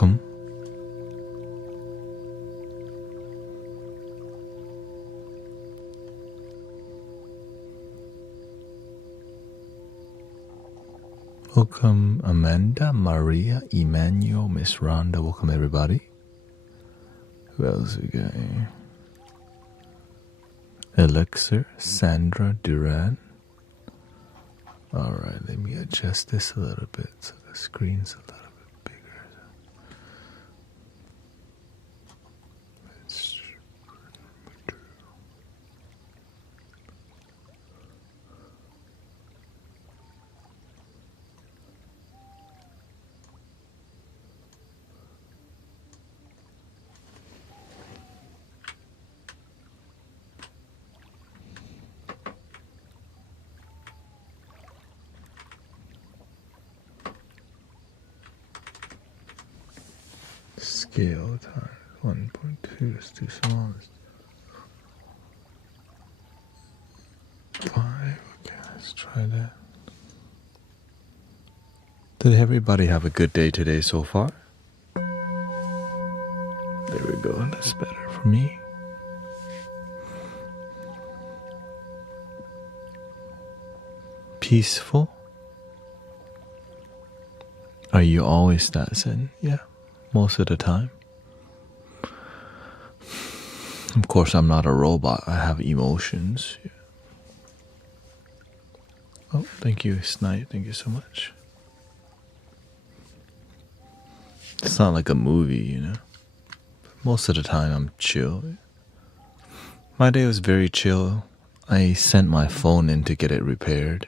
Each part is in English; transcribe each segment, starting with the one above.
welcome. Welcome Amanda, Maria, Emmanuel, Miss Rhonda. Welcome everybody. Who else we got here? Elixir, Sandra, Duran. Alright, let me adjust this a little bit so the screen's a little bit bigger. Scale times 1.2 is too small. 5. Okay, let's try that. Did everybody have a good day today so far? There we go, that's better for me. Peaceful? Are you always that zen? Yeah, most of the time. Of course, I'm not a robot. I have emotions. Yeah. Oh, thank you, Snipe. Thank you so much. It's not like a movie, you know. Most of the time, I'm chill. My day was very chill. I sent my phone in to get it repaired.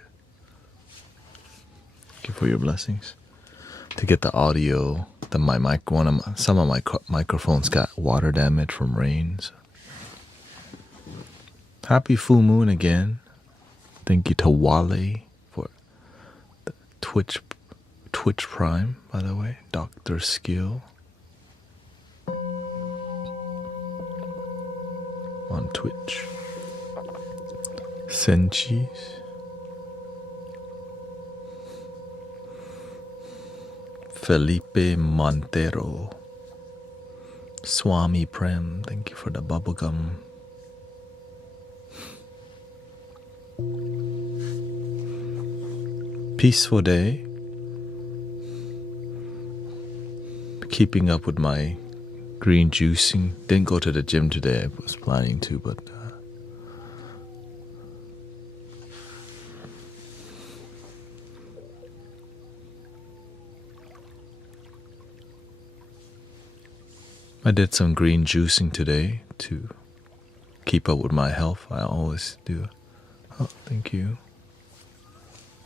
Thank you for your blessings. To get the audio, some of my microphones got water damage from rain. So. Happy full moon again. Thank you to Wale for the Twitch Prime, by the way. Dr. Skill on Twitch. Senchis. Felipe Montero. Swami Prem, thank you for the bubblegum. Peaceful day. Keeping up with my green juicing. Didn't go to the gym today. I was planning to, but I did some green juicing today to keep up with my health. I always do. Oh, thank you.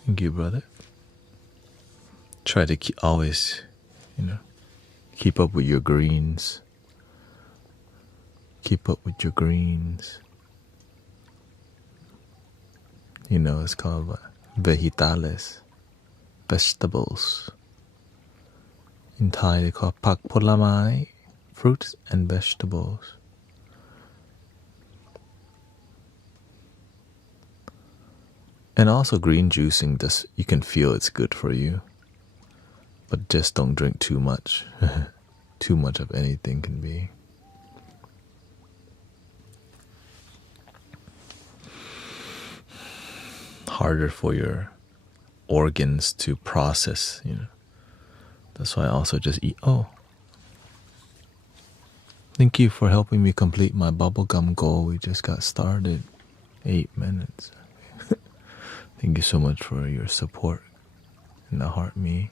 Thank you, brother. Try to always, keep up with your greens. Keep up with your greens. It's called vegetales, vegetables. In Thai, they call pak polamai, fruits and vegetables. And also green juicing, you can feel it's good for you. But just don't drink too much. Too much of anything can be. Harder for your organs to process, That's why I also just eat. Oh. Thank you for helping me complete my bubblegum goal. We just got started. 8 minutes. Thank you so much for your support in the heart me.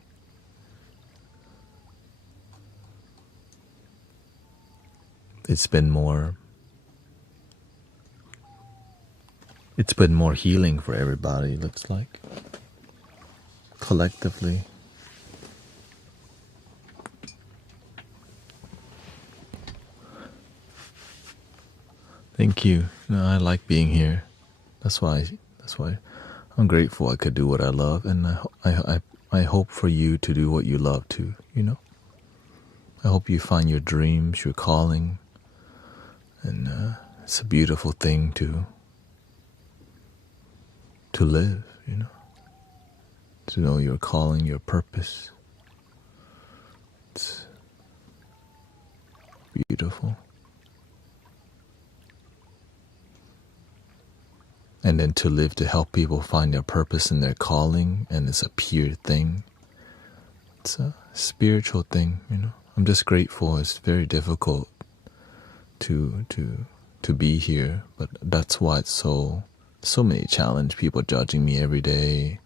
It's been more healing for everybody, it looks like. Collectively. Thank you. I like being here. That's why I'm grateful I could do what I love, and I hope for you to do what you love too, I hope you find your dreams, your calling, and it's a beautiful thing to live, to know your calling, your purpose. beautiful. And then to live to help people find their purpose and their calling, and it's a pure thing. It's a spiritual thing, you know. I'm just grateful. It's very difficult to be here, but that's why it's so many challenge. People judging me every day,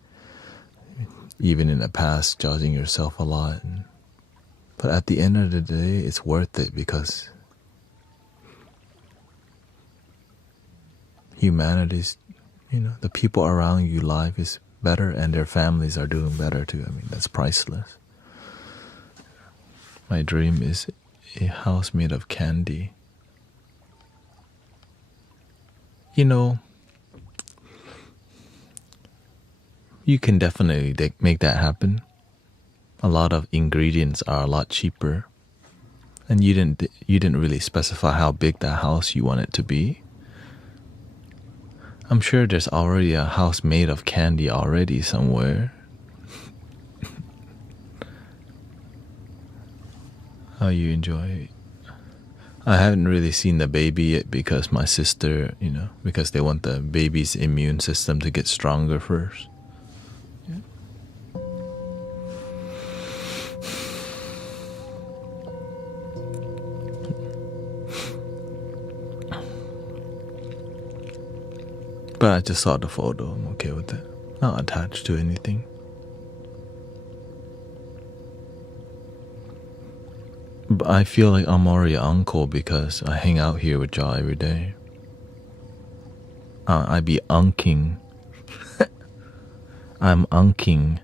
even in the past, judging yourself a lot. But at the end of the day, it's worth it because humanity's, you know, the people around you life is better and their families are doing better too. I mean, that's priceless. My dream is a house made of candy. You know, you can definitely make that happen. A lot of ingredients are a lot cheaper. And you didn't really specify how big that house you want it to be. I'm sure there's already a house made of candy already somewhere. How you enjoy it? I haven't really seen the baby yet because my sister, you know, because they want the baby's immune system to get stronger first. Yeah. But I just saw the photo. I'm okay with it. Not attached to anything. But I feel like I'm already an uncle because I hang out here with y'all every day. I be unking. I'm unking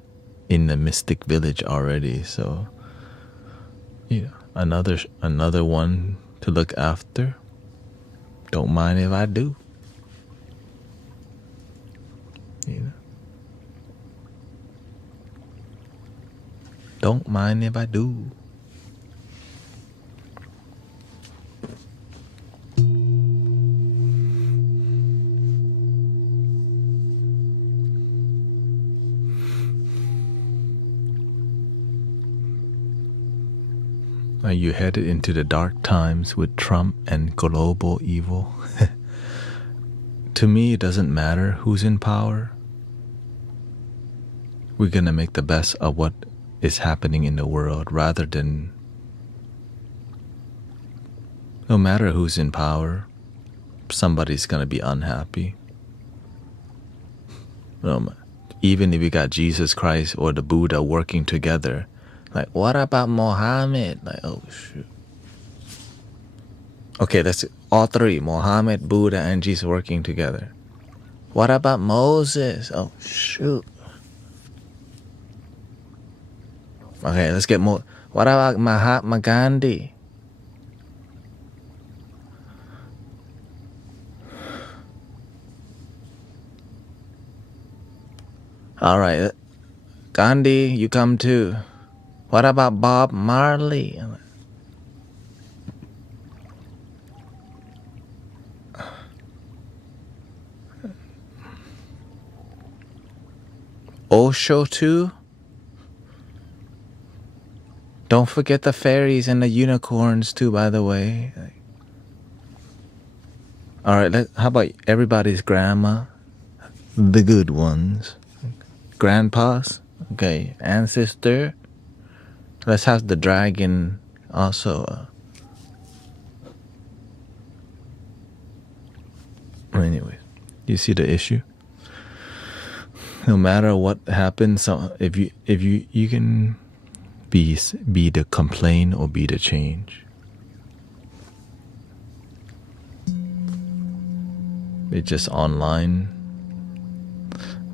in the mystic village already. So, yeah, another one to look after. Don't mind if I do. You know. Don't mind if I do. Are you headed into the dark times with Trump and global evil? To me, it doesn't matter who's in power. We're gonna make the best of what is happening in the world rather than... No matter who's in power, somebody's gonna be unhappy. Even if you got Jesus Christ or the Buddha working together, like, what about Mohammed? Like, oh, shoot. Okay, that's all three. Mohammed, Buddha, and Jesus working together. What about Moses? Oh, shoot. Okay, let's get more. What about Mahatma Gandhi? All right. Gandhi, you come too. What about Bob Marley? Osho too? Don't forget the fairies and the unicorns too, by the way. All right, how about everybody's grandma? The good ones. Grandpas? Okay, ancestor? Let's have the dragon also. Anyway, you see the issue? No matter what happens, so if you can be the complaint or be the change. It's just online.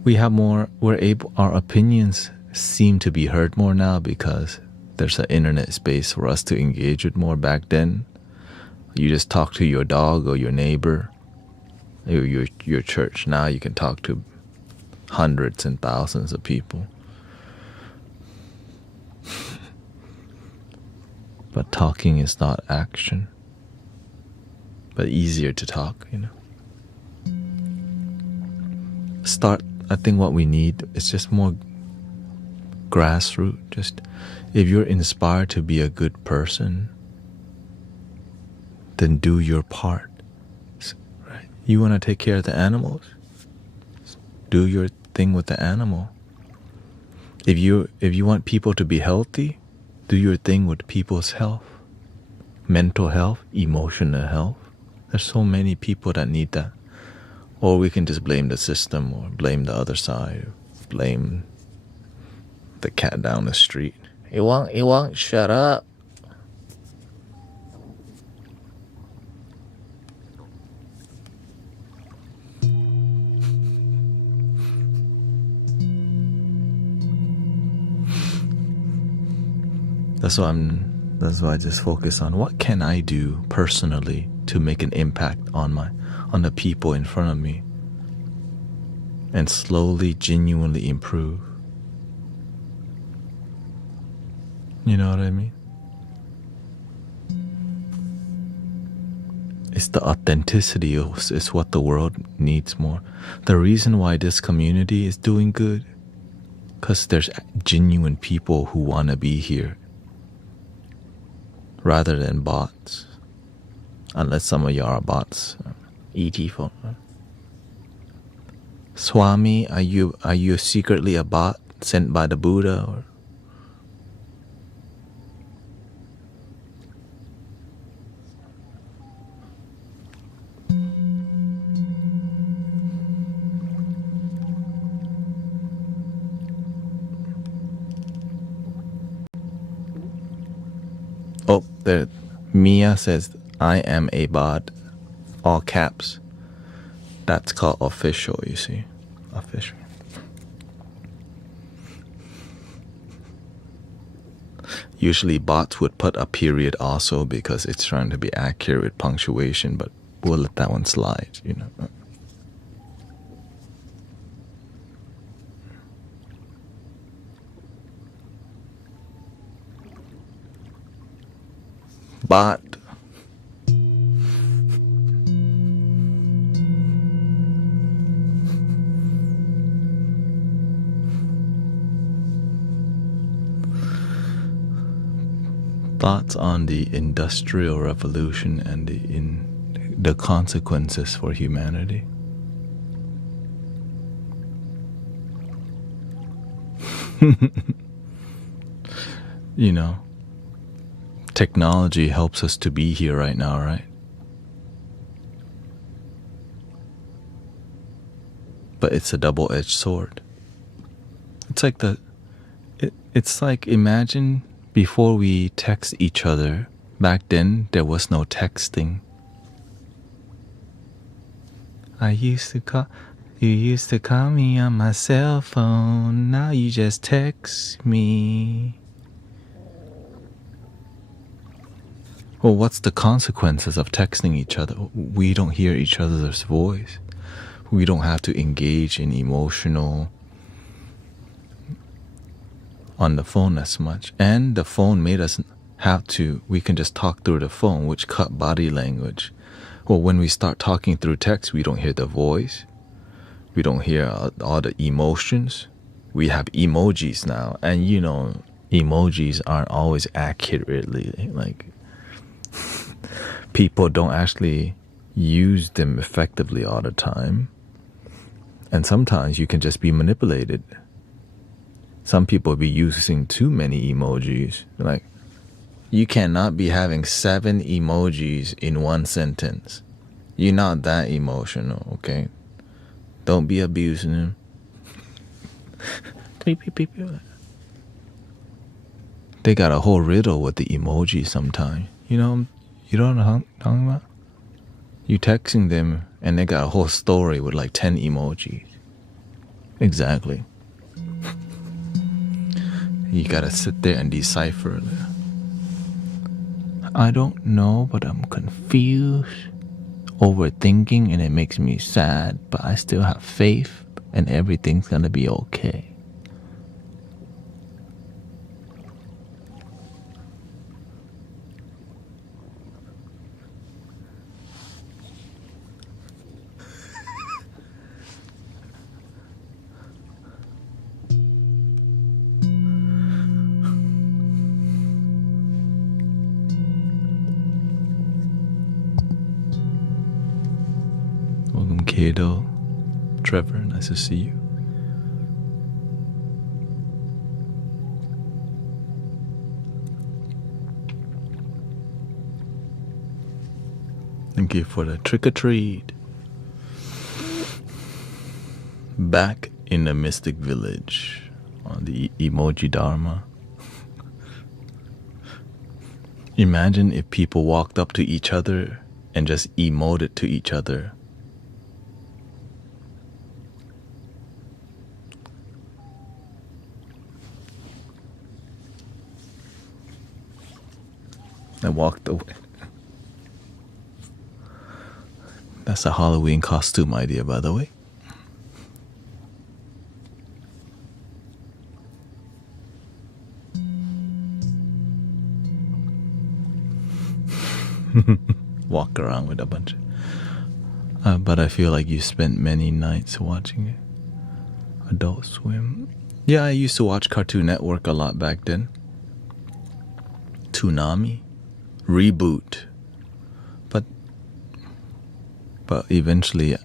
Our opinions seem to be heard more now because there's an internet space for us to engage with more. Back then, you just talk to your dog or your neighbor, or your church. Now you can talk to hundreds and thousands of people. But talking is not action. But easier to talk, you know. I think what we need is just more grassroots. Just if you're inspired to be a good person, then do your part. Right? You want to take care of the animals? Do your thing with the animal. If you want people to be healthy, do your thing with people's health. Mental health, emotional health. There's so many people that need that. Or we can just blame the system, or blame the other side, or blame the cat down the street. He won't shut up. That's why I just focus on what can I do personally to make an impact on the people in front of me, and slowly, genuinely improve. You know what I mean? It's the authenticity is what the world needs more. The reason why this community is doing good, because there's genuine people who want to be here, rather than bots. Unless some of you are bots. ET phone. Swami, are you secretly a bot sent by the Buddha? Or? Oh, there. Mia says, I am a bot. All caps. That's called official, you see. Official. Usually bots would put a period also because it's trying to be accurate with punctuation, but we'll let that one slide, you know. Bot. Thoughts on the Industrial Revolution and the consequences for humanity. You know, technology helps us to be here right now, right? But it's a double-edged sword. It's like imagine before we text each other, back then there was no texting. You used to call me on my cell phone, now you just text me. Well, what's the consequences of texting each other? We don't hear each other's voice. We don't have to engage in emotional on the phone as much. And the phone made us we can just talk through the phone, which cut body language. Well, when we start talking through text, we don't hear the voice. We don't hear all the emotions. We have emojis now. And you know, emojis aren't always accurately, like, people don't actually use them effectively all the time. And sometimes you can just be manipulated. Some people be using too many emojis. Like, you cannot be having 7 emojis in one sentence. You're not that emotional, okay? Don't be abusing them. They got a whole riddle with the emojis sometimes. You know what I'm talking about? You texting them and they got a whole story with like 10 emojis. Exactly. You gotta sit there and decipher it. I don't know, but I'm confused, overthinking, and it makes me sad, but I still have faith and everything's gonna be okay. Kato, Trevor, nice to see you. Thank you for the trick or treat. Back in the Mystic Village on the Emoji Dharma. Imagine if people walked up to each other and just emoted to each other. And walked away. That's a Halloween costume idea, by the way. Walk around with a bunch of... but I feel like you spent many nights watching it. Adult Swim. Yeah, I used to watch Cartoon Network a lot back then. Toonami. Reboot. But eventually,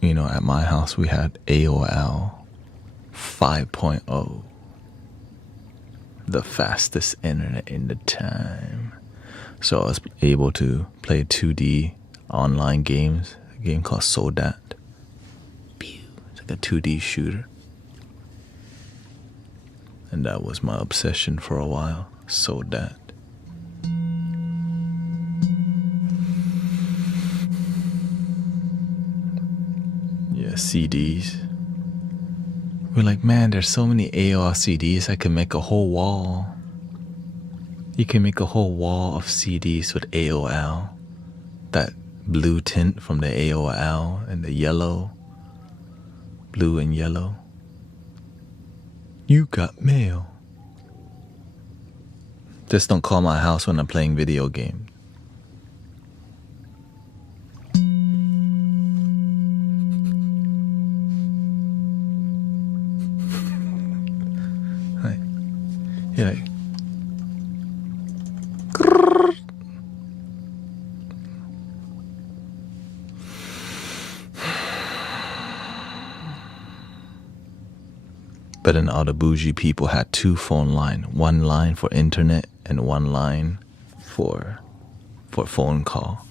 you know, at my house we had AOL 5.0. The fastest internet in the time. So I was able to play 2D online games. A game called Sodat. It's like a 2D shooter. And that was my obsession for a while. Sodat. Yeah, CDs. We're like, man, there's so many AOL CDs, I can make a whole wall. You can make a whole wall of CDs with AOL. That blue tint from the AOL and the yellow. Blue and yellow. You got mail. Just don't call my house when I'm playing video games. Yeah. But then all the bougie people had two phone lines. One line for internet and one line for phone call.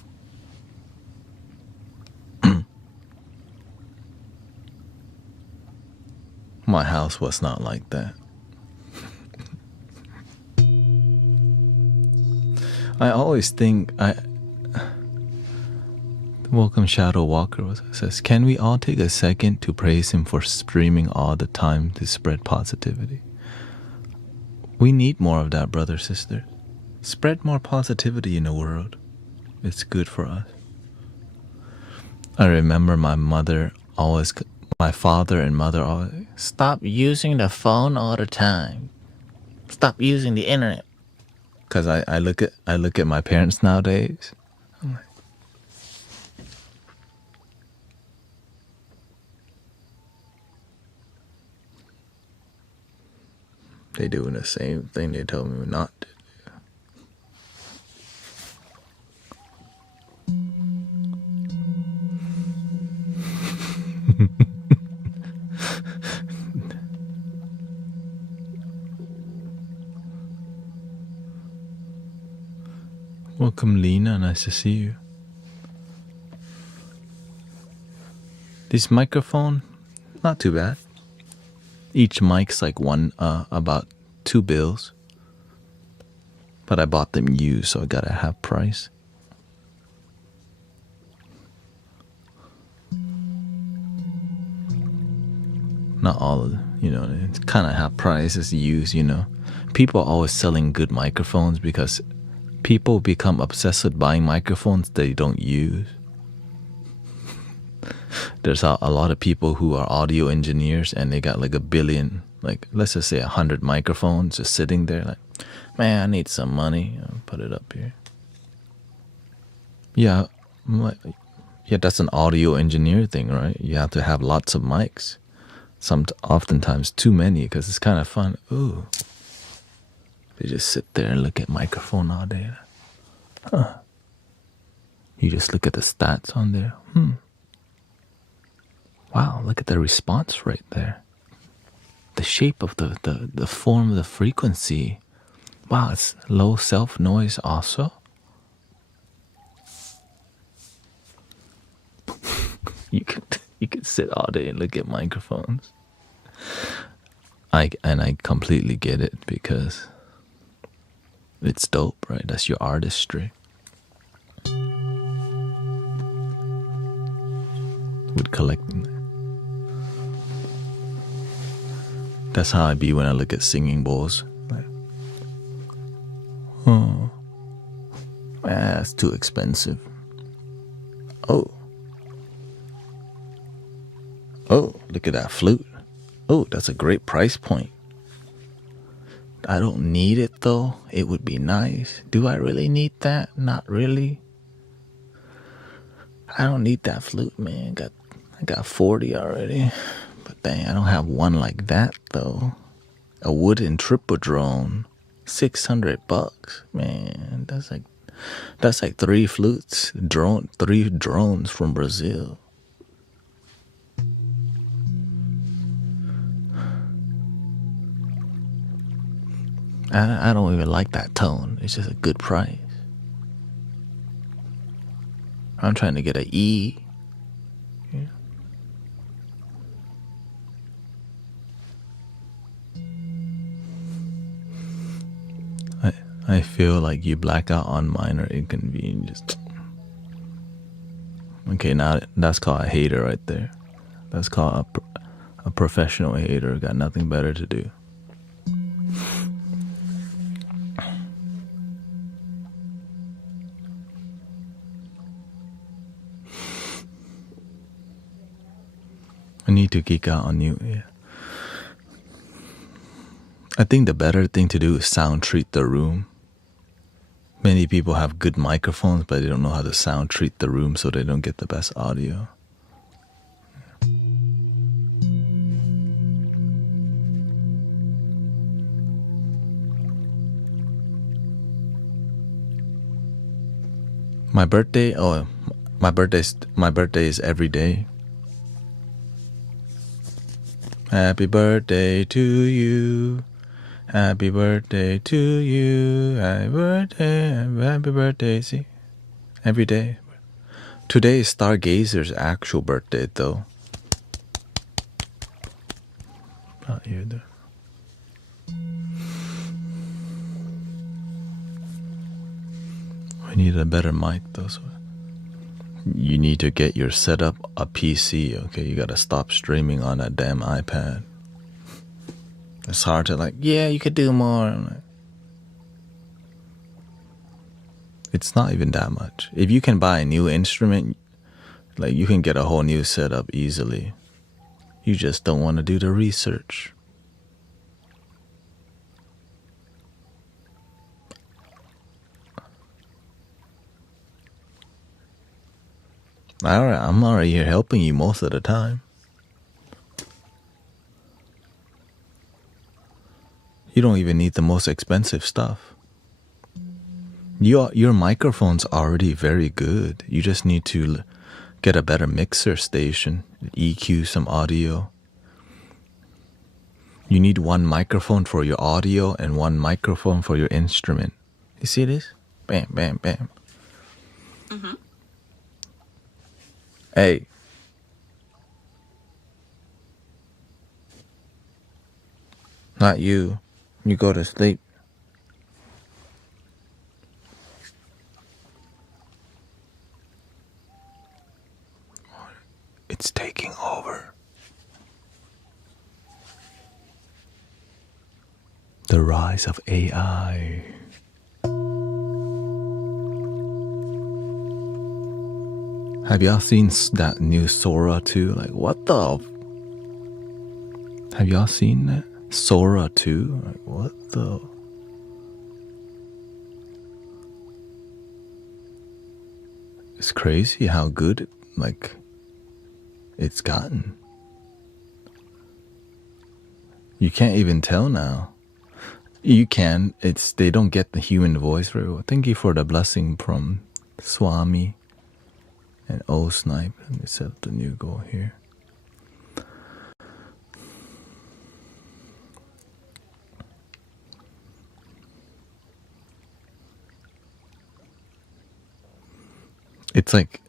My house was not like that. I always think Welcome Shadow Walker says, can we all take a second to praise him for streaming all the time to spread positivity? We need more of that, brother, sister. Spread more positivity in the world. It's good for us. I remember my father and mother always, stop using the phone all the time. Stop using the internet. Because I look at my parents nowadays. I'm like, they doing the same thing they told me not to do. Welcome, Lena. Nice to see you. This microphone, not too bad. Each mic's like about $2. But I bought them used, so I got a half price. Not all of them, you know, it's kind of half price is used, you know. People are always selling good microphones because people become obsessed with buying microphones they don't use. There's a lot of people who are audio engineers and they got like a billion, like let's just say 100 microphones just sitting there like, man, I need some money. I'll put it up here. Yeah, that's an audio engineer thing, right? You have to have lots of mics. Oftentimes too many because it's kind of fun. Ooh. They just sit there and look at microphone all day. Huh. You just look at the stats on there. Wow, look at the response right there. The shape of the form of the frequency. Wow, it's low self noise also. You could sit all day and look at microphones. I completely get it because it's dope, right? That's your artistry. With collecting that. That's how I be when I look at singing bowls. Like, that's too expensive. Oh, look at that flute. Oh, that's a great price point. I don't need it though. It would be nice. Do I really need that? Not really. I don't need that flute, man. I got 40 already. But dang, I don't have one like that though. A wooden triple drone, $600, man. That's like 3 flutes, 3 drones from Brazil. I don't even like that tone. It's just a good price. I'm trying to get an E. Yeah. I feel like you black out on minor inconvenience. Okay, now that's called a hater right there. That's called a professional hater. Got nothing better to do. I need to geek out on you, yeah. I think the better thing to do is sound treat the room. Many people have good microphones, but they don't know how to sound treat the room so they don't get the best audio. My birthday is every day. Happy birthday to you. Happy birthday to you. Happy birthday. See? Every day. Today is Stargazer's actual birthday, though. Not you, though. I need a better mic, though. So you need to get your setup a PC, okay? You gotta stop streaming on that damn iPad. It's hard to yeah, you could do more. It's not even that much. If you can buy a new instrument, you can get a whole new setup easily. You just don't want to do the research. Alright, I'm already here helping you most of the time. You don't even need the most expensive stuff. Your microphone's already very good. You just need to get a better mixer station, EQ some audio. You need one microphone for your audio and one microphone for your instrument. You see this? Bam, bam, bam. Mm-hmm. Hey. Not you. You go to sleep. It's taking over. The rise of AI. Have y'all seen that new Sora 2? What the? Have y'all seen that? Sora 2? What the? It's crazy how good it's gotten. You can't even tell now. You can. They don't get the human voice very well. Thank you for the blessing from Swami. And O snipe. Let me set up the new goal here. It's like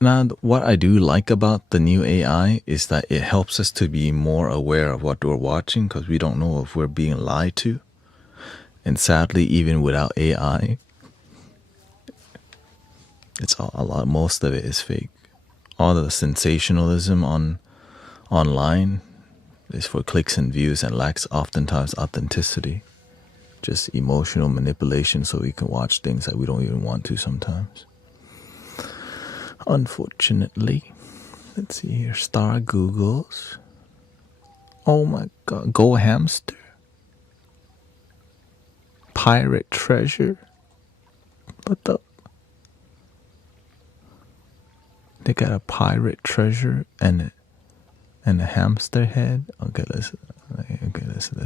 now what I do like about the new AI is that it helps us to be more aware of what we're watching, because we don't know if we're being lied to. And sadly, even without AI, it's most of it is fake. All the sensationalism online is for clicks and views and lacks oftentimes authenticity. Just emotional manipulation so we can watch things that we don't even want to sometimes. Unfortunately. Let's see here. Star Googles. Oh my god. Go hamster. Pirate treasure. What the? They got a pirate treasure and a hamster head. Okay, let's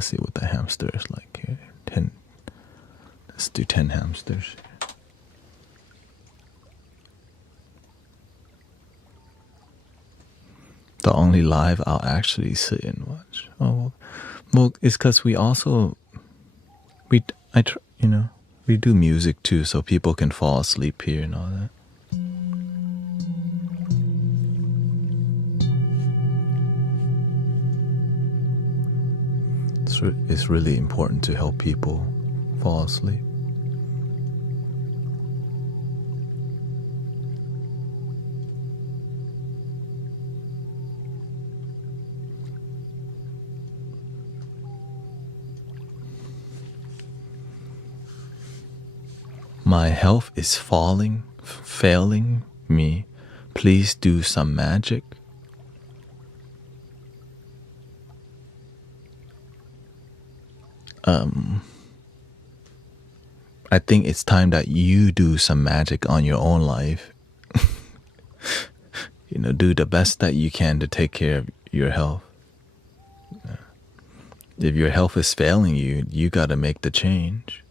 see what the hamster is like here. 10. Let's do 10 hamsters. The only live I'll actually sit and watch. Oh, well, it's because we do music too, so people can fall asleep here and all that. It's really important to help people fall asleep. My health is failing me. Please do some magic. I think it's time that you do some magic on your own life. Do the best that you can to take care of your health. If your health is failing you, you got to make the change.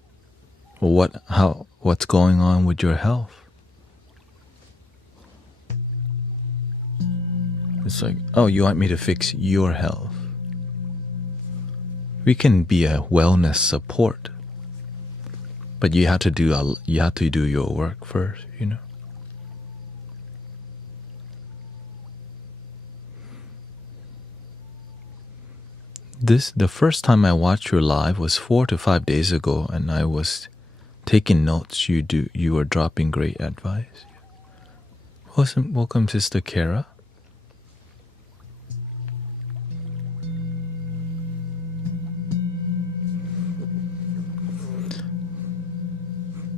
Well, what's going on with your health? It's like, oh, you want me to fix your health? We can be a wellness support, but you have to do your work first, The first time I watched your live was 4 to 5 days ago, and I was taking notes. You were dropping great advice. Welcome, Sister Kara.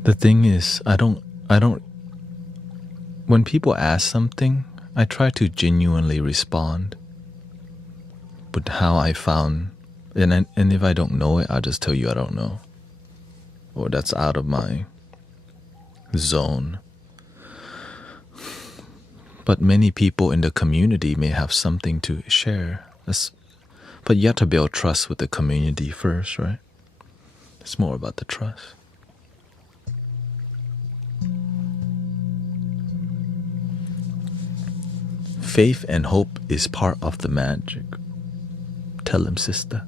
The thing is, I don't. When people ask something, I try to genuinely respond. But how I found, and if I don't know it, I'll just tell you I don't know, or that's out of my zone. But many people in the community may have something to share. But you have to build trust with the community first, right? It's more about the trust. Faith and hope is part of the magic. Tell him, sister.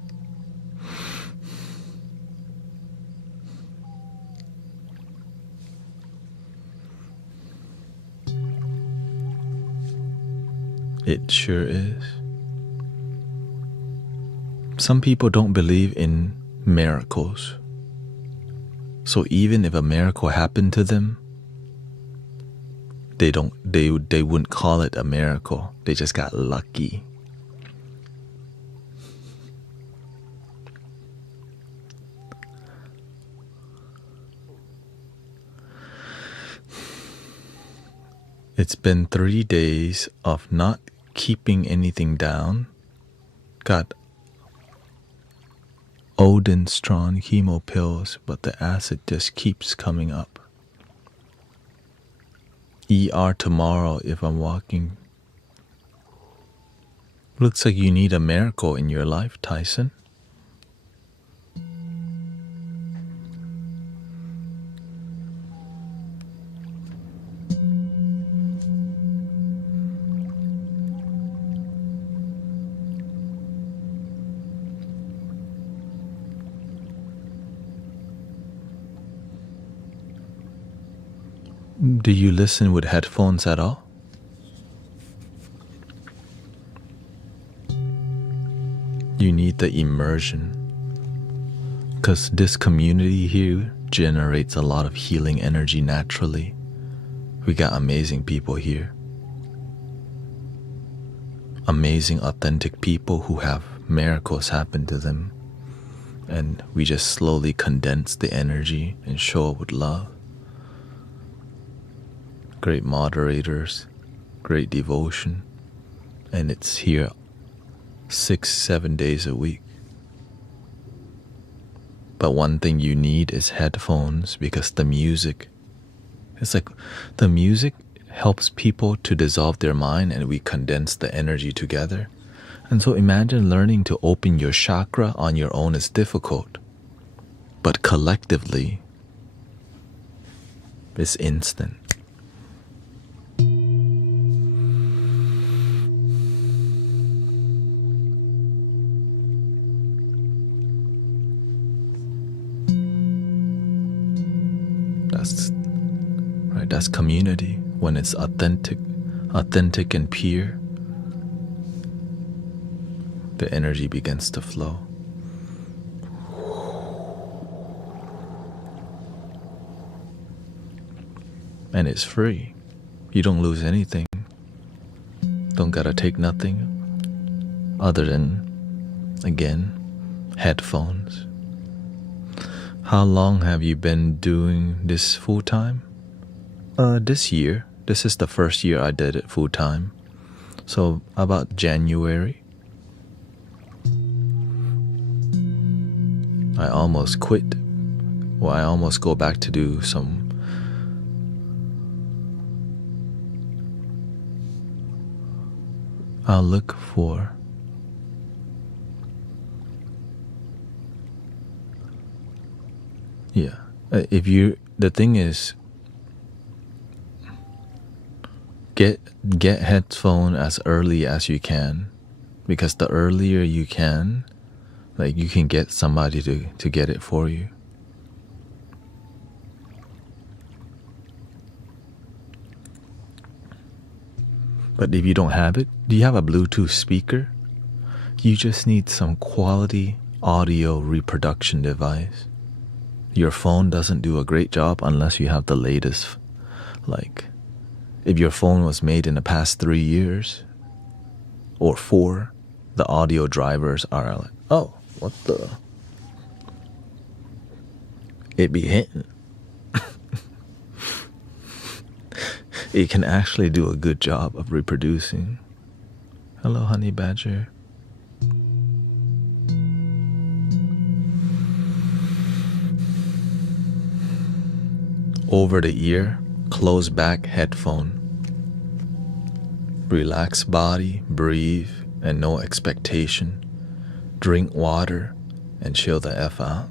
It sure is. Some people don't believe in miracles. So even if a miracle happened to them, they wouldn't call it a miracle. They just got lucky. It's been 3 days of not keeping anything down. Got Odin strong chemo pills, but the acid just keeps coming up. ER tomorrow if I'm walking. Looks like you need a miracle in your life, Tyson. Do you listen with headphones at all? You need the immersion, because this community here generates a lot of healing energy naturally. We got amazing people here. Amazing, authentic people who have miracles happen to them. And we just slowly condense the energy and show it with love. Great moderators, great devotion. And it's here 6-7 days a week. But one thing you need is headphones, because the music helps people to dissolve their mind, and we condense the energy together. And so imagine learning to open your chakra on your own is difficult, but collectively it's instant. That's community when it's authentic and pure. The energy begins to flow. And it's free. You don't lose anything. Don't gotta take nothing other than, again, headphones. How long have you been doing this full time? This year. This is the first year I did it full time. So about January. I almost quit. Well, I almost go back to do some I'll look for the thing is, get headphone as early as you can, because the earlier you can, like, you can get somebody to get it for you. But if you don't have it, do you have a Bluetooth speaker? You just need some quality audio reproduction device. Your phone doesn't do a great job unless you have the latest. Like, if your phone was made in the past 3 years or 4, the audio drivers are like, oh, what the? It be hitting. It can actually do a good job of reproducing. Hello, honey badger. Over the ear, close back headphone. Relax body, breathe, and no expectation. Drink water and chill the F out.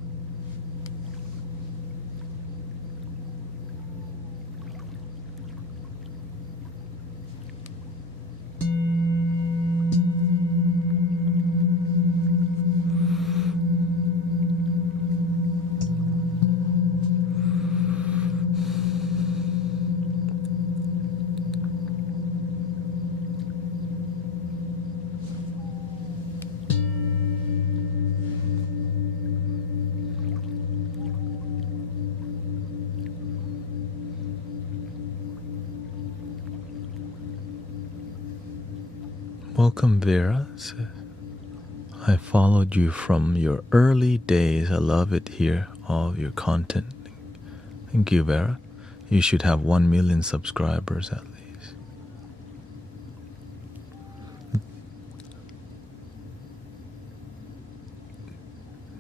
Welcome, Vera. Says, I followed you from your early days. I love it here, all of your content. Thank you, Vera. You should have 1 million subscribers at least.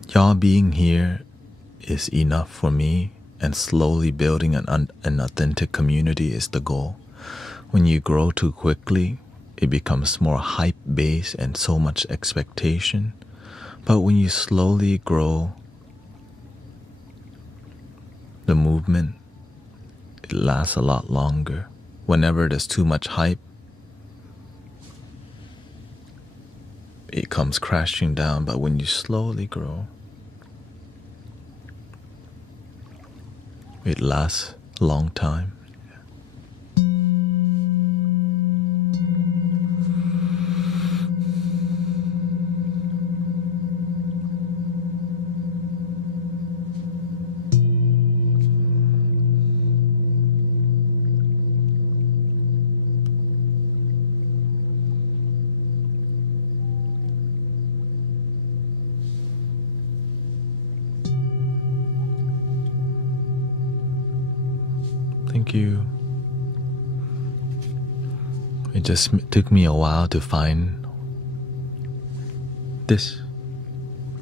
Y'all being here is enough for me, and slowly building an authentic community is the goal. When you grow too quickly, it becomes more hype-based and so much expectation. But when you slowly grow the movement, it lasts a lot longer. Whenever there's too much hype, it comes crashing down. But when you slowly grow, it lasts a long time. Thank you. It just took me a while to find this.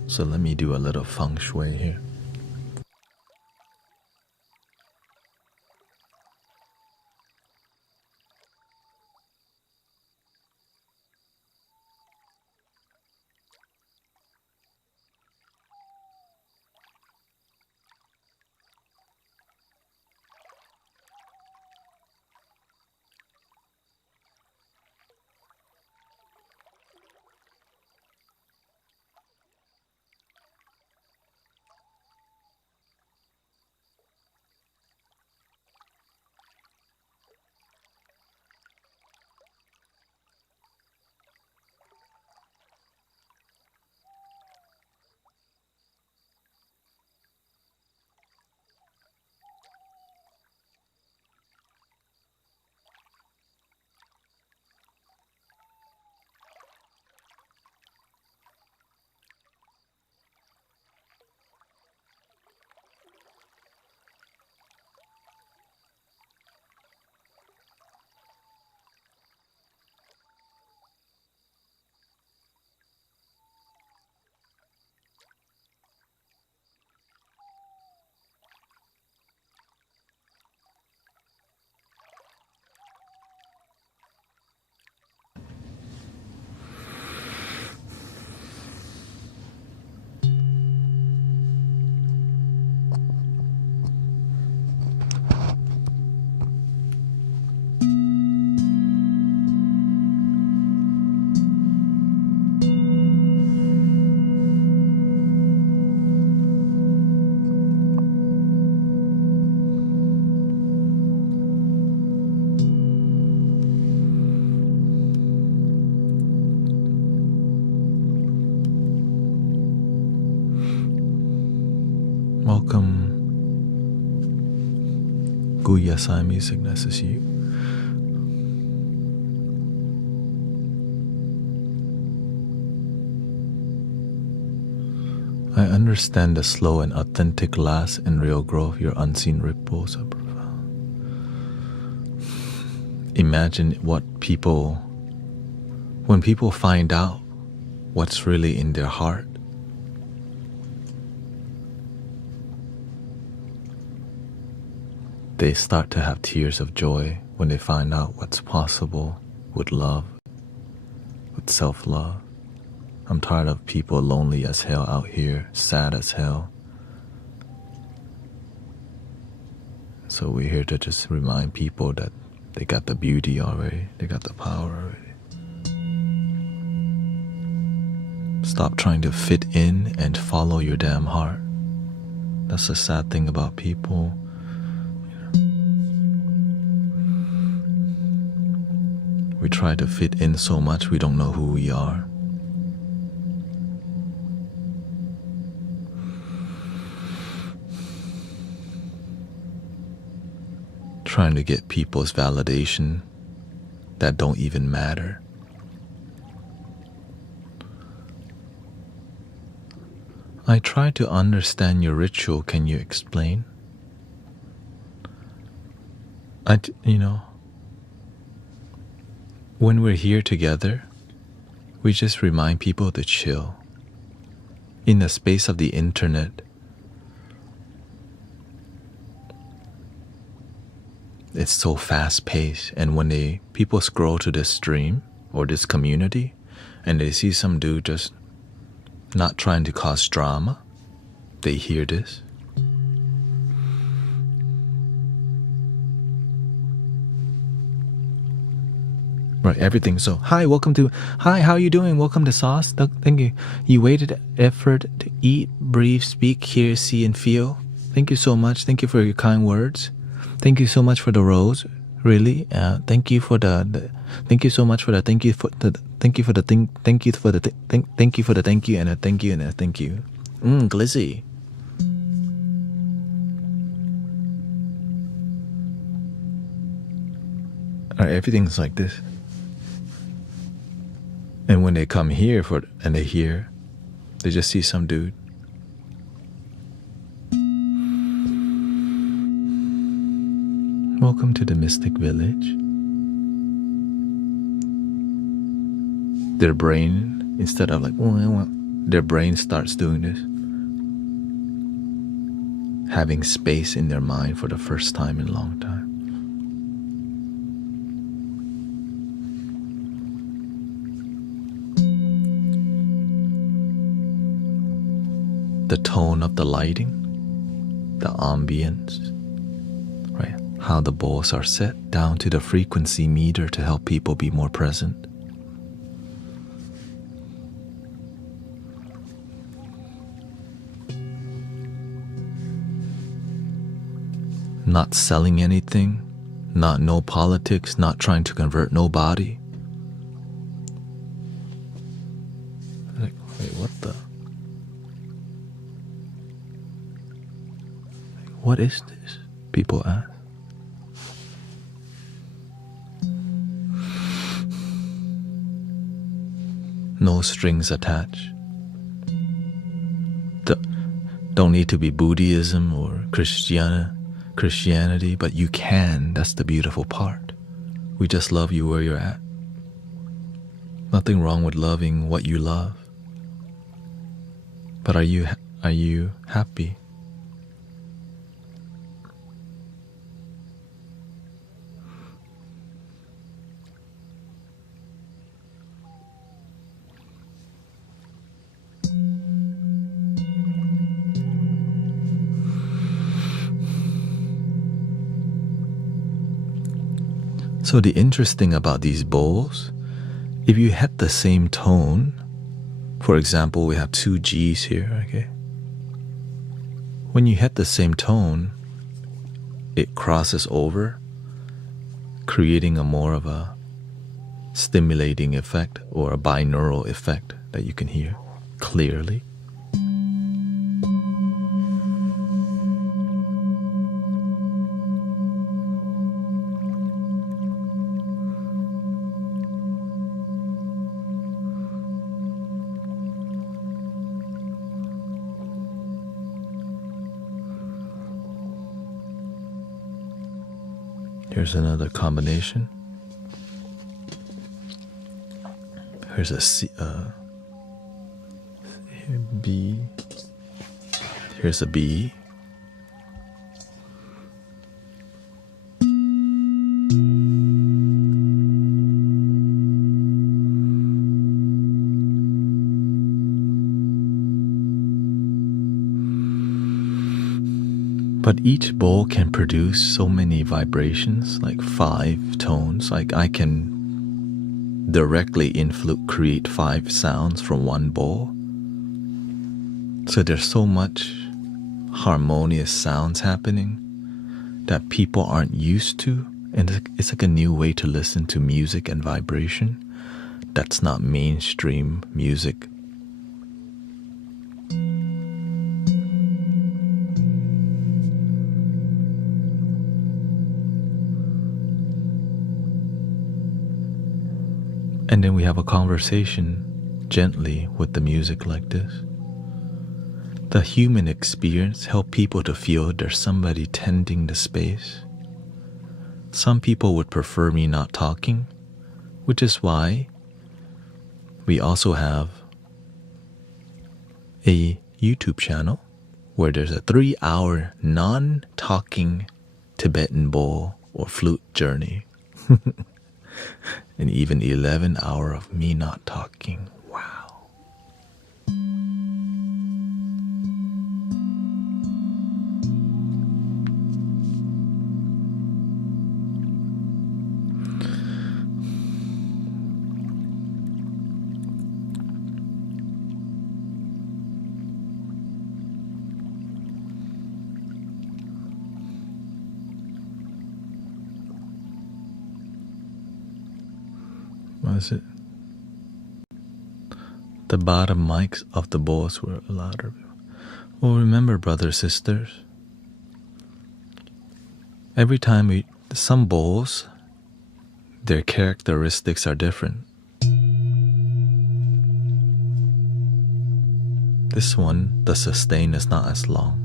So let me do a little feng shui here. Welcome, Guyasai Music, nice to see you. I understand the slow and authentic last and real growth. Your unseen ripples are profound. Imagine when people find out what's really in their heart. They start to have tears of joy when they find out what's possible with love, with self-love. I'm tired of people lonely as hell out here, sad as hell. So we're here to just remind people that they got the beauty already, they got the power already. Stop trying to fit in and follow your damn heart. That's the sad thing about people. We try to fit in so much we don't know who we are. Trying to get people's validation that don't even matter. I try to understand your ritual. Can you explain? When we're here together, we just remind people to chill. In the space of the internet, it's so fast-paced, and when people scroll to this stream or this community, and they see some dude just not trying to cause drama, they hear this. Right, everything. So, hi, how are you doing? Welcome to Sauce. Thank you. You waited effort to eat, breathe, speak, hear, see, and feel. Thank you so much. Thank you for your kind words. Thank you so much for the rose. Really, thank you for thank you so much for the thank you for the thank you for the thing, thank you for the thank you for the thank you and a thank you and a thank you. Glizzy. Alright, everything's like this. And when they come here and they hear, they just see some dude. Welcome to the Mystic Village. Their brain, instead of like, their brain starts doing this. Having space in their mind for the first time in a long time. The tone of the lighting, the ambience, right? How the bowls are set down to the frequency meter to help people be more present. Not selling anything, no politics, not trying to convert nobody. Like, wait, what the? What is this? People ask. No strings attached. Don't need to be Buddhism or Christianity, but you can. That's the beautiful part. We just love you where you're at. Nothing wrong with loving what you love. But are you happy? So the interesting about these bowls, if you hit the same tone, for example, we have two G's here, okay? When you hit the same tone, it crosses over, creating a more of a stimulating effect or a binaural effect that you can hear clearly. Here's another combination. Here's a C, B. Here's a B. But each bowl can produce so many vibrations, like 5 tones. Like I can directly create 5 sounds from one bowl. So there's so much harmonious sounds happening that people aren't used to. And it's like a new way to listen to music and vibration. That's not mainstream music. And then we have a conversation gently with the music like this. The human experience helps people to feel there's somebody tending the space. Some people would prefer me not talking, which is why we also have a YouTube channel where there's a 3-hour non-talking Tibetan bowl or flute journey. And even 11 hours of me not talking. Wow. What is it? The bottom mics of the bowls were louder. Well, remember, brothers, sisters, every time some bowls, their characteristics are different. This one, the sustain is not as long.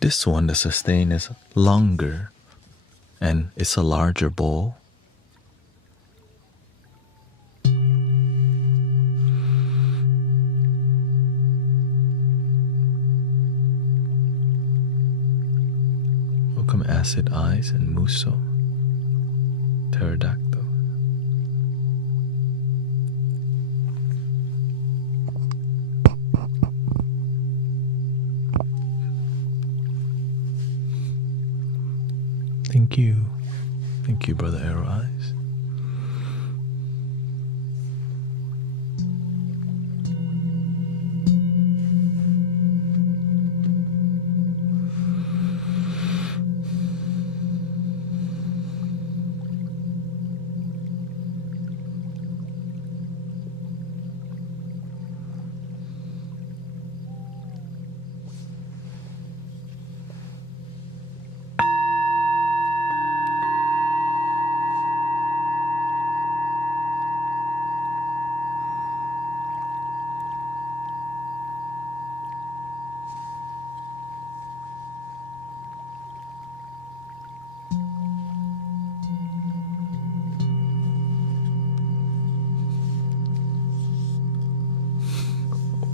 this one, the sustain is longer and it's a larger bowl. Welcome Acid Eyes and Muso, Pterodactyl. Thank you. Thank you, Brother Arrow Eyes.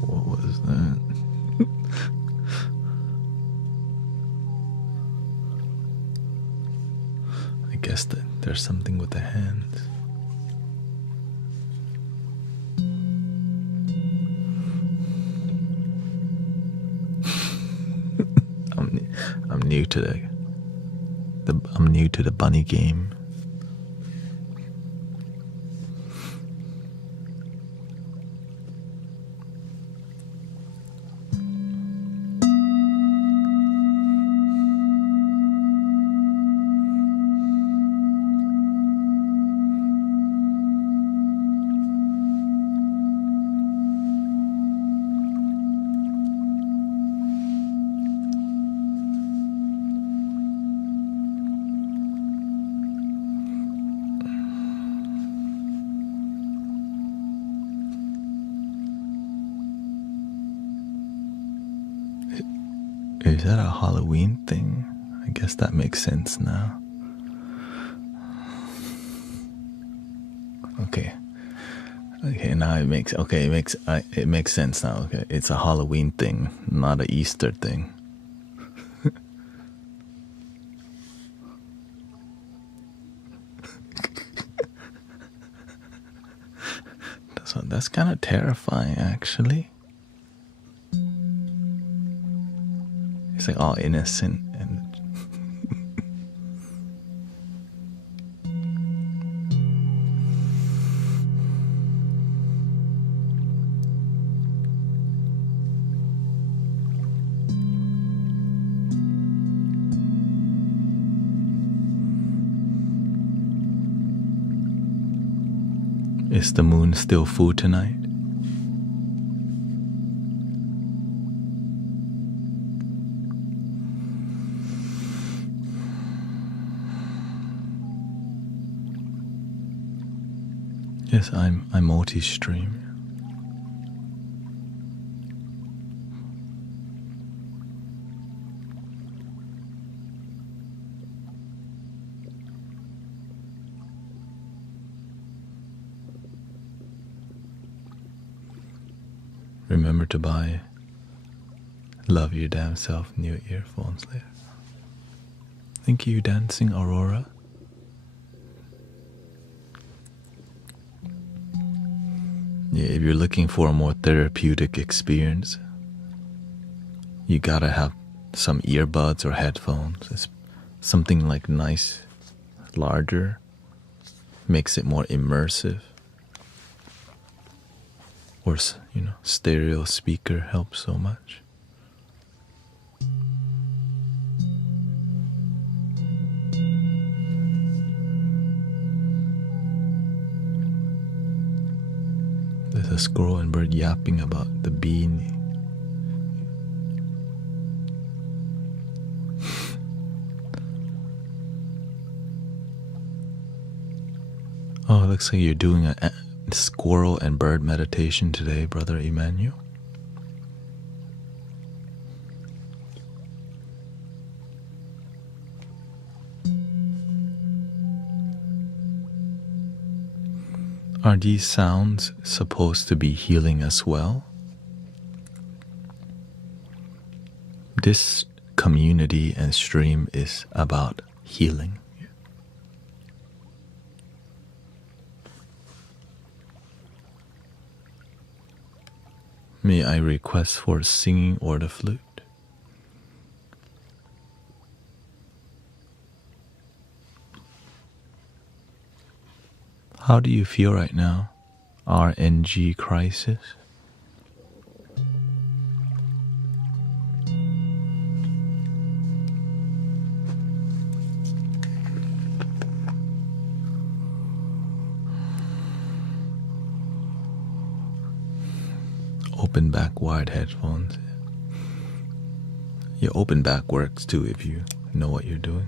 What was that? I guess that there's something with the hands. I'm new to I'm new to the bunny game. Is that a Halloween thing? I guess that makes sense now. Okay. Okay, now it makes sense now. Okay, it's a Halloween thing, not an Easter thing. That's kind of terrifying, actually. It's like all innocent and Is the moon still full tonight? Yes, I'm multi-stream. Remember to buy Love Your Damn Self new earphones later. Thank you, Dancing Aurora. Yeah, if you're looking for a more therapeutic experience, you gotta have some earbuds or headphones. It's something like nice, larger, makes it more immersive. Or, stereo speaker helps so much. There's a squirrel and bird yapping about the bean. Oh, it looks like you're doing a squirrel and bird meditation today, Brother Emmanuel. Are these sounds supposed to be healing as well? This community and stream is about healing. May I request for singing or the flute? How do you feel right now? RNG crisis? Open back wide headphones. Your open back works too if you know what you're doing.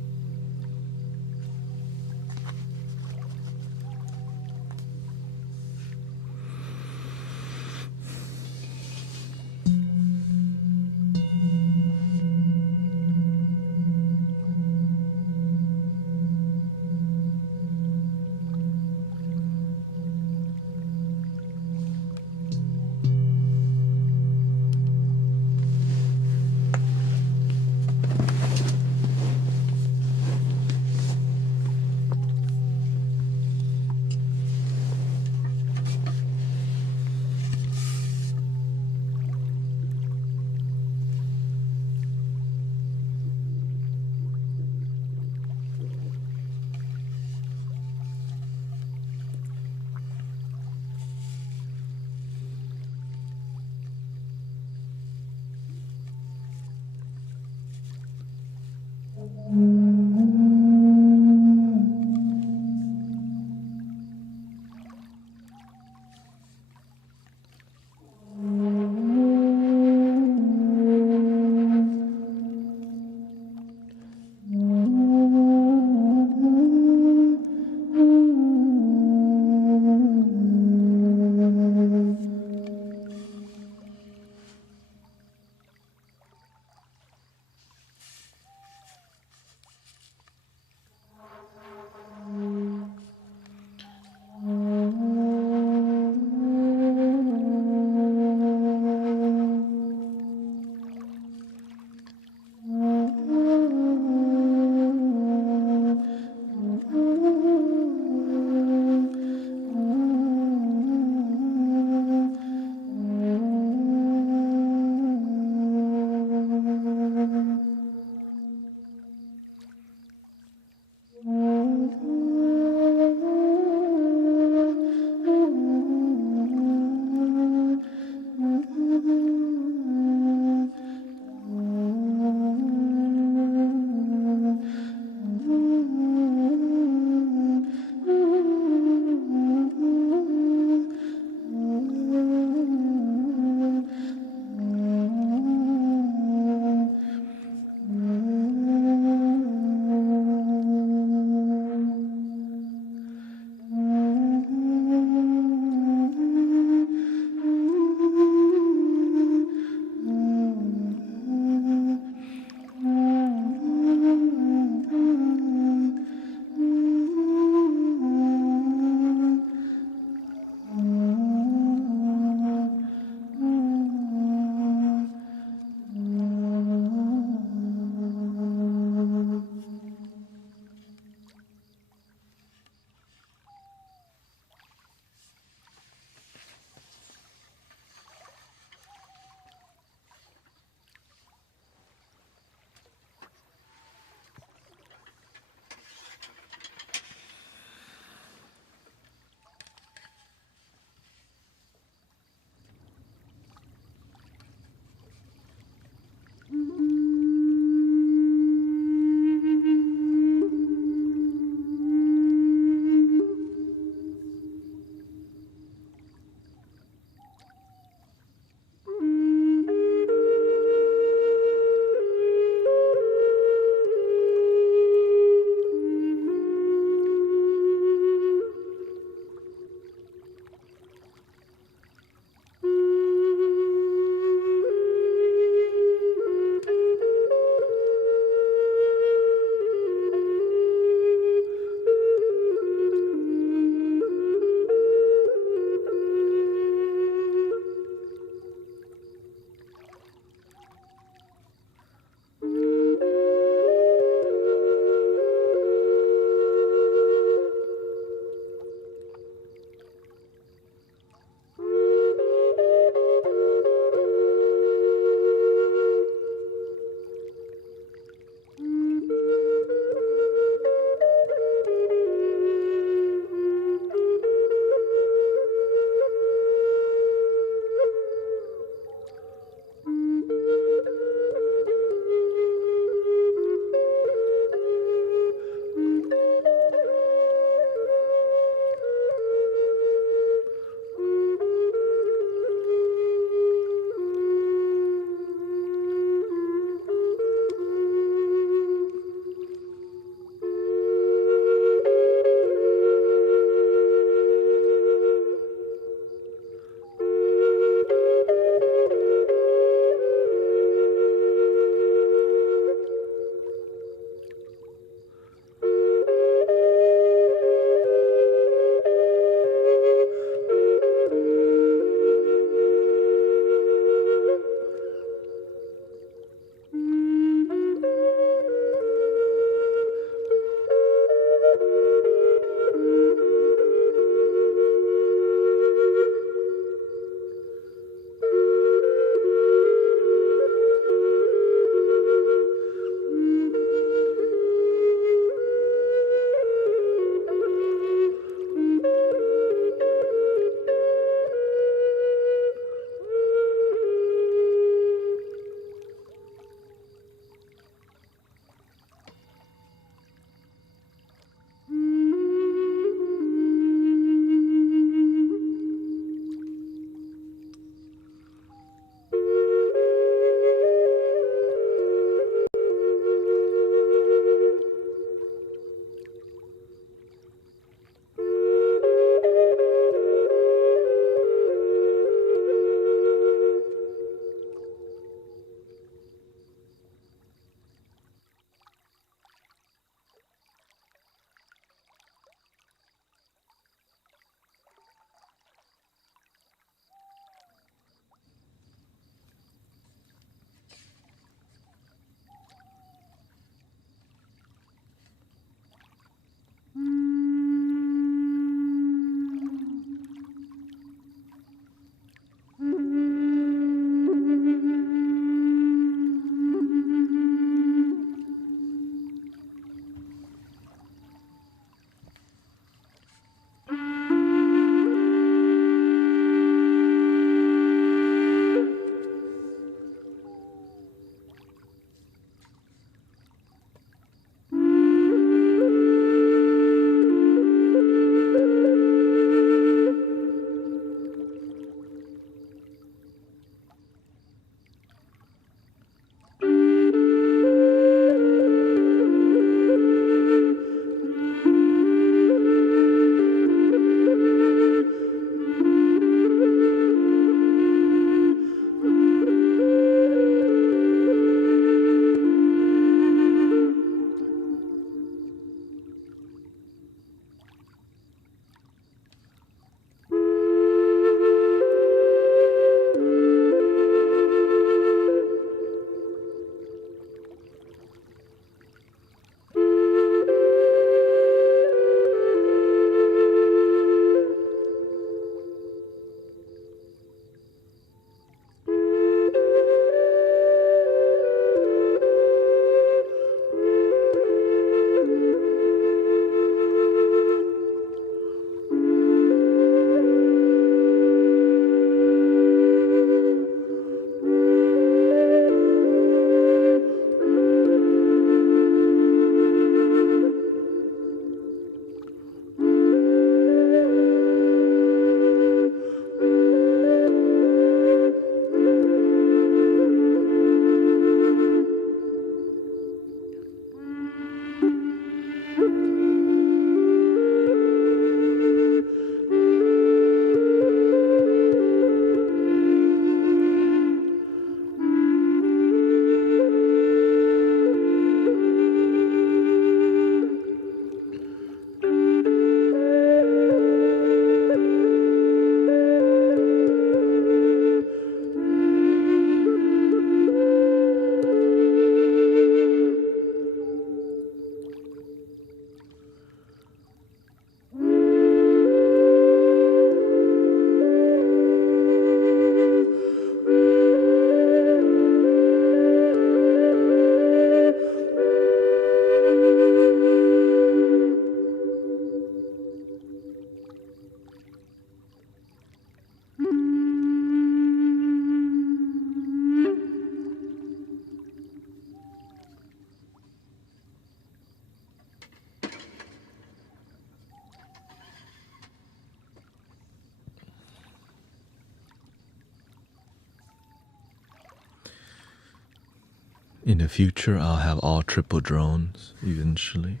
In the future, I'll have all triple drones eventually.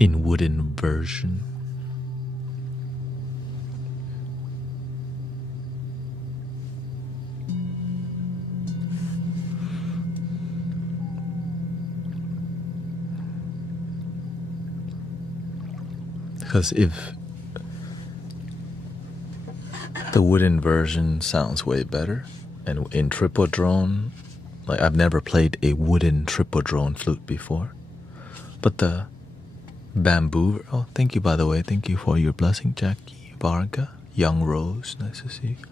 In wooden version. Because if the wooden version sounds way better, and in triple drone, like I've never played a wooden triple drone flute before, but the bamboo, oh thank you by the way, thank you for your blessing, Jackie, Varga, Young Rose, nice to see you.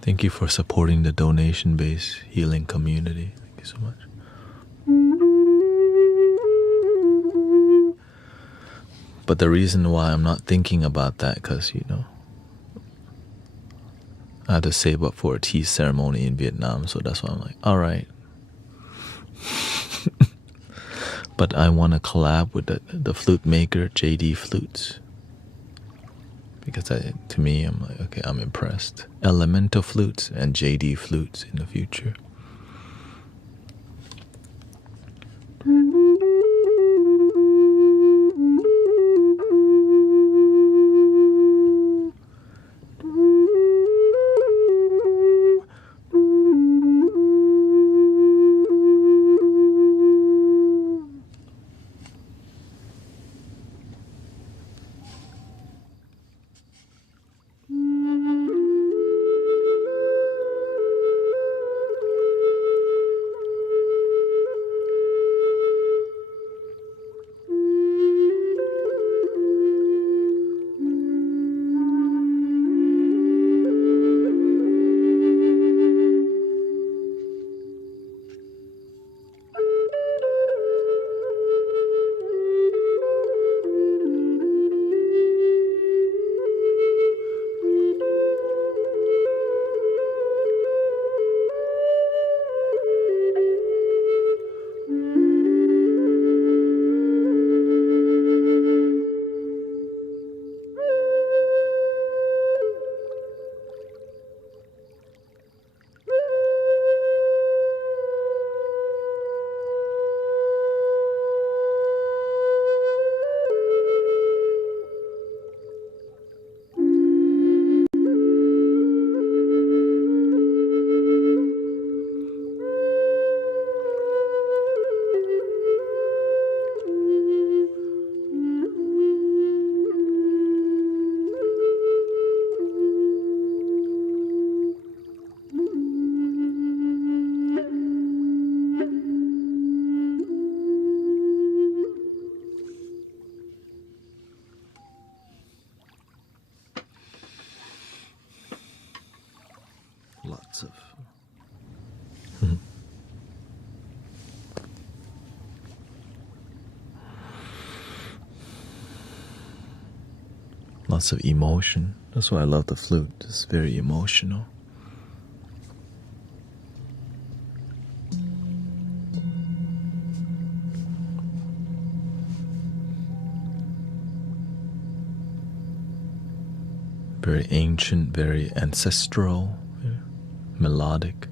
Thank you for supporting the donation-based healing community. Thank you so much. But the reason why I'm not thinking about that, because, you know, I had to save up for a tea ceremony in Vietnam, so that's why I'm like, all right. But I want to collab with the flute maker, JD Flutes. Because to me, I'm like, okay, I'm impressed. Elemental flutes and JD flutes in the future. Lots of lots of emotion. That's why I love the flute. It's very emotional. Very ancient, very ancestral, melodic.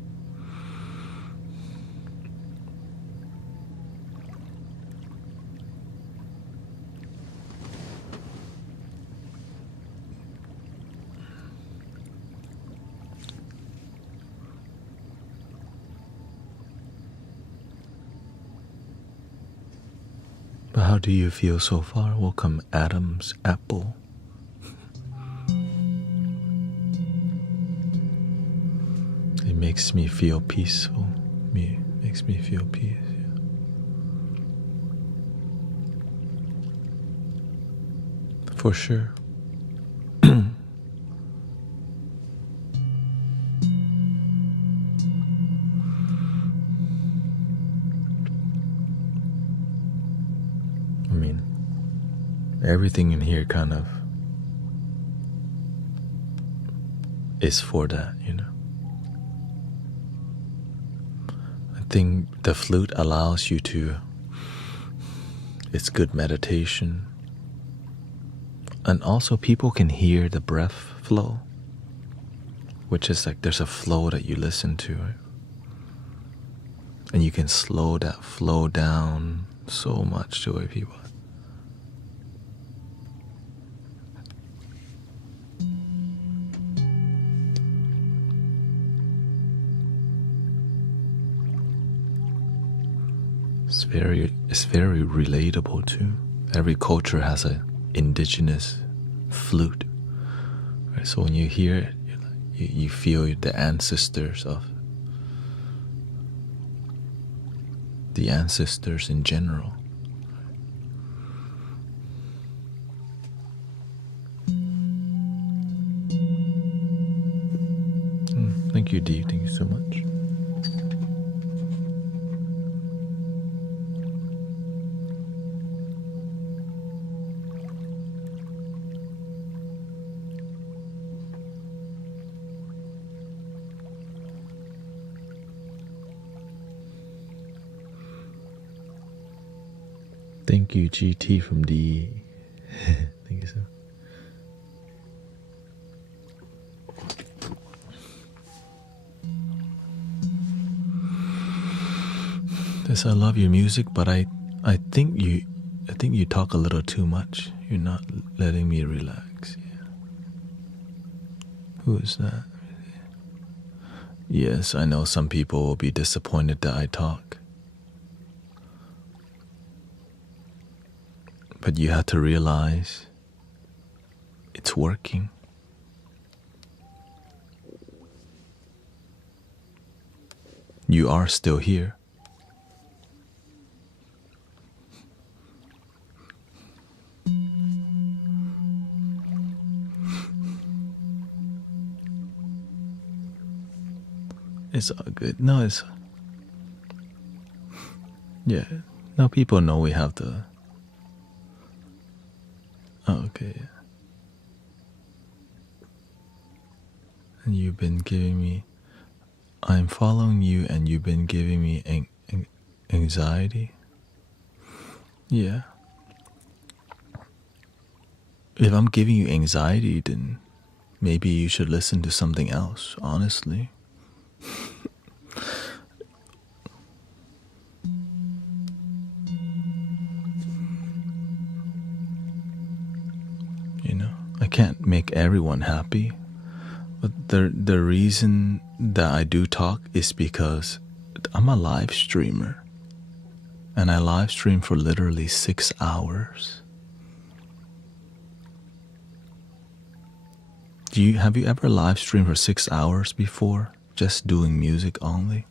But how do you feel so far? Welcome, Adam's Apple. It makes me feel peaceful. Makes me feel peace. Yeah. For sure. I mean, everything in here kind of is for that, you know. think the flute allows you to, it's good meditation. And also people can hear the breath flow, which is like there's a flow that you listen to, right? And you can slow that flow down so much to where people. It's very relatable too. Every culture has a indigenous flute, right? So when you hear it, you feel the ancestors in general. Thank you, Dee. Thank you so much. Thank you, GT from D. Thank you so much. Yes, I love your music, but I think you talk a little too much. You're not letting me relax. Yeah. Who is that? Yes, I know some people will be disappointed that I talk. But you have to realize it's working. You are still here. It's all good. No, it's... Yeah. Now people know we have the... Oh, okay, yeah. And you've been giving me... I'm following you and you've been giving me anxiety. Yeah. If I'm giving you anxiety, then maybe you should listen to something else, honestly. You know, I can't make everyone happy. But the reason that I do talk is because I'm a live streamer. And I live stream for literally 6 hours. Have you ever live streamed for 6 hours before? Just doing music only?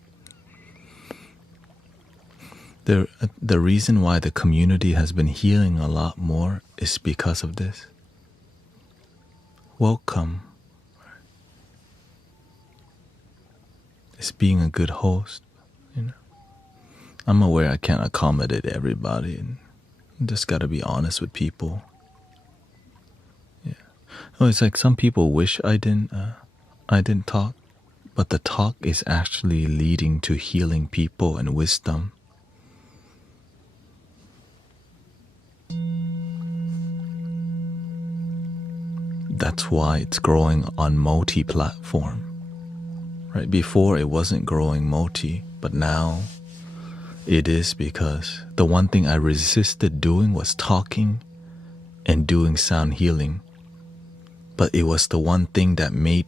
The reason why the community has been healing a lot more is because of this. Welcome. It's being a good host, you know. I'm aware I can't accommodate everybody, and just gotta be honest with people. Yeah. Oh, it's like some people wish I didn't talk, but the talk is actually leading to healing people and wisdom. That's why it's growing on multi-platform. Right? Before it wasn't growing multi, but now it is, because the one thing I resisted doing was talking and doing sound healing. But it was the one thing that made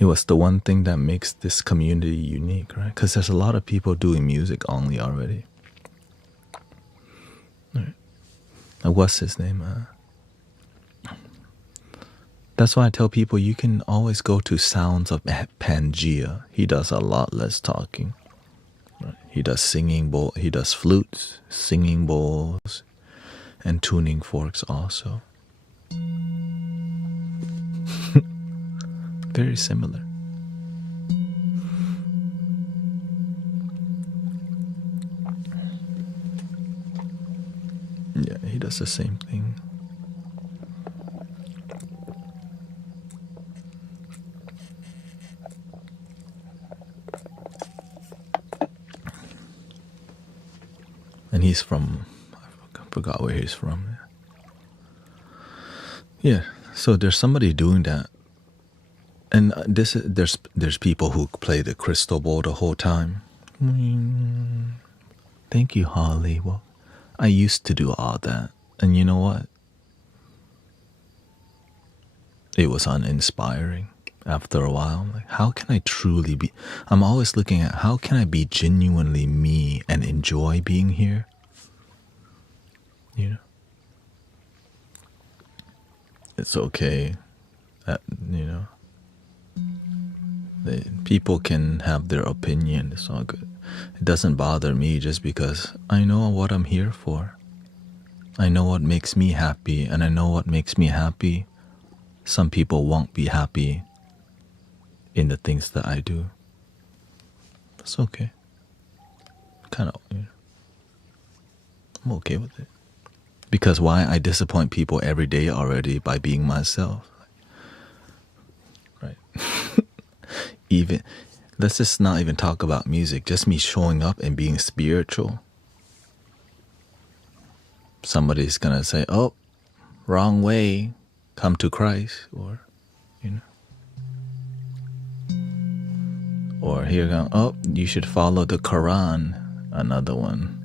it was the one thing that makes this community unique, right? Because there's a lot of people doing music only already. Right. What's his name? That's why I tell people you can always go to Sounds of Pangea. He does a lot less talking. Right? He does singing bowl. He does flutes, singing bowls, and tuning forks also. Very similar. Yeah, he does the same thing. And he's from, I forgot where he's from. Yeah, so there's somebody doing that. And there's people who play the crystal ball the whole time. Thank you, Holly. Well, I used to do all that. And you know what? It was uninspiring after a while. I'm like, how can I truly be? I'm always looking at how can I be genuinely me and enjoy being here? You know? It's okay that, you know, people can have their opinion. It's all good. It doesn't bother me just because I know what I'm here for. I know what makes me happy, and I know what makes me happy. Some people won't be happy in the things that I do. It's okay. Kind of, you know, I'm okay with it. Because why? I disappoint people every day already by being myself. Right? Even, let's just not even talk about music. Just me showing up and being spiritual. Somebody's gonna say, oh, wrong way. Come to Christ. Or, you know. Or here go, oh, you should follow the Quran. Another one.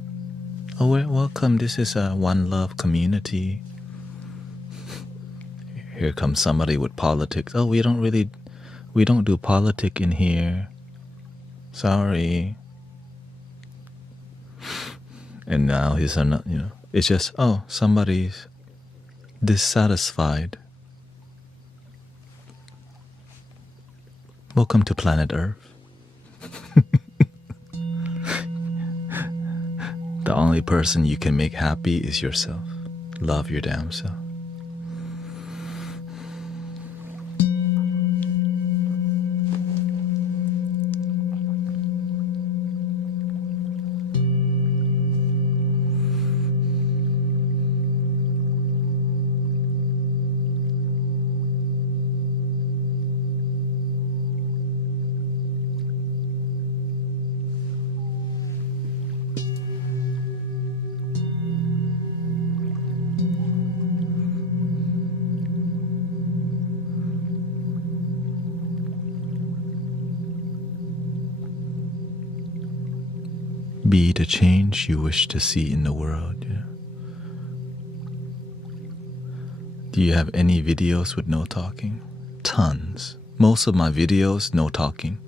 Oh, welcome. This is a One Love community. Here comes somebody with politics. Oh, we don't do politic in here. Sorry. And now he's not, you know, it's just, oh, somebody's dissatisfied. Welcome to planet Earth. The only person you can make happy is yourself. Love your damn self. Be the change you wish to see in the world. Yeah. Do you have any videos with no talking? Tons. Most of my videos, no talking.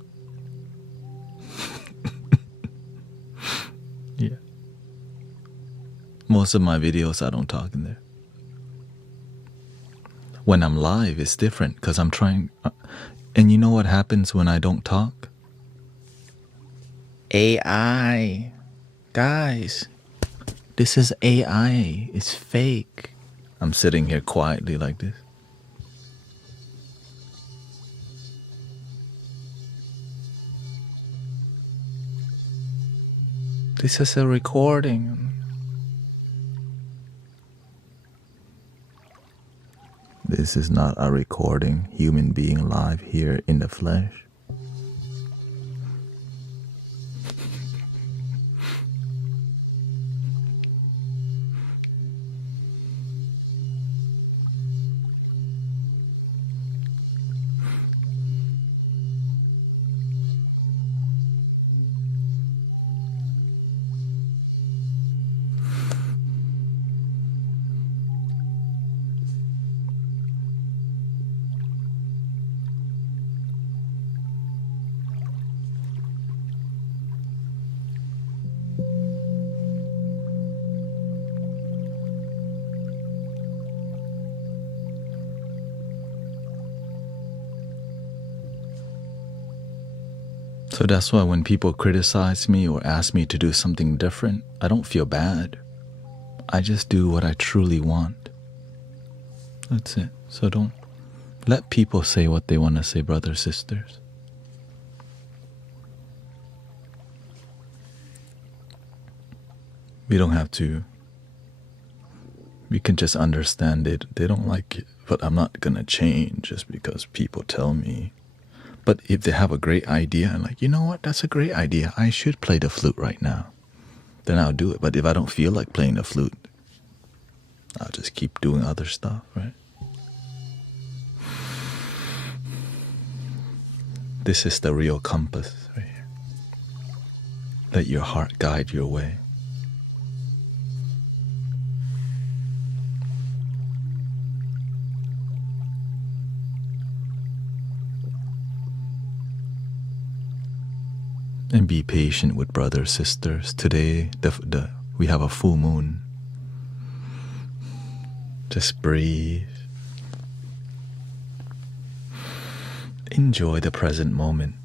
Yeah. Most of my videos, I don't talk in there. When I'm live, it's different because I'm trying. And you know what happens when I don't talk? AI. Guys, this is AI. It's fake. I'm sitting here quietly like this. This is a recording. This is not a recording. Human being live here in the flesh. So that's why when people criticize me or ask me to do something different, I don't feel bad. I just do what I truly want. That's it. So don't let people say what they want to say, brothers, sisters. We don't have to. We can just understand it. They don't like it, but I'm not going to change just because people tell me. But if they have a great idea, I'm like, you know what? That's a great idea. I should play the flute right now. then I'll do it. But if I don't feel like playing the flute, I'll just keep doing other stuff, right? This is the real compass right here. Let your heart guide your way. And be patient with brothers, sisters. Today, we have a full moon. Just breathe. Enjoy the present moment.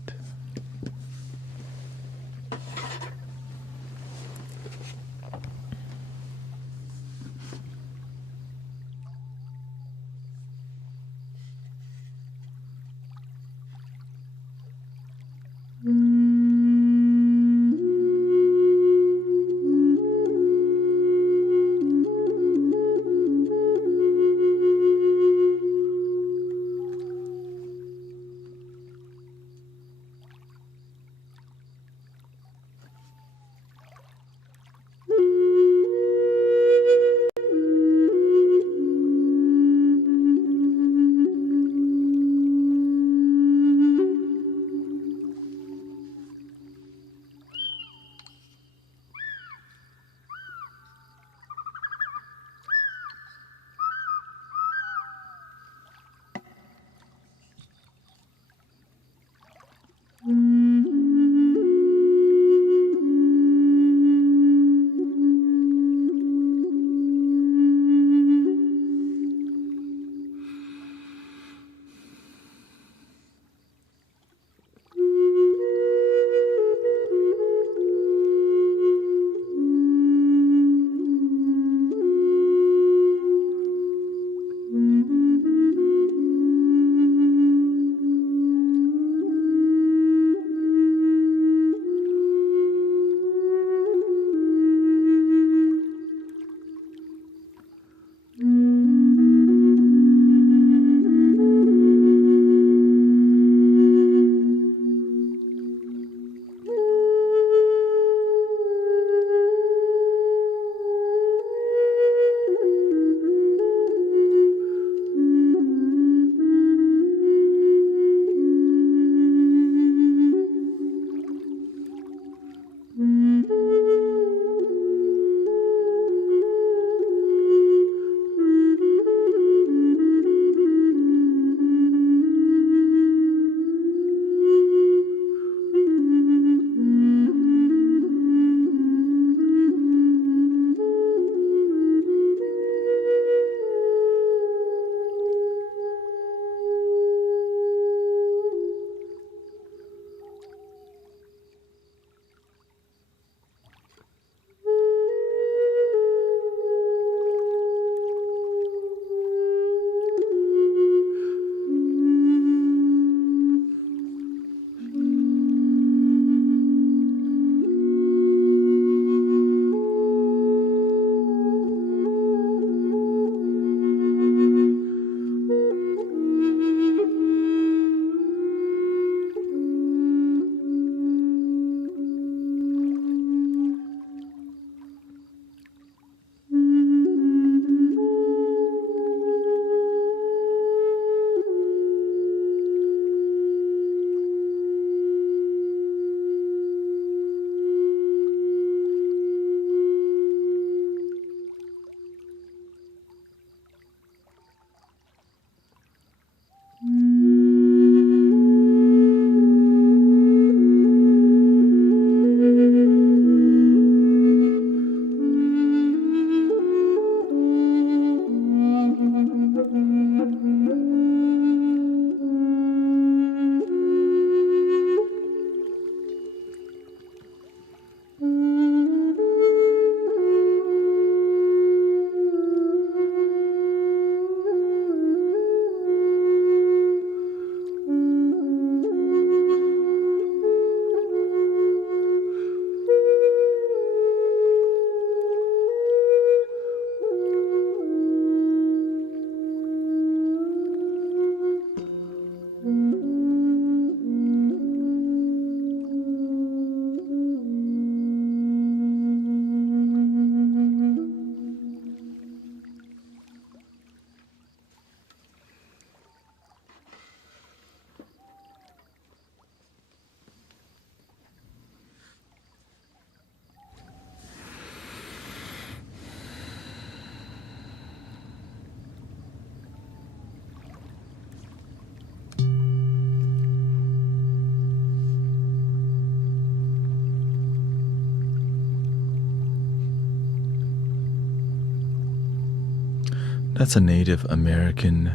That's a Native American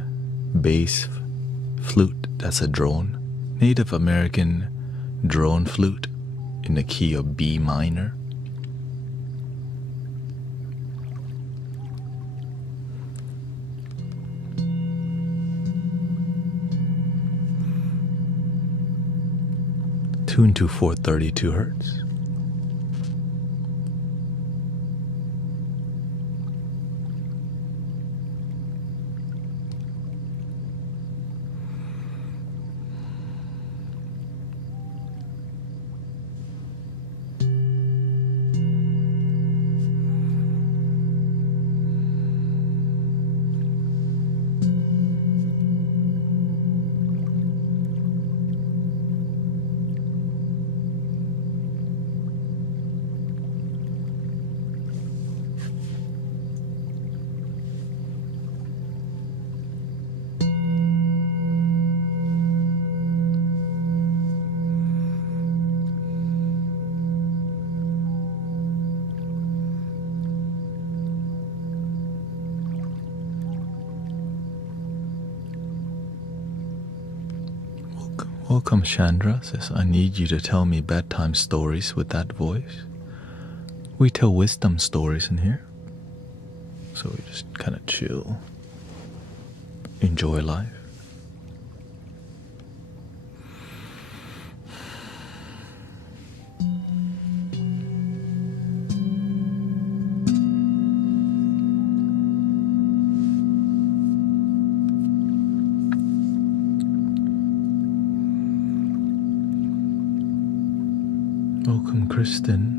bass flute. That's a drone. Native American drone flute in the key of B minor. Tuned to 432 hertz. Welcome, Chandra says, I need you to tell me bedtime stories with that voice. We tell wisdom stories in here. So we just kind of chill, enjoy life. Welcome, Kristen.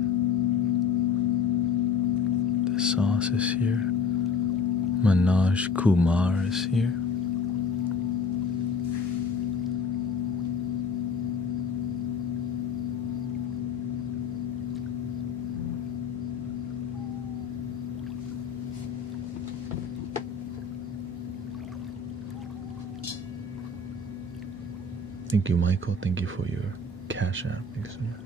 The sauce is here. Manoj Kumar is here. Thank you, Michael. Thank you for your cash app. Thanks so much.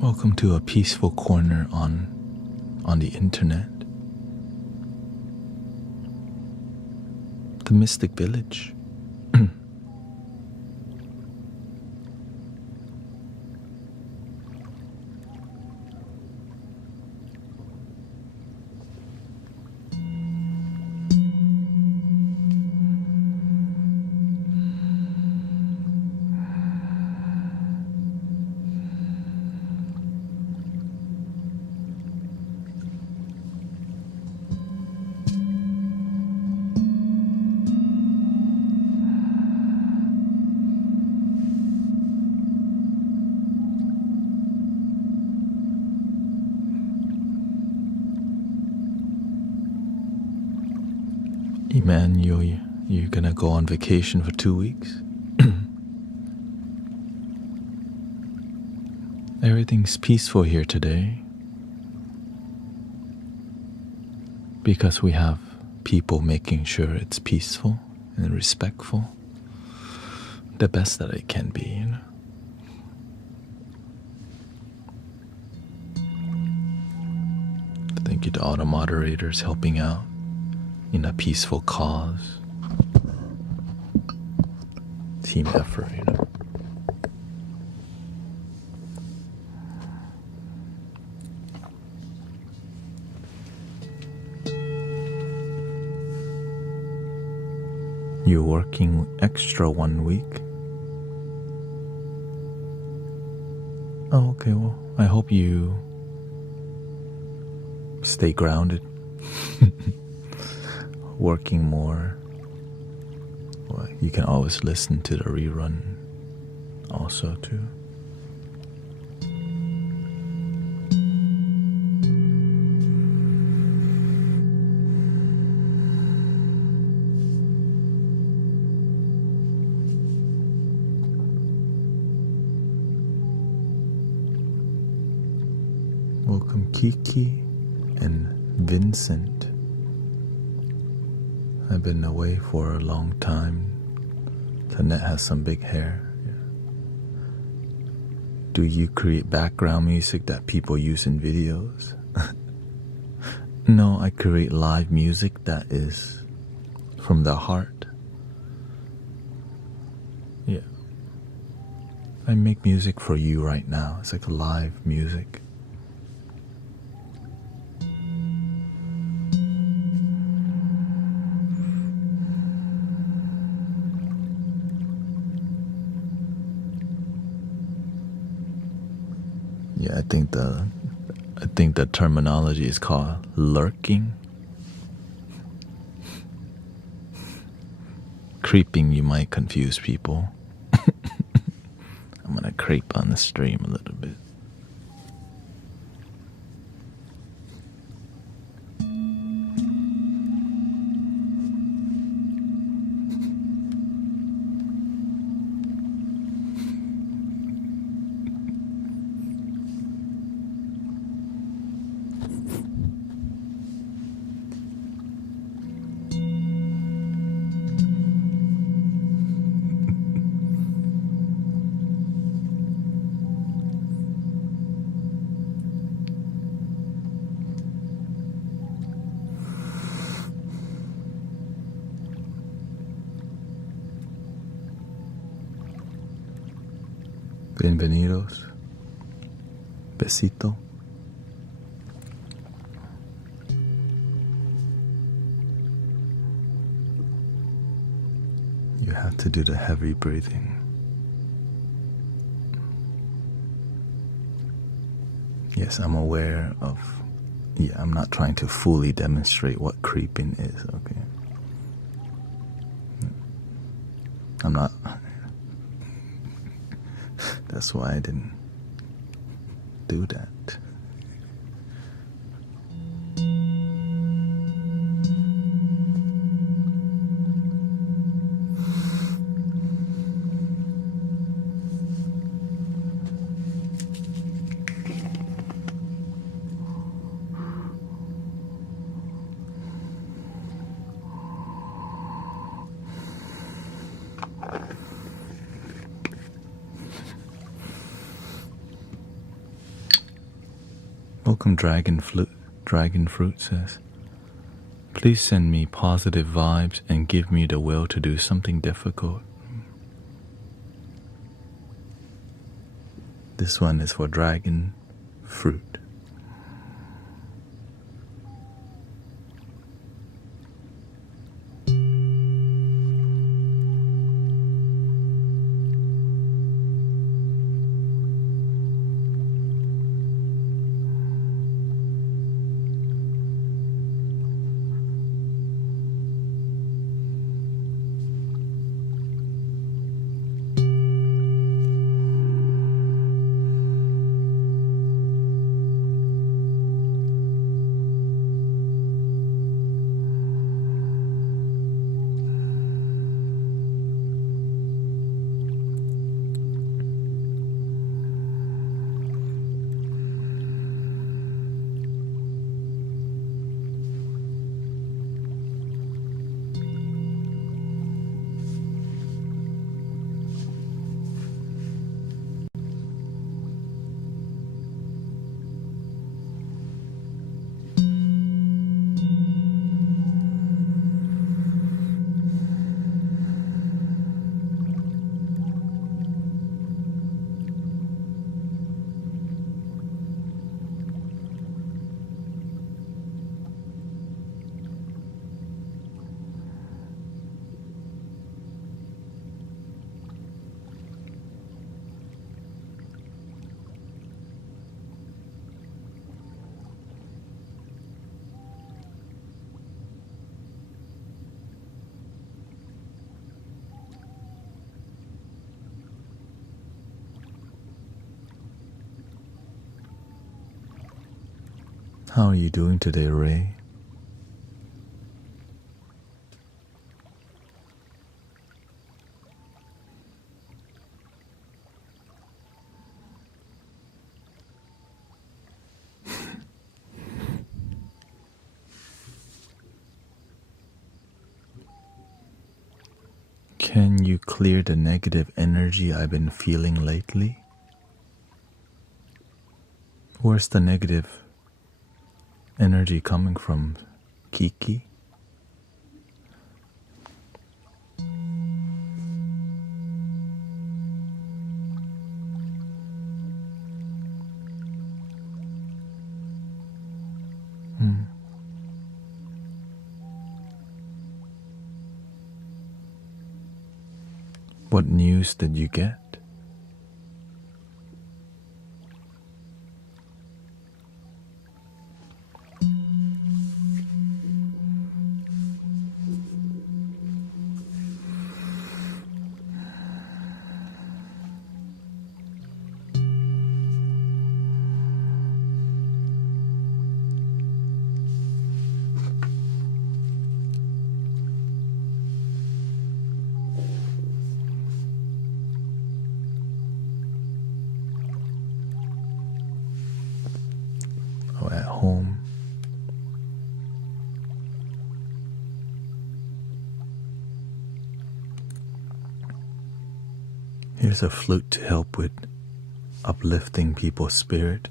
Welcome to a peaceful corner on the internet. The Mystic Village. Emmanuel, you're gonna go on vacation for 2 weeks? Everything's peaceful here today because we have people making sure it's peaceful and respectful, the best that it can be, you know. Thank you to all the moderators helping out in a peaceful cause. Team effort, you know. You're working extra 1 week? Oh, okay, well, I hope you stay grounded. Working more. Well, you can always listen to the rerun also too. Welcome Kiki and Vincent. I've been away for a long time. Thanet has some big hair. Do you create background music that people use in videos? No, I create live music that is from the heart. Yeah. I make music for you right now. It's like live music. Yeah, I think the terminology is called lurking. Creeping, you might confuse people. I'm gonna creep on the stream a little bit. Bienvenidos. Besito. You have to do the heavy breathing. Yes, I'm aware of... Yeah, I'm not trying to fully demonstrate what creeping is, okay? I'm not... That's why I didn't do that. Welcome Dragon Fruit says, please send me positive vibes and give me the will to do something difficult. This one is for Dragon Fruit. How are you doing today, Ray? Can you clear the negative energy I've been feeling lately? Where's the negative energy coming from, Kiki? What news did you get? Oh, at home. Here's a flute to help with uplifting people's spirit.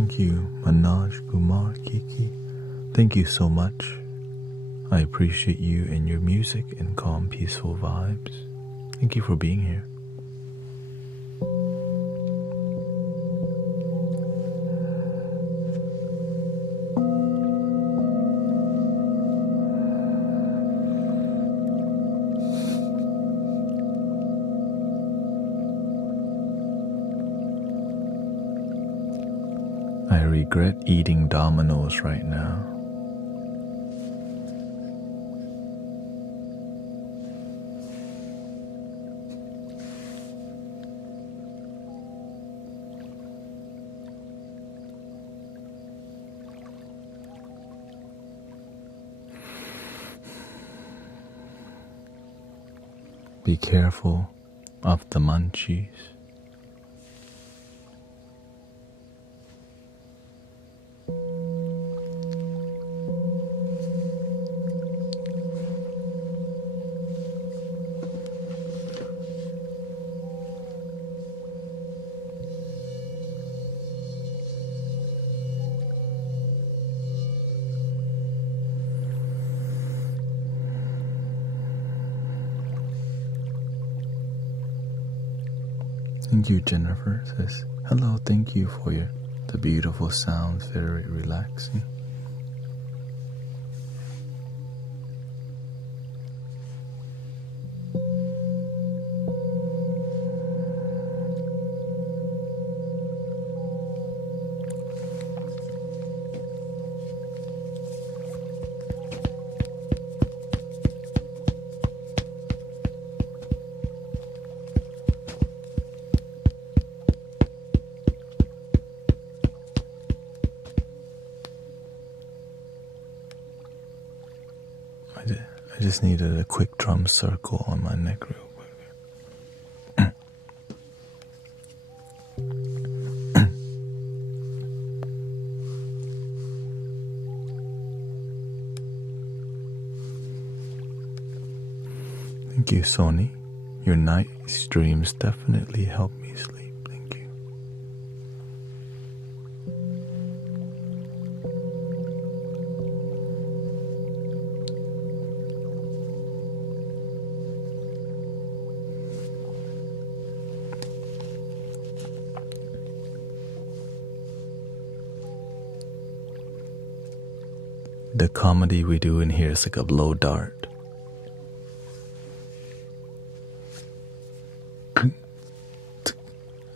Thank you, Manoj Kumar Kiki. Thank you so much. I appreciate you and your music and calm, peaceful vibes. Thank you for being here. I regret eating Domino's right now. Be careful of the munchies. Thank you, Jennifer says, hello, thank you for the beautiful sounds, very relaxing. I just needed a quick drum circle on my neck real quick. Thank you, Sony. Your night streams definitely help me sleep. Thank you. The comedy we do in here is like a blow dart.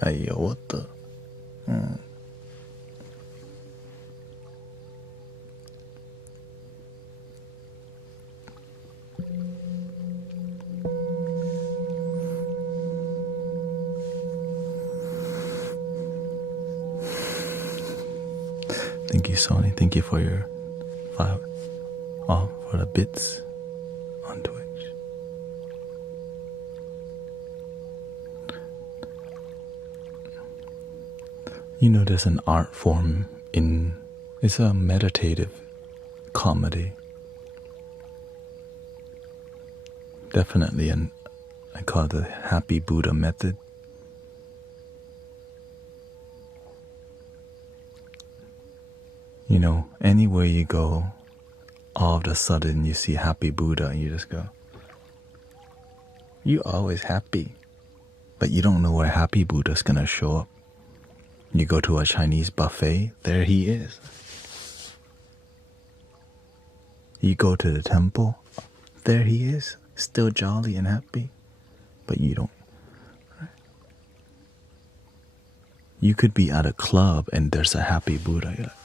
Hey, yo, what the? Thank you, Sony. Thank you for your for the bits on Twitch. You know, there's an art form it's a meditative comedy. Definitely I call it the Happy Buddha method. You know, anywhere you go, all of a sudden you see Happy Buddha and you just go, you always happy. But you don't know where Happy Buddha's gonna show up. You go to a Chinese buffet, there he is. You go to the temple, there he is, still jolly and happy. But you don't. You could be at a club and there's a Happy Buddha. You're like,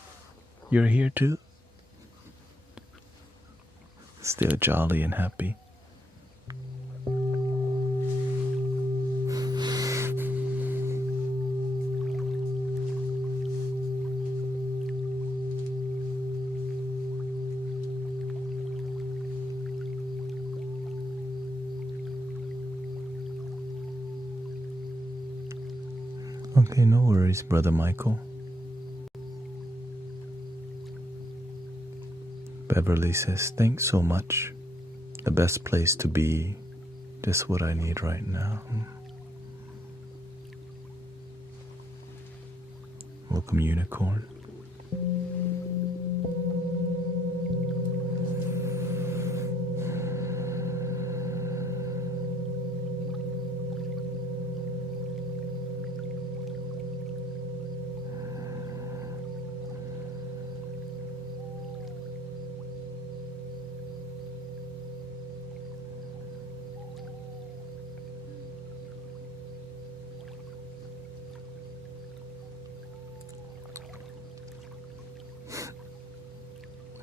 you're here too? Still jolly and happy. Okay, no worries, Brother Michael. Beverly says, thanks so much. The best place to be. Just what I need right now. Welcome, Unicorn.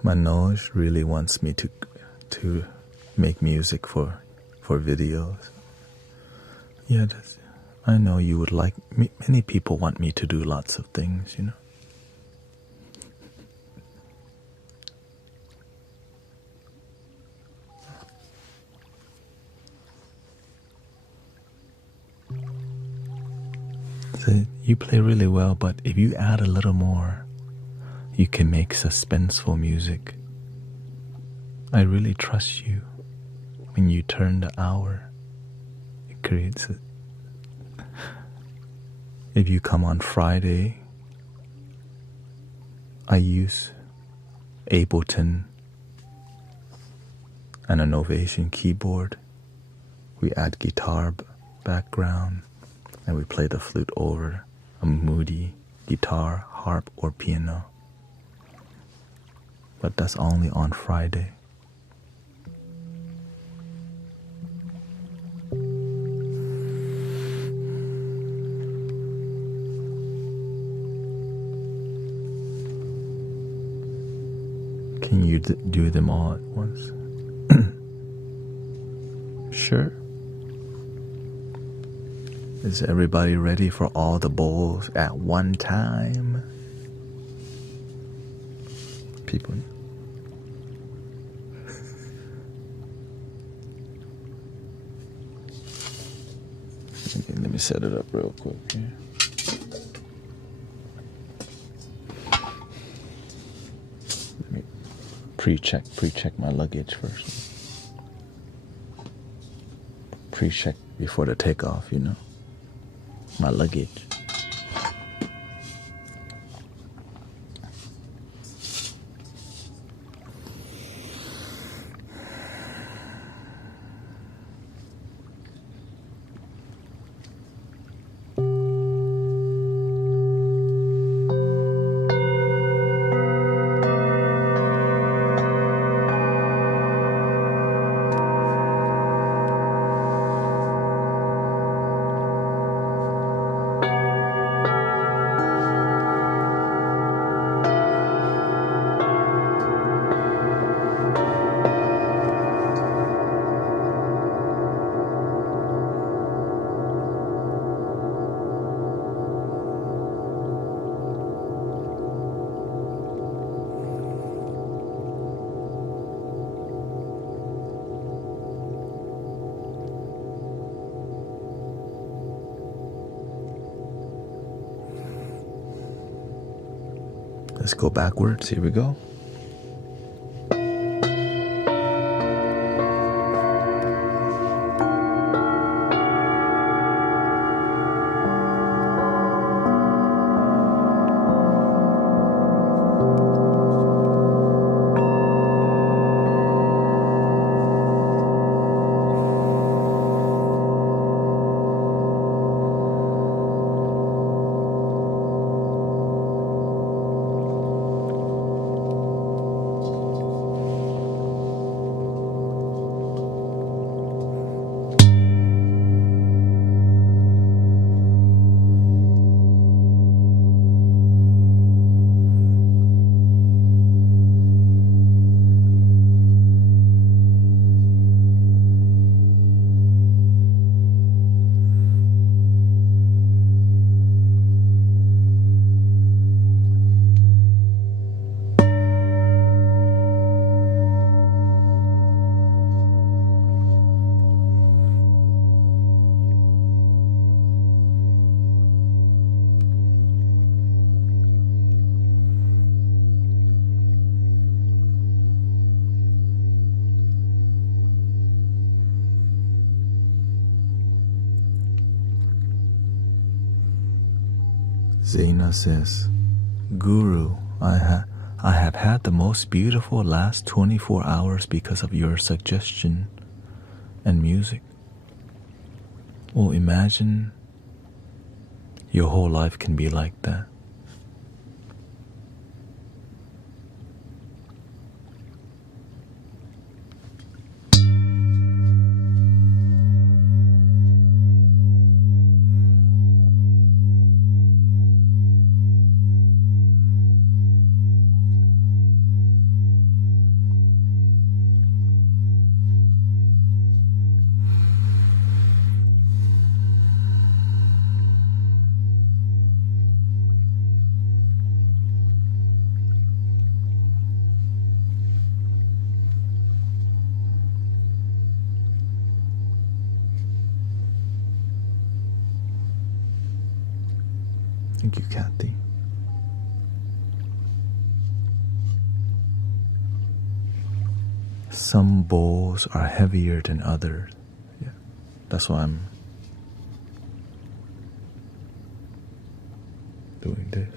My nose really wants me to make music for videos. Yeah, I know you would like me. Many people want me to do lots of things, you know. So you play really well, but if you add a little more, you can make suspenseful music. I really trust you. When you turn the hour, it creates it. If you come on Friday, I use Ableton and an Ovation keyboard. We add guitar background, and we play the flute over a moody guitar, harp, or piano. But that's only on Friday. Can you do them all at once? Sure. Is everybody ready for all the bowls at one time? People. Okay, let me set it up real quick here. Let me pre-check my luggage first. Pre-check before the takeoff, you know. My luggage. Let's go backwards. Here we go. Zaina says, Guru, I have had the most beautiful last 24 hours because of your suggestion and music. Well, imagine your whole life can be like that. Thank you, Kathy. Some bowls are heavier than others. Yeah, that's why I'm doing this.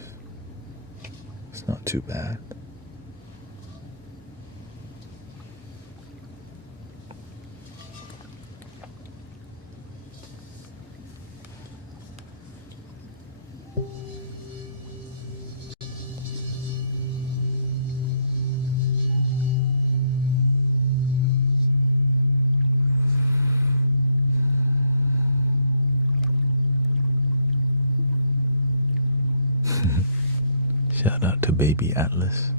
It's not too bad. Shout out to baby Atlas.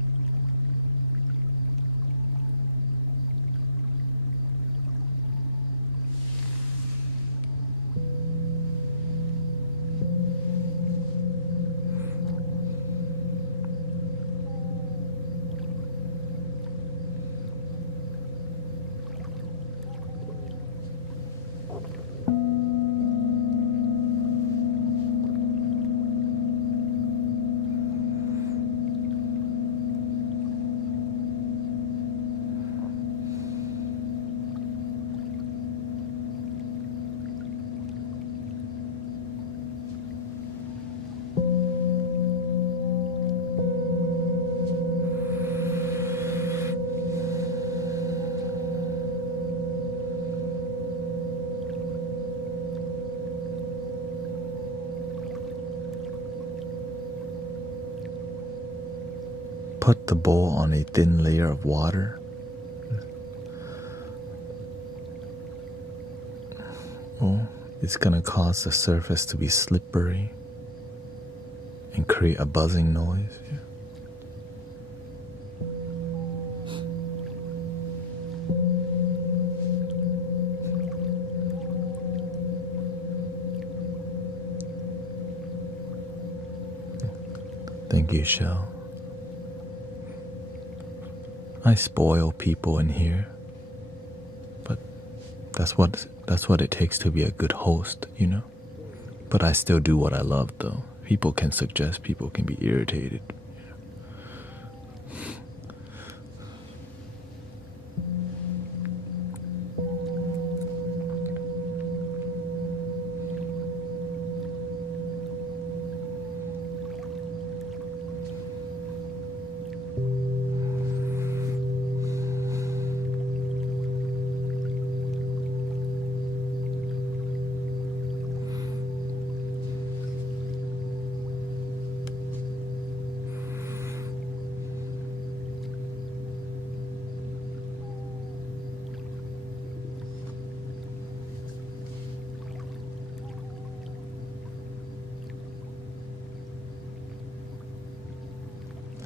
Put the bowl on a thin layer of water. Well, it's gonna cause the surface to be slippery and create a buzzing noise. Yeah. Thank you, Shell. I spoil people in here, but that's what it takes to be a good host, you know? But I still do what I love, though. People can suggest, people can be irritated.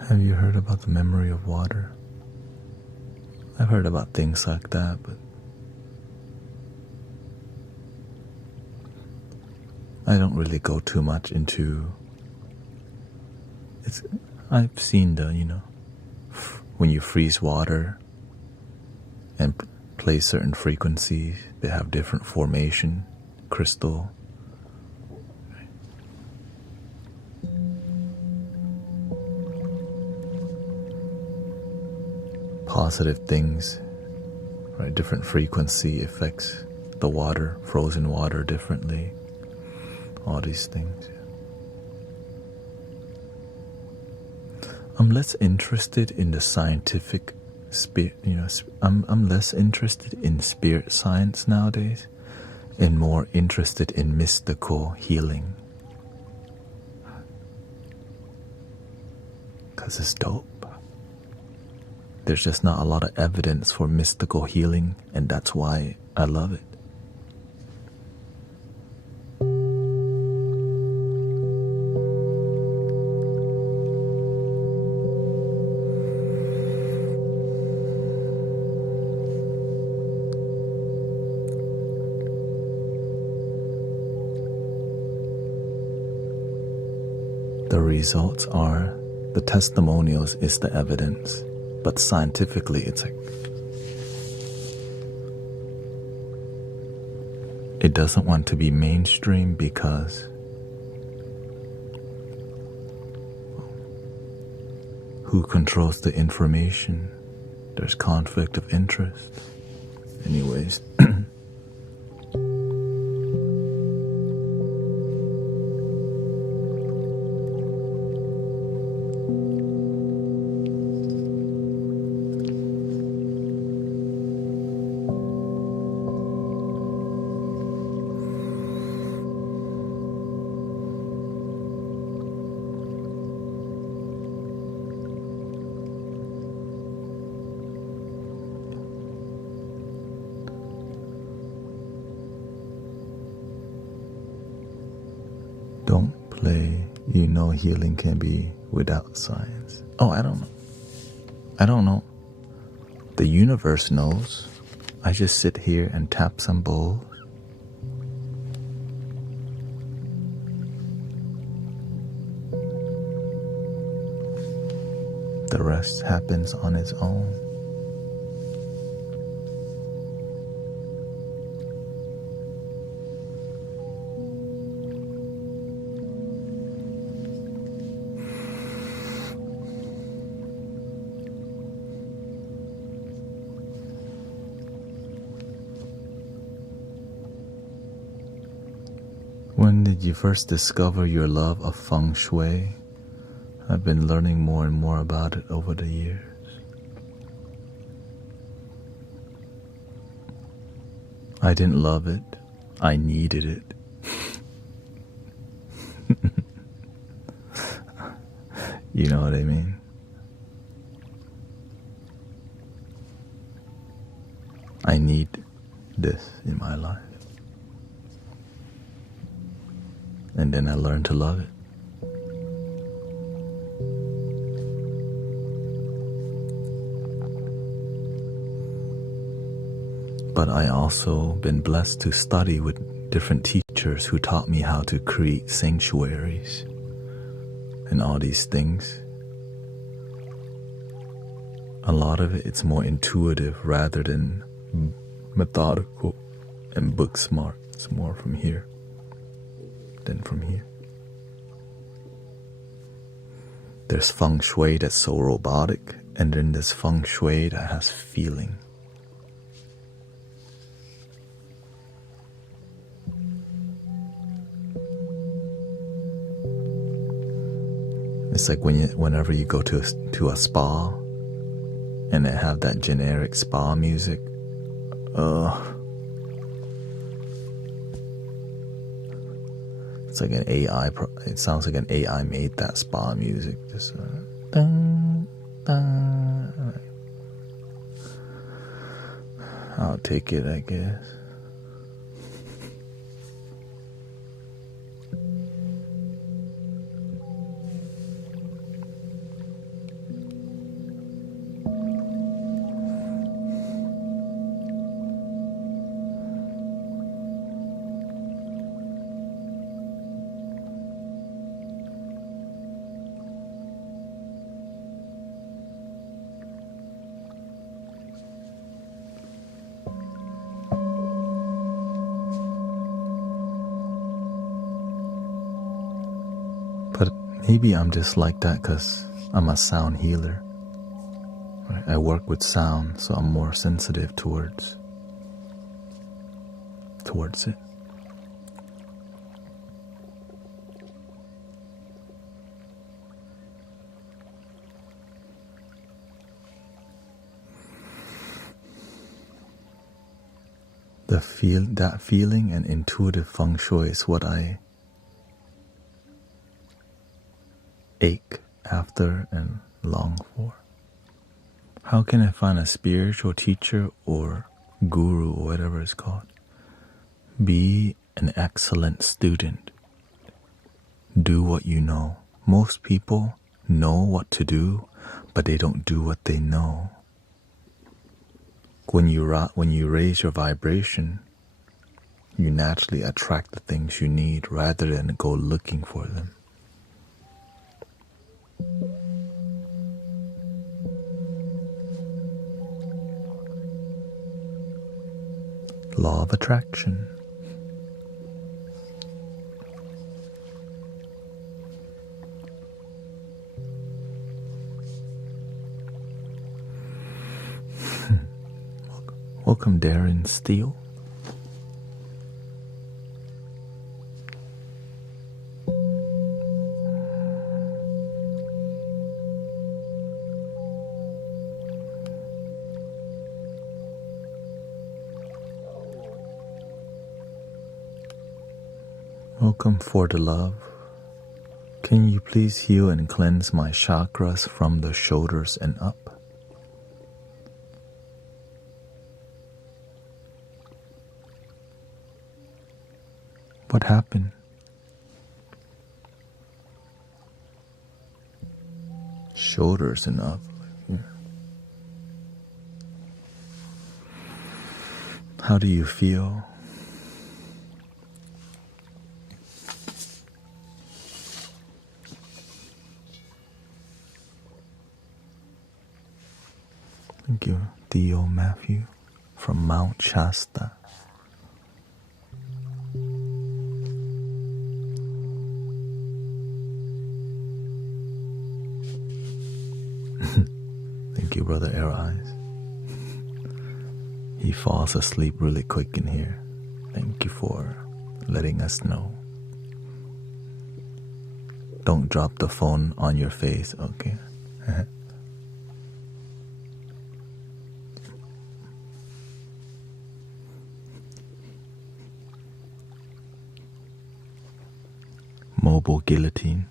Have you heard about the memory of water? I've heard about things like that, but I don't really go too much into it's. I've seen the, when you freeze water and play certain frequencies, they have different formation, crystal. Positive things, right? Different frequency affects the water, frozen water differently. All these things. I'm less interested in the scientific spirit, I'm less interested in spirit science nowadays and more interested in mystical healing. Because it's dope. There's just not a lot of evidence for mystical healing, and that's why I love it. The results are, the testimonials is the evidence, but scientifically it's like, it doesn't want to be mainstream because who controls the information? There's conflict of interest. Anyways. Don't play. You know healing can be without science. Oh, I don't know. I don't know. The universe knows. I just sit here and tap some bowls. The rest happens on its own. When did you first discover your love of feng shui? I've been learning more and more about it over the years. I didn't love it. I needed it. You know what I mean? I need this in my life. And then I learned to love it. But I also been blessed to study with different teachers who taught me how to create sanctuaries and all these things. A lot of it, it's more intuitive rather than methodical and book smart. It's more from here than from here. There's feng shui that's so robotic, and then there's feng shui that has feeling. It's like whenever you go to a spa and they have that generic spa music. It's like an AI. It sounds like an AI made that spa music. Just dun, dun. I'll take it, I guess. But maybe I'm just like that because I'm a sound healer. Right? I work with sound, so I'm more sensitive towards it. that feeling and intuitive feng shui is what I ache after and long for. How can I find a spiritual teacher or guru or whatever it's called? Be an excellent student. Do what you know. Most people know what to do, but they don't do what they know. When you raise your vibration, you naturally attract the things you need rather than go looking for them. Law of attraction. Welcome, Darren Steele. Welcome, For the Love. Can you please heal and cleanse my chakras from the shoulders and up? What happened? Shoulders and up. Yeah. How do you feel? Thank you, Theo Matthew from Mount Shasta. Thank you, Brother Air Eyes. He falls asleep really quick in here. Thank you for letting us know. Don't drop the phone on your face, okay? Mobile guillotine.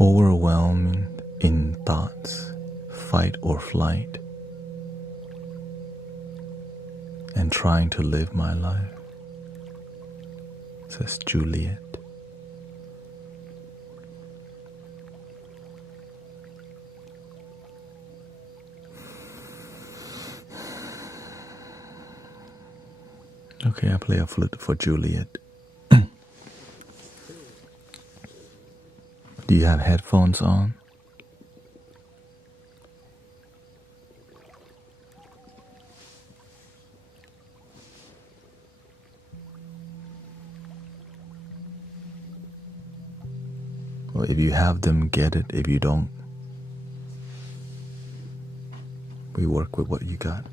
Overwhelmed in thoughts, fight or flight, and trying to live my life, says Juliet. Okay, I play a flute for Juliet. Do you have headphones on? Well, if you have them, get it. If you don't, we work with what you got.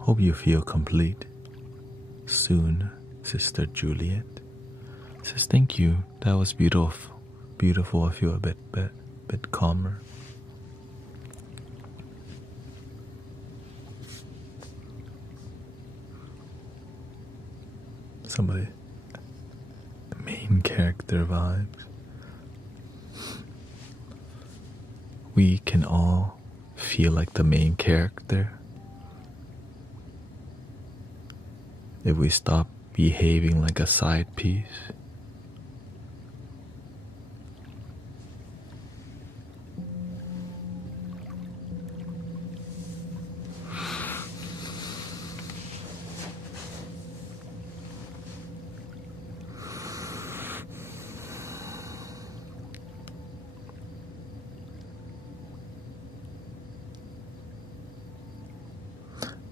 Hope you feel complete soon, Sister Juliet. Says thank you. That was beautiful. Beautiful. I feel a bit calmer. Somebody, the main character vibes. We can all feel like the main character if we stop behaving like a side piece.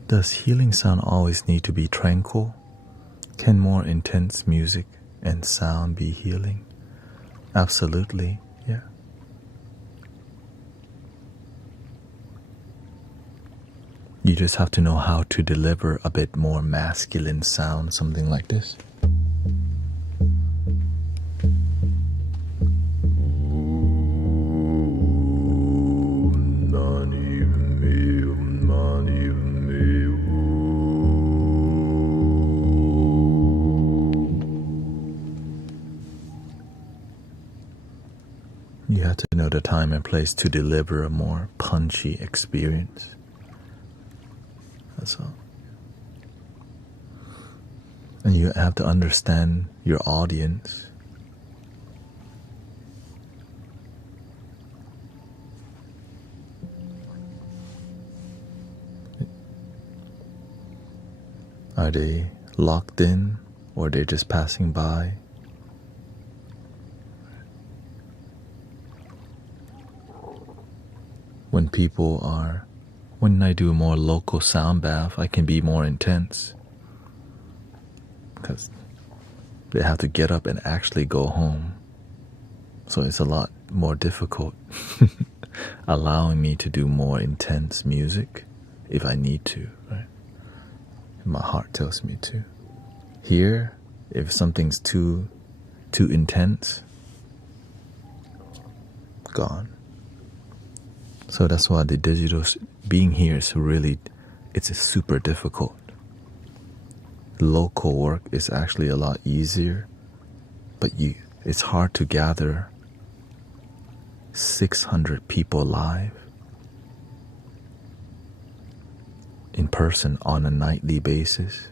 Does healing sound always need to be tranquil? Can more intense music and sound be healing? Absolutely, yeah. You just have to know how to deliver a bit more masculine sound, something like this. You have to know the time and place to deliver a more punchy experience. That's all. And you have to understand your audience. Are they locked in, or they're just passing by? When I do more local sound bath, I can be more intense because they have to get up and actually go home. So it's a lot more difficult allowing me to do more intense music if I need to, right? My heart tells me to. Here, if something's too intense, gone. So that's why the digital being here is really, it's super difficult. Local work is actually a lot easier, but it's hard to gather 600 people live in person on a nightly basis,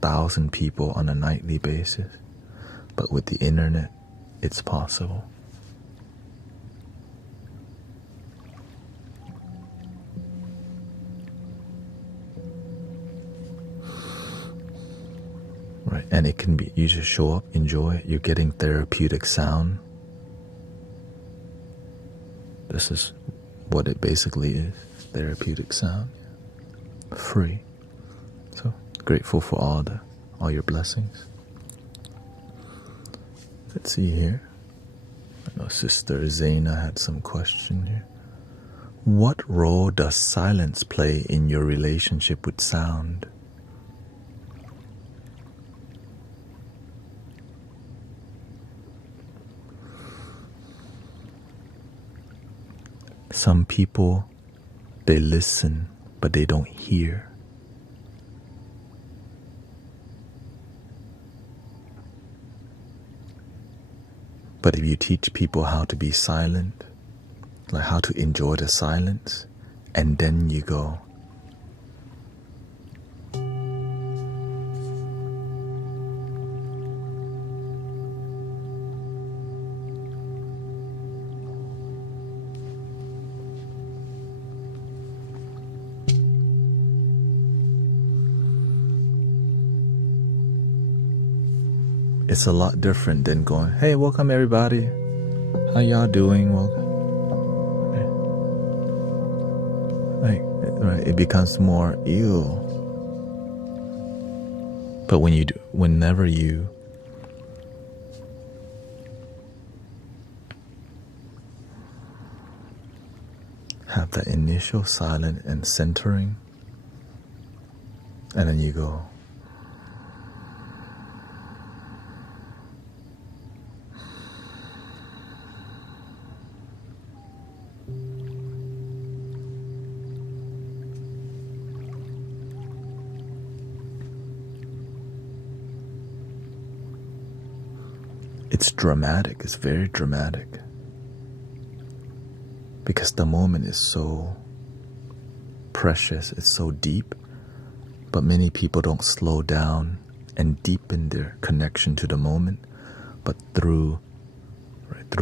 1,000 people on a nightly basis. But with the internet, it's possible. Right, and it can be, you just show up, enjoy it, you're getting therapeutic sound. This is what it basically is, therapeutic sound. Free. So grateful for all your blessings. Let's see here. I know Sister Zaina had some question here. What role does silence play in your relationship with sound? Some people, they listen, but they don't hear. But if you teach people how to be silent, like how to enjoy the silence, and then you go, it's a lot different than going, hey, welcome everybody. How y'all doing? Welcome. Right, it becomes more ew. But whenever you have the initial silence and centering, And then you go, it's dramatic, it's very dramatic. Because the moment is so precious, it's so deep, but many people don't slow down and deepen their connection to the moment, but through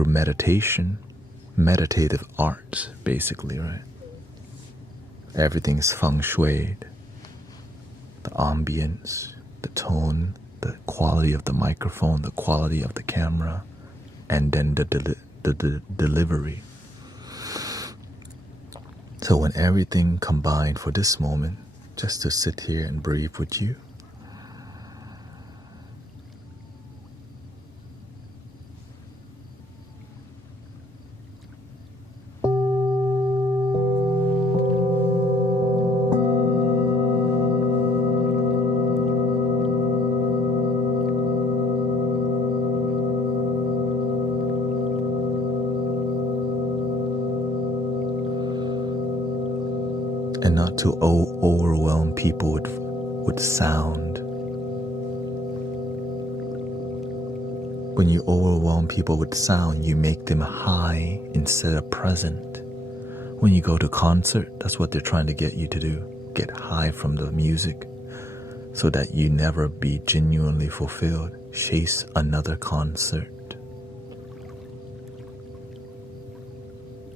meditation, meditative art, basically, right? Everything's feng shuied, the ambience, the tone, the quality of the microphone, the quality of the camera, and then the delivery. So when everything combined for this moment, just to sit here and breathe with you, and not to overwhelm people with sound. When you overwhelm people with sound, you make them high instead of present. When you go to concert, that's what they're trying to get you to do. Get high from the music so that you never be genuinely fulfilled. Chase another concert.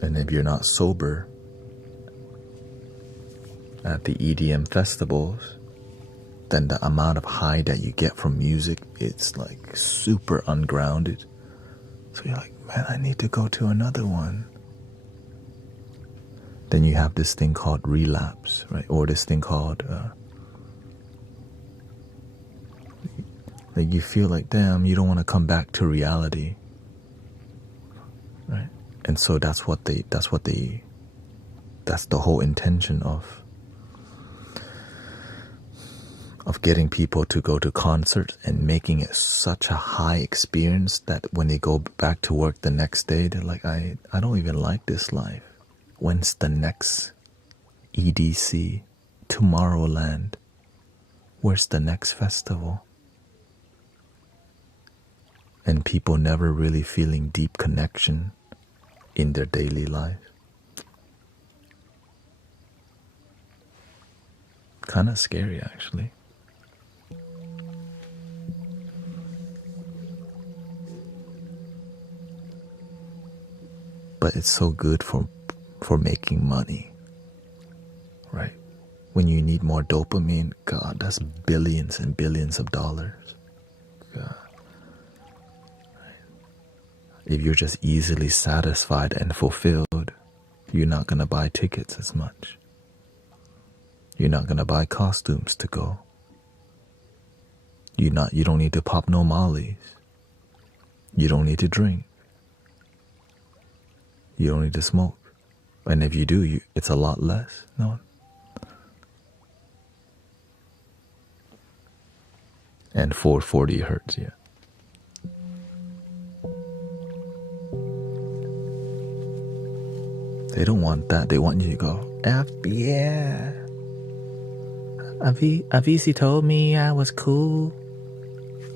And if you're not sober at the EDM festivals, then the amount of high that you get from music, it's like super ungrounded. So you're like, man, I need to go to another one. Then you have this thing called relapse, right? Or this thing called, like you feel like, damn, you don't want to come back to reality, right? And so that's the whole intention of getting people to go to concerts and making it such a high experience that when they go back to work the next day, they're like, I don't even like this life. When's the next EDC? Tomorrowland? Where's the next festival? And people never really feeling deep connection in their daily life. Kind of scary, actually. But it's so good for making money, right? When you need more dopamine, God, that's billions and billions of dollars. God. If you're just easily satisfied and fulfilled, you're not gonna buy tickets as much. You're not gonna buy costumes to go. You don't need to pop no mollies. You don't need to drink. You don't need to smoke. And if you do, it's a lot less. No. And 440 hertz, yeah. They don't want that. They want you to go, yeah. Avisi told me I was cool.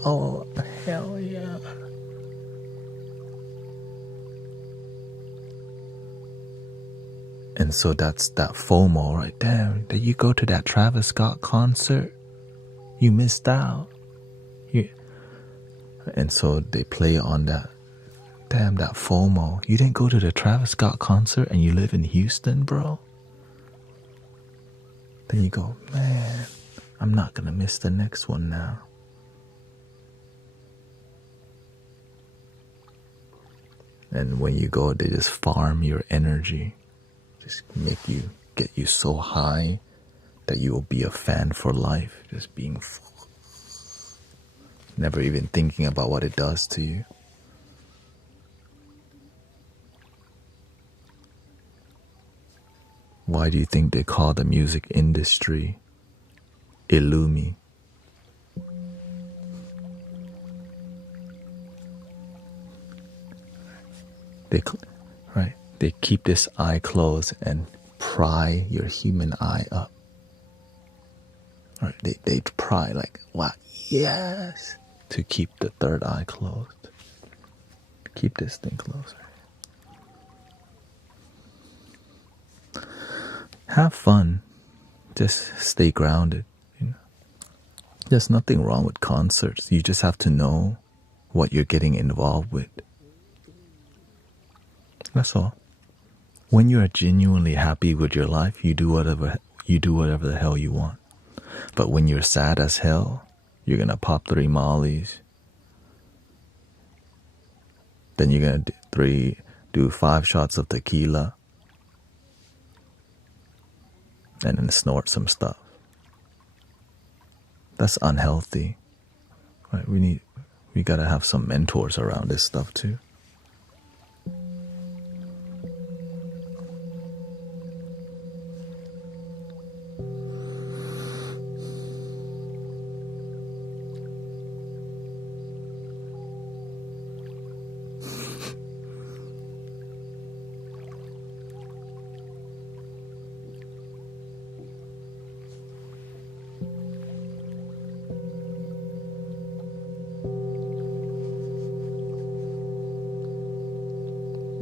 Oh, hell yeah. And so that's that FOMO, right? Damn, did you go to that Travis Scott concert? You missed out. And so they play on that. Damn, that FOMO. You didn't go to the Travis Scott concert and you live in Houston, bro? Then you go, man, I'm not gonna miss the next one now. And when you go, they just farm your energy. Just get you so high that you will be a fan for life. Just being never even thinking about what it does to you. Why do you think they call the music industry illumi. They keep this eye closed and pry your human eye up. Right? They pry like, wow, yes, to keep the third eye closed. Keep this thing closed. Have fun. Just stay grounded. There's nothing wrong with concerts. You just have to know what you're getting involved with. That's all. When you are genuinely happy with your life, you do whatever the hell you want. But when you're sad as hell, you're gonna pop 3 mollies. Then you're gonna do 5 shots of tequila, and then snort some stuff. That's unhealthy. Right? We gotta have some mentors around this stuff too.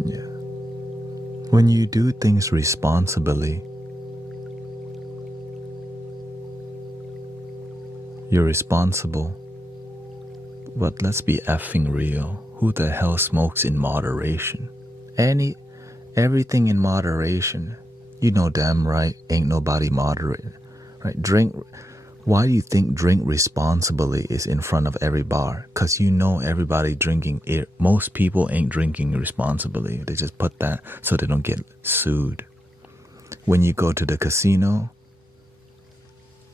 Yeah. When you do things responsibly, you're responsible. But let's be effing real. Who the hell smokes in moderation? Everything in moderation. You know damn right ain't nobody moderate. Right? Why do you think drink responsibly is in front of every bar? Because you know everybody drinking it. Most people ain't drinking responsibly. They just put that so they don't get sued. When you go to the casino,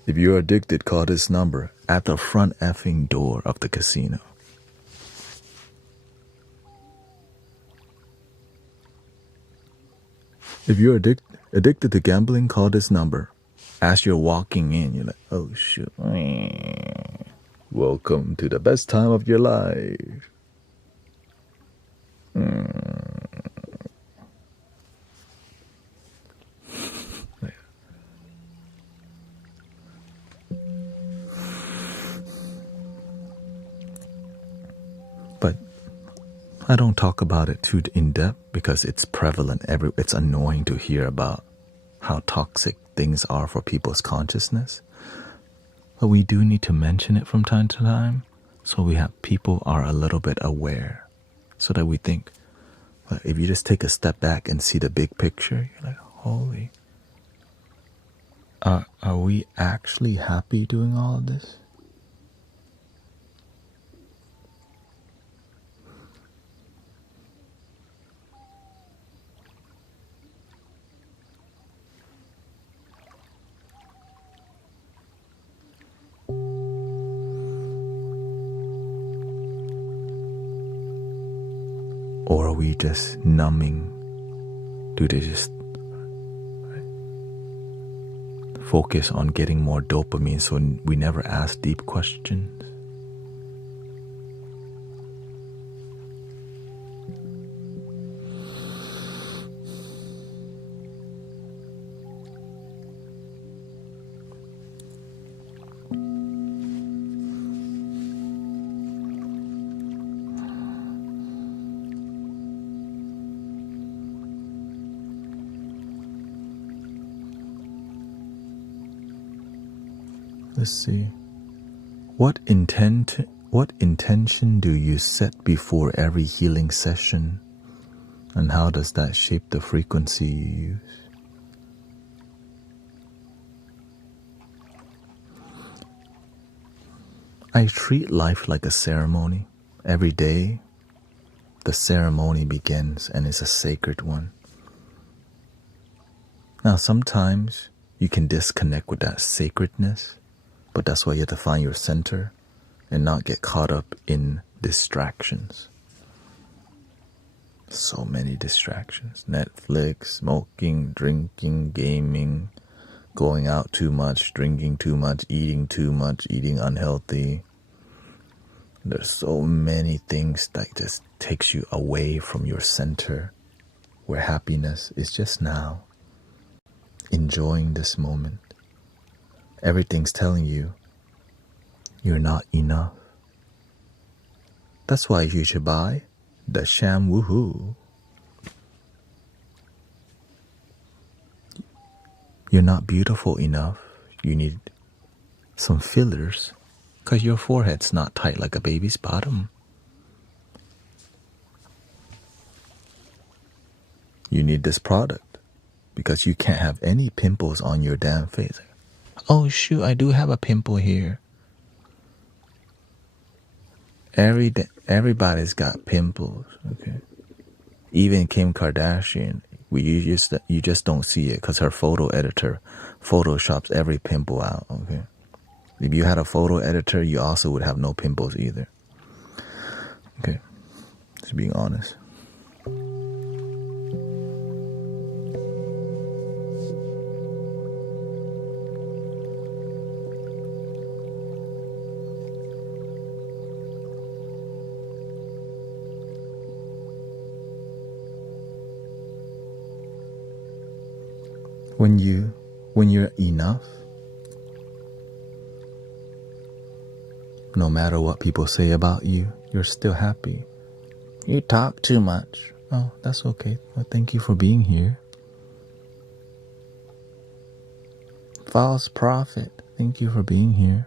if you're addicted, call this number at the front effing door of the casino. If you're addicted to gambling, call this number. As you're walking in, you're like, oh shit. Welcome to the best time of your life. But I don't talk about it too in depth because it's prevalent. It's annoying to hear about how toxic things are for people's consciousness. But we do need to mention it from time to time so people are a little bit aware. So that we think, well, if you just take a step back and see the big picture, you're like, holy. Are we actually happy doing all of this? Or are we just numbing? Do they just focus on getting more dopamine so we never ask deep questions? Let's see. What intention do you set before every healing session? And how does that shape the frequency you use? I treat life like a ceremony. Every day, the ceremony begins and it's a sacred one. Now, sometimes you can disconnect with that sacredness, but that's why you have to find your center and not get caught up in distractions. So many distractions. Netflix, smoking, drinking, gaming, going out too much, drinking too much, eating unhealthy. There's so many things that just takes you away from your center, where happiness is just now, enjoying this moment. Everything's telling you you're not enough. That's why you should buy the sham woohoo. You're not beautiful enough. You need some fillers because your forehead's not tight like a baby's bottom. You need this product because you can't have any pimples on your damn face. Oh shoot, I do have a pimple here. Everybody's got pimples, okay? Even Kim Kardashian, you just don't see it because her photo editor photoshops every pimple out, okay? If you had a photo editor, you also would have no pimples either. Okay, just being honest. When you're enough, no matter what people say about you, you're still happy. You talk too much. Oh, that's okay. Well, thank you for being here. False prophet, thank you for being here.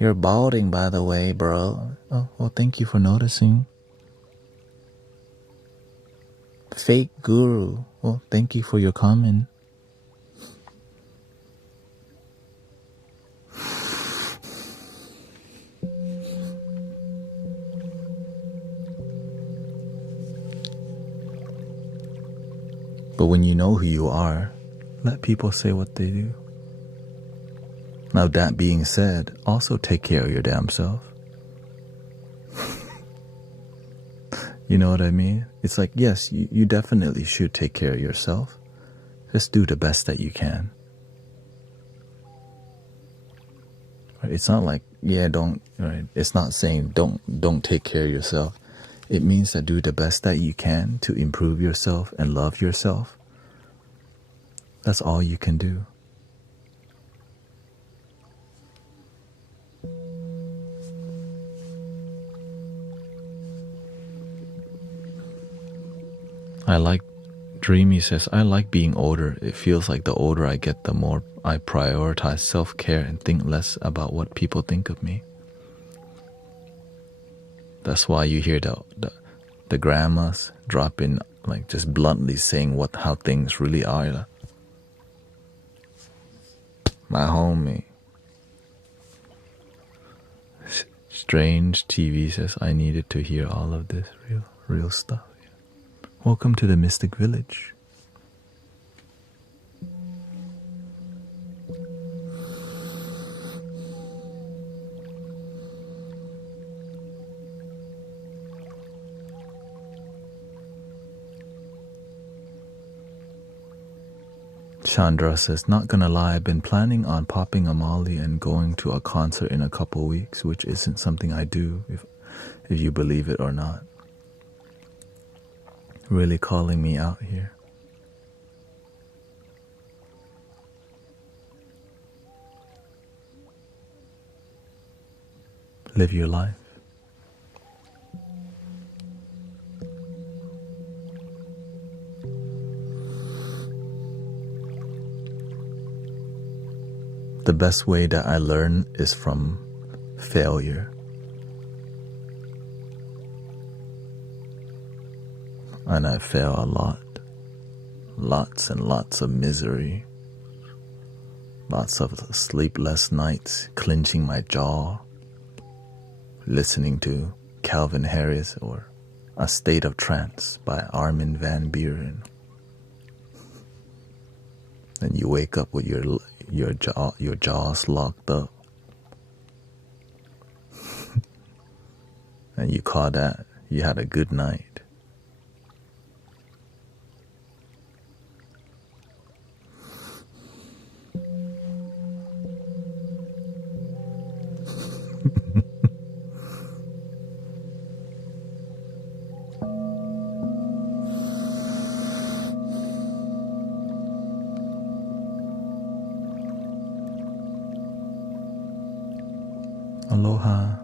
You're balding, by the way, bro. Oh, well, thank you for noticing. Fake guru, well, thank you for your comment. But when you know who you are, let people say what they do. Now, that being said, also take care of your damn self. You know what I mean? It's like, yes, you definitely should take care of yourself. Just do the best that you can. Right? It's not like, yeah, don't, right? It's not saying don't take care of yourself. It means that do the best that you can to improve yourself and love yourself. That's all you can do. Dreamy says, I like being older. It feels like the older I get, the more I prioritize self-care and think less about what people think of me. That's why you hear the grandmas drop in, like just bluntly saying how things really are. My homie. Strange TV says, I needed to hear all of this real stuff. Welcome to the Mystic Village. Chandra says, not gonna lie, I've been planning on popping a Molly and going to a concert in a couple weeks, which isn't something I do, if you believe it or not. Really calling me out here. Live your life. The best way that I learn is from failure. And I fail a lot. Lots and lots of misery. Lots of sleepless nights, clenching my jaw, listening to Calvin Harris or A State of Trance by Armin van Buuren. And you wake up with your jaws locked up. And you call that you had a good night. Aloha.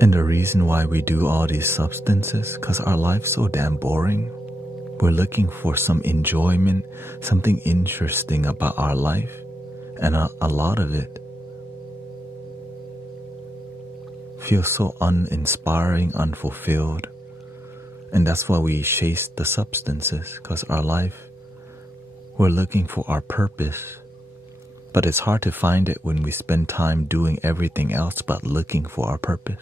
And the reason why we do all these substances, because our life's so damn boring. We're looking for some enjoyment, something interesting about our life. And a lot of it feels so uninspiring, unfulfilled. And that's why we chase the substances, because our life, we're looking for our purpose. But it's hard to find it when we spend time doing everything else but looking for our purpose.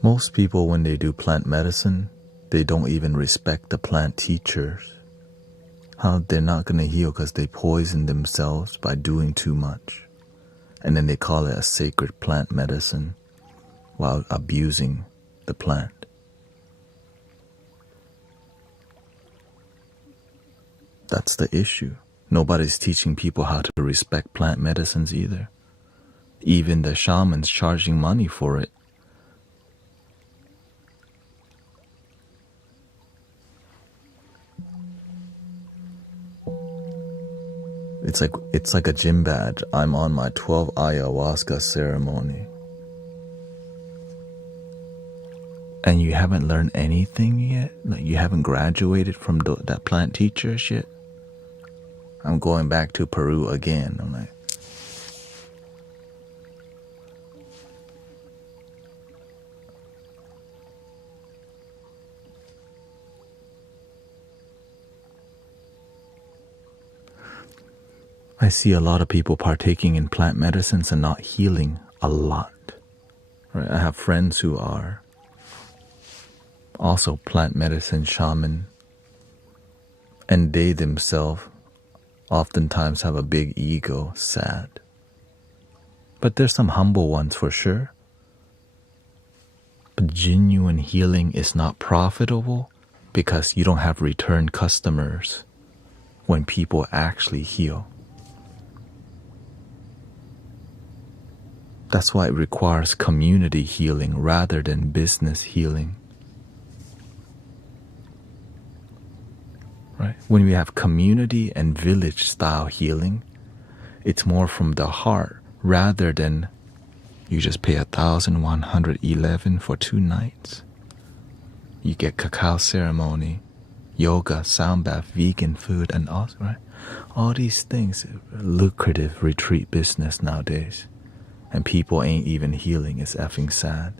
Most people, when they do plant medicine, they don't even respect the plant teachers. How they're not going to heal because they poison themselves by doing too much. And then they call it a sacred plant medicine while abusing the plant. That's the issue. Nobody's teaching people how to respect plant medicines either. Even the shamans charging money for it. It's like a gym badge. I'm on my 12 ayahuasca ceremony. And you haven't learned anything yet? Like you haven't graduated from that plant teacher shit? I'm going back to Peru again. I'm like, I see a lot of people partaking in plant medicines and not healing a lot. Right? I have friends who are also plant medicine shaman, and they themselves oftentimes have a big ego, sad. But there's some humble ones for sure. But genuine healing is not profitable because you don't have return customers when people actually heal. That's why it requires community healing rather than business healing. Right? When we have community and village style healing, it's more from the heart rather than you just pay 1,111 for 2 nights. You get cacao ceremony, yoga, sound bath, vegan food, and all, right? All these things, lucrative retreat business nowadays. And people ain't even healing. It's effing sad.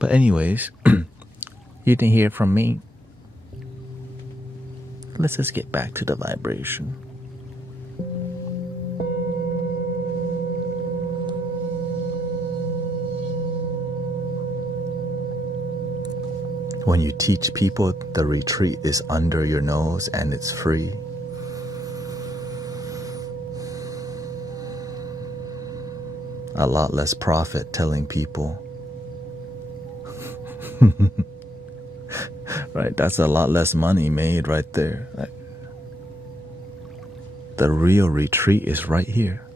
But anyways, you didn't hear from me. Let's just get back to the vibration. When you teach people the retreat is under your nose and it's free, a lot less profit telling people. Right, that's a lot less money made right there. The real retreat is right here.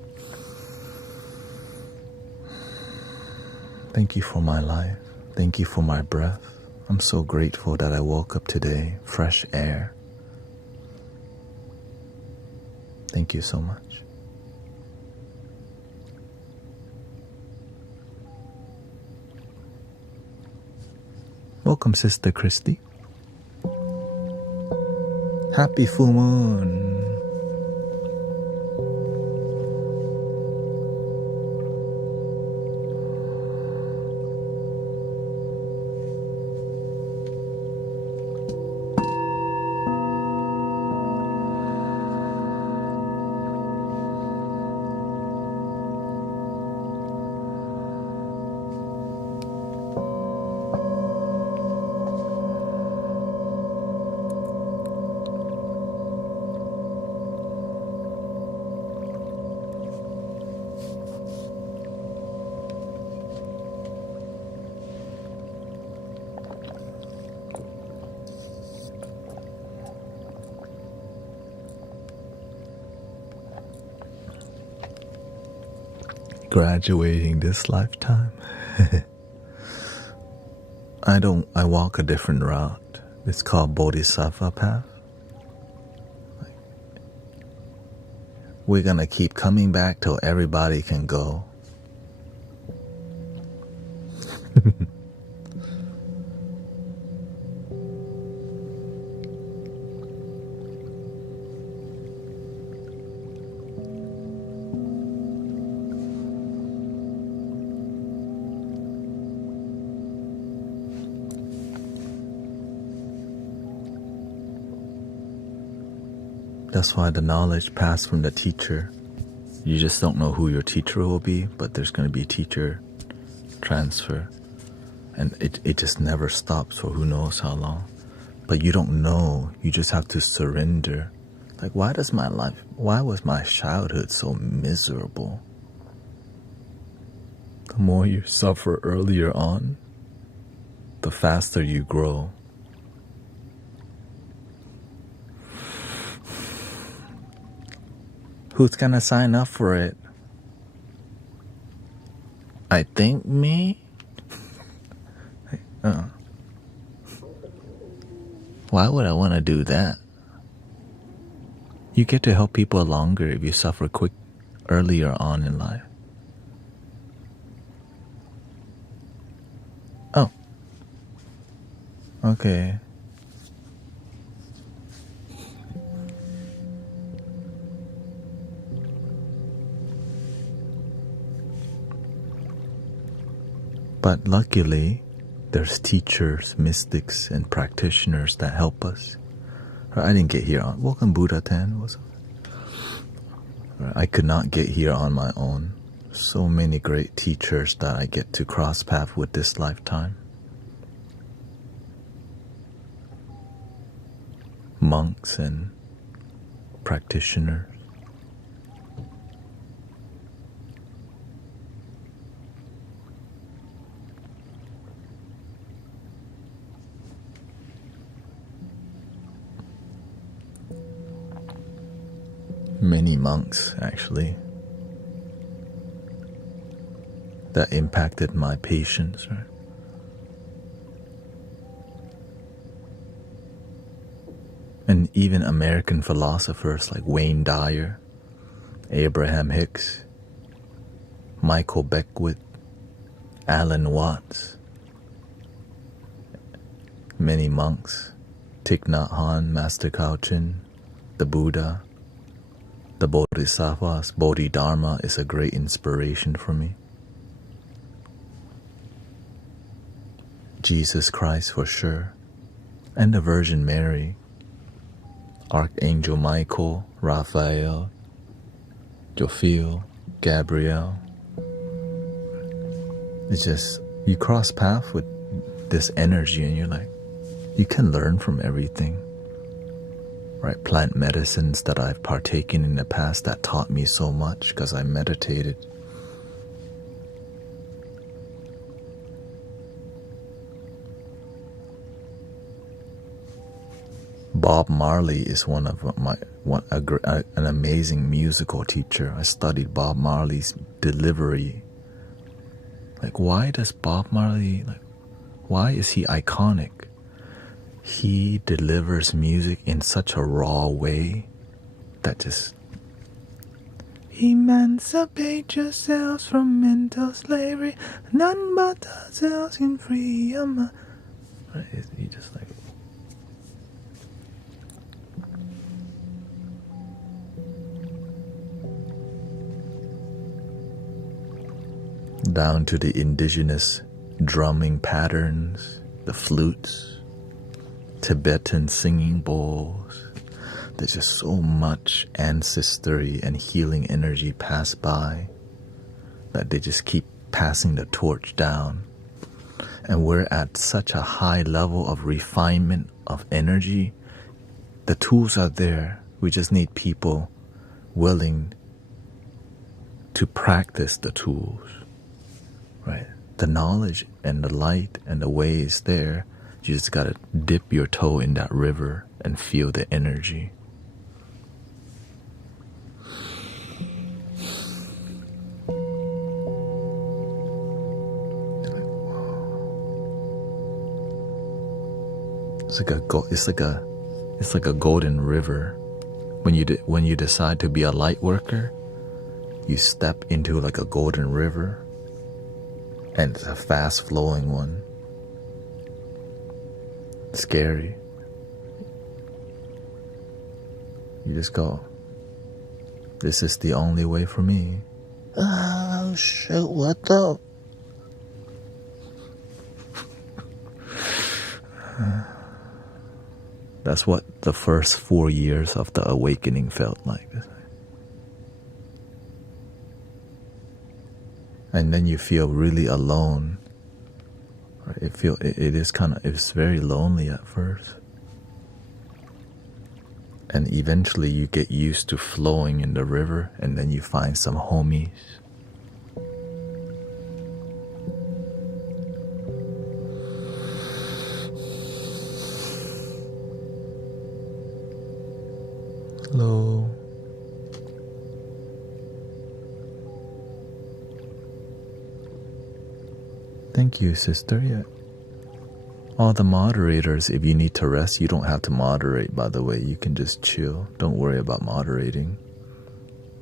Thank you for my life. Thank you for my breath. I'm so grateful that I woke up today, fresh air. Thank you so much. Welcome, Sister Christy. Happy full moon. graduating this lifetime. I walk a different route. It's called Bodhisattva path. We're gonna keep coming back till everybody can go. That's why the knowledge passed from the teacher. You just don't know who your teacher will be, but there's going to be teacher transfer. And it just never stops for who knows how long. But you don't know. You just have to surrender. Like, why was my childhood so miserable? The more you suffer earlier on, the faster you grow. Who's gonna sign up for it? I think me? Why would I want to do that? You get to help people longer if you suffer earlier on in life. Oh. Okay. But luckily, there's teachers, mystics, and practitioners that help us. I didn't get here on... Welcome, Buddha Tan. I could not get here on my own. So many great teachers that I get to cross path with this lifetime. Monks and practitioners. Many monks, actually, that impacted my patience, right? And even American philosophers like Wayne Dyer, Abraham Hicks, Michael Beckwith, Alan Watts, many monks, Thich Nhat Hanh, Master Khao Chin, the Buddha, the Bodhisattvas. Bodhidharma is a great inspiration for me. Jesus Christ for sure. And the Virgin Mary. Archangel Michael, Raphael, Jophiel, Gabriel. It's just, you cross paths with this energy and you're like, you can learn from everything. Right, plant medicines that I've partaken in the past that taught me so much because I meditated. Bob Marley is an amazing musical teacher. I studied Bob Marley's delivery. Like, why is he iconic? He delivers music in such a raw way that just... Emancipate yourselves from mental slavery. None but ourselves can free your mind. Right? He just like... Down to the indigenous drumming patterns, the flutes, Tibetan singing bowls. There's just so much ancestry and healing energy pass by that they just keep passing the torch down. And we're at such a high level of refinement of energy. The tools are there. We just need people willing to practice the tools. Right? The knowledge and the light and the way is there. You just gotta dip your toe in that river and feel the energy. it's like a golden river. When you decide to be a light worker, you step into like a golden river, and it's a fast flowing one. Scary. You just go, this is the only way for me. Oh shit, what the? That's what the first 4 years of the awakening felt like. And then you feel really alone. It's very lonely at first. And eventually you get used to flowing in the river, and then you find some homies. Hello. Thank you, sister. Yeah. All the moderators, if you need to rest, you don't have to moderate, by the way. You can just chill. Don't worry about moderating.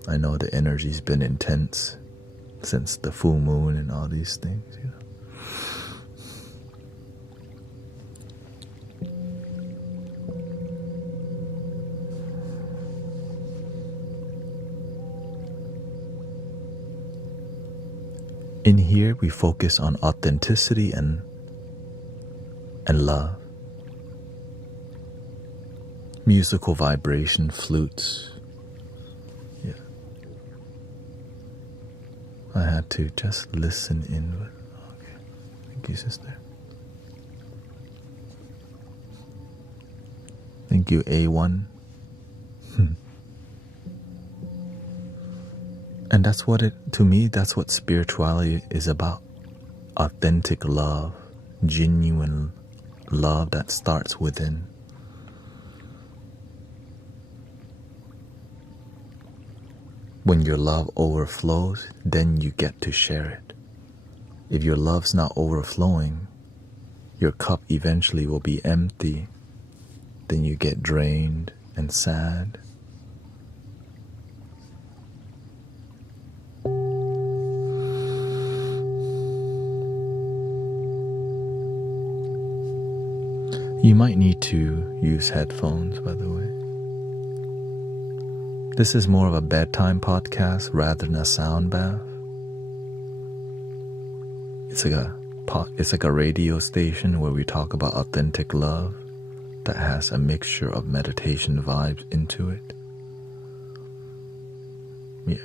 I know the energy's been intense since the full moon and all these things, you know. In here, we focus on authenticity and love. Musical vibration, flutes. Yeah. I had to just listen in. Okay. Thank you, sister. Thank you, A1. And that's what to me, that's what spirituality is about. Authentic love, genuine love that starts within. When your love overflows, then you get to share it. If your love's not overflowing, your cup eventually will be empty. Then you get drained and sad. You might need to use headphones, by the way. This is more of a bedtime podcast rather than a sound bath. It's like a radio station where we talk about authentic love that has a mixture of meditation vibes into it. Yeah.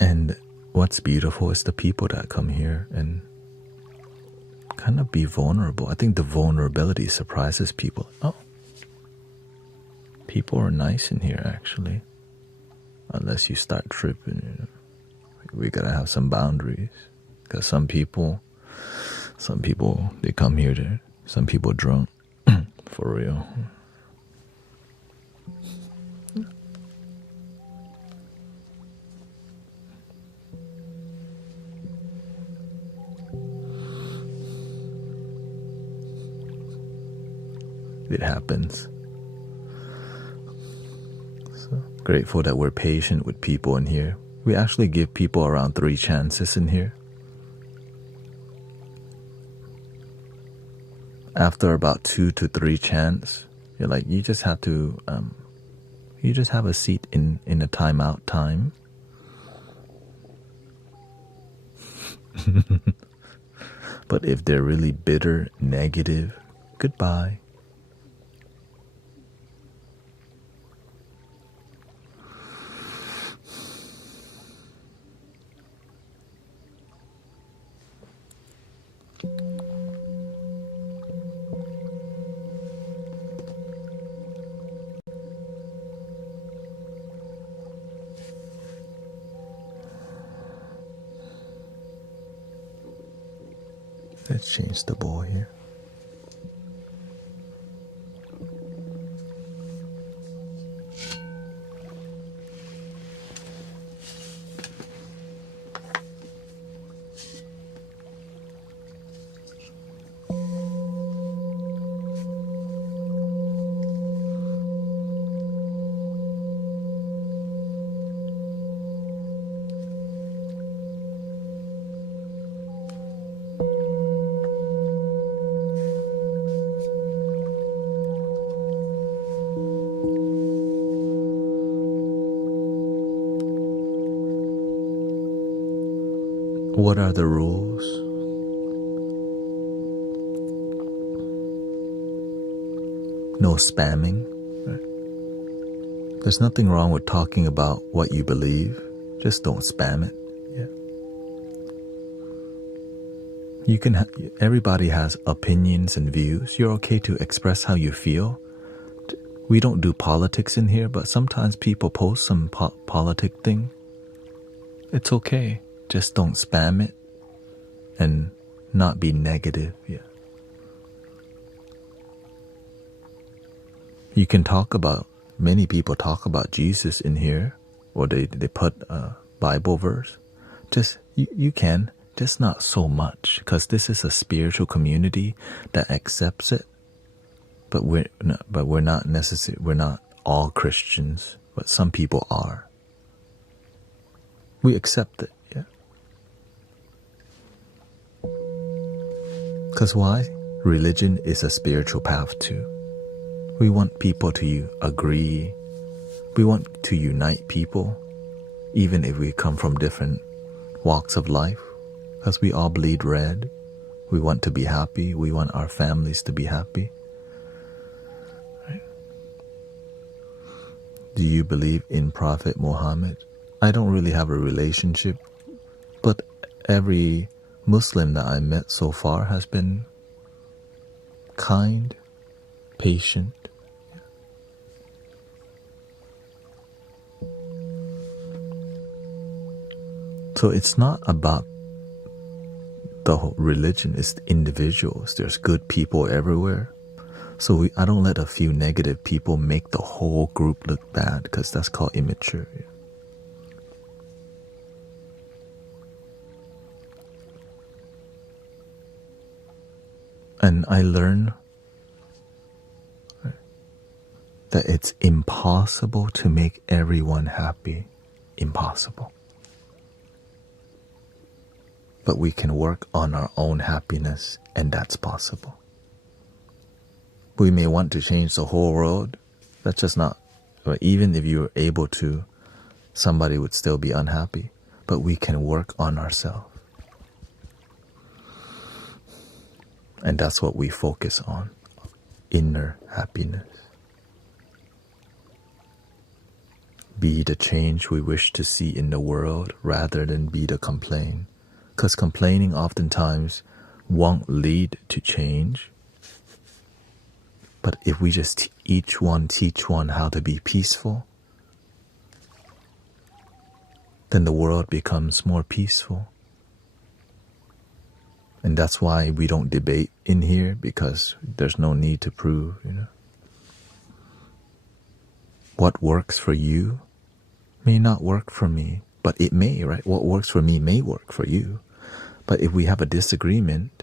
And what's beautiful is the people that come here and kind of be vulnerable. I think the vulnerability surprises people. Oh, people are nice in here, actually. Unless you start tripping, you know. We gotta have some boundaries. Because some people, they come here some people drunk. For real. It happens. So grateful that we're patient with people in here. We actually give people around 3 chances in here. After about 2 to 3 chances, you're like, you just have a seat in a timeout time. But if they're really bitter, negative, goodbye. Let's change the ball here. what are the rules? No spamming. Right? There's nothing wrong with talking about what you believe. Just don't spam it. Yeah. You can. Everybody has opinions and views. You're okay to express how you feel. We don't do politics in here, but sometimes people post some politic thing. It's okay. Just don't spam it and not be negative. Yeah. You can talk about, many people talk about Jesus in here, or they put a Bible verse. Just, you can, just not so much, because this is a spiritual community that accepts it. But we're not necessary. We're not all Christians, but some people are. We accept it, yeah. Because why? Religion is a spiritual path too. We want people to agree. We want to unite people, even if we come from different walks of life, because we all bleed red. We want to be happy. We want our families to be happy. Right? Do you believe in Prophet Muhammad? I don't really have a relationship, but every Muslim that I met so far has been kind, patient. So it's not about the whole religion, it's individuals. There's good people everywhere. So I don't let a few negative people make the whole group look bad, because that's called immature. And I learned that it's impossible to make everyone happy. Impossible. But we can work on our own happiness, and that's possible. We may want to change the whole world. That's just not, even if you were able to, somebody would still be unhappy. But we can work on ourselves. And that's what we focus on, inner happiness. Be the change we wish to see in the world rather than be the complaint. Because complaining oftentimes won't lead to change. But if we just teach one how to be peaceful, then the world becomes more peaceful. And that's why we don't debate in here, because there's no need to prove, What works for you may not work for me, but it may, right? What works for me may work for you. But if we have a disagreement,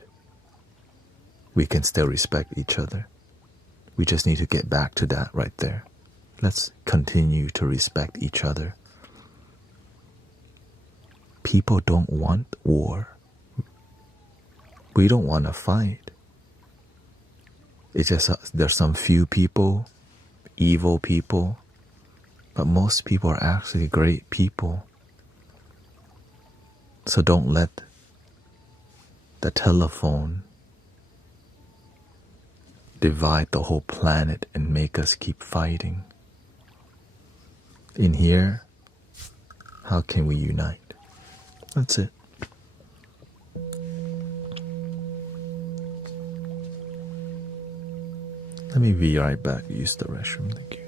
we can still respect each other. We just need to get back to that right there. Let's continue to respect each other. People don't want war. We don't want to fight. It's just there's some few people, evil people, but most people are actually great people. So don't let the telephone divide the whole planet and make us keep fighting. In here, how can we unite? That's it. Let me be right back. Use the restroom. Thank you.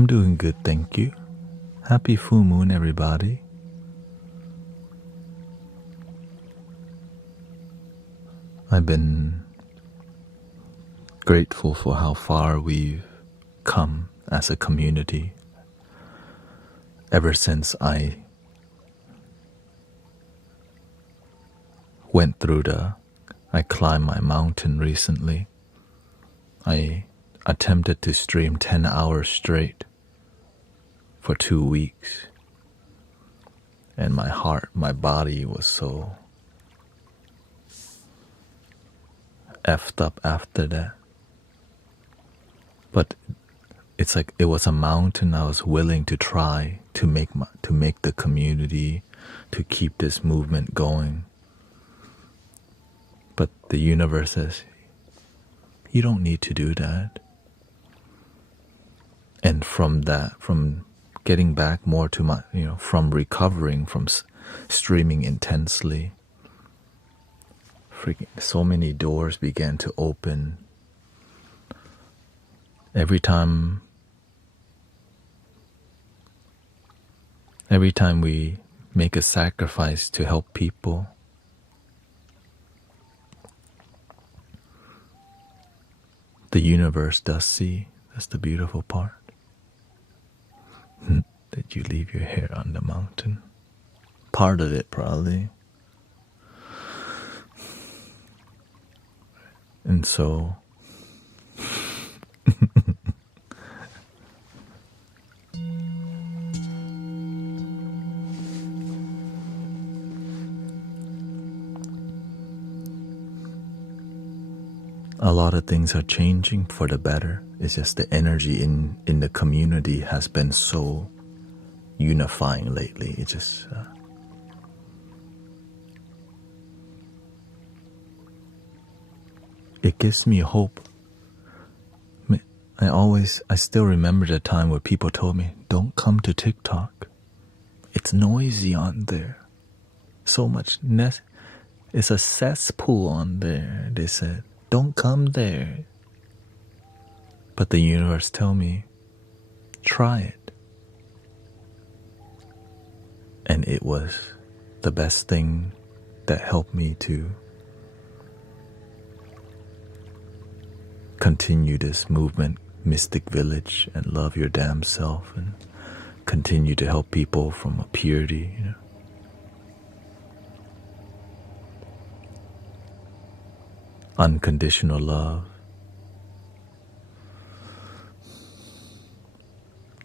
I'm doing good, thank you. Happy full moon, everybody. I've been grateful for how far we've come as a community ever since I I climbed my mountain recently. I attempted to stream 10 hours straight for 2 weeks. And my body was so effed up after that. But it's like it was a mountain I was willing to try to make the community, to keep this movement going. But the universe says, you don't need to do that. And from getting back more to my, from recovering from streaming intensely, so many doors began to open. Every time we make a sacrifice to help people, the universe does see. That's the beautiful part. Did you leave your hair on the mountain? Part of it, probably. And so a lot of things are changing for the better. It's just the energy in the community has been so unifying lately. It just it gives me hope. I still remember the time where people told me, don't come to TikTok. It's noisy on there. So much it's a cesspool on there, they said. Don't come there. But the universe told me, try it. And it was the best thing that helped me to continue this movement, Mystic Village, and love your damn self, and continue to help people from a purity, unconditional love.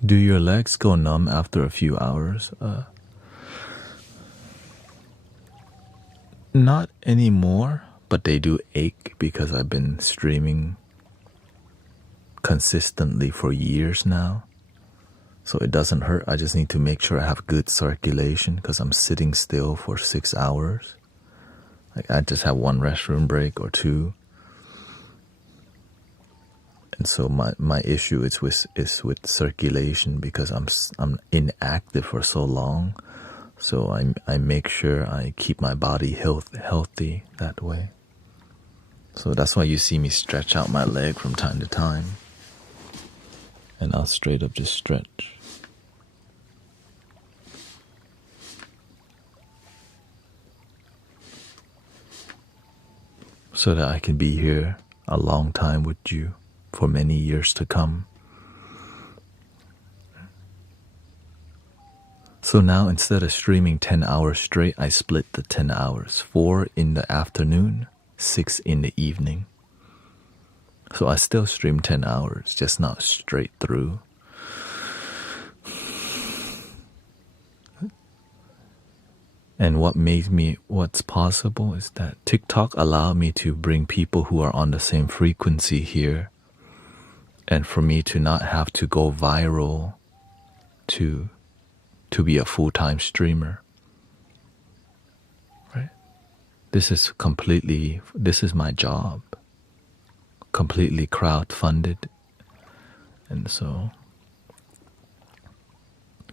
Do your legs go numb after a few hours? Not anymore, but they do ache because I've been streaming consistently for years now. So it doesn't hurt. I just need to make sure I have good circulation because I'm sitting still for 6 hours. Like I just have one restroom break or two. And so my issue is with circulation because I'm inactive for so long. So I make sure I keep my body healthy that way. So that's why you see me stretch out my leg from time to time. And I'll straight up just stretch. So that I can be here a long time with you for many years to come. So now instead of streaming 10 hours straight, I split the 10 hours. 4 in the afternoon, 6 in the evening. So I still stream 10 hours, just not straight through. And what's possible is that TikTok allowed me to bring people who are on the same frequency here, and for me to not have to go viral to be a full-time streamer. Right? This is my job. Completely crowd-funded. And so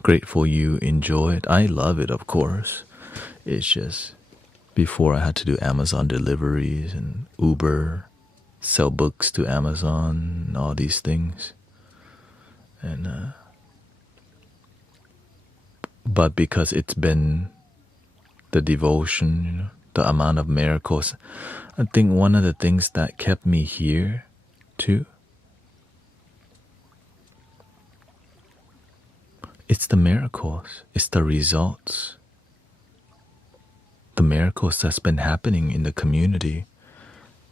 grateful you enjoy it. I love it, of course. It's just before I had to do Amazon deliveries and Uber, sell books to Amazon, all these things. And But because it's been the devotion, the amount of miracles, I think one of the things that kept me here too, it's the miracles, it's the results. The miracles that's been happening in the community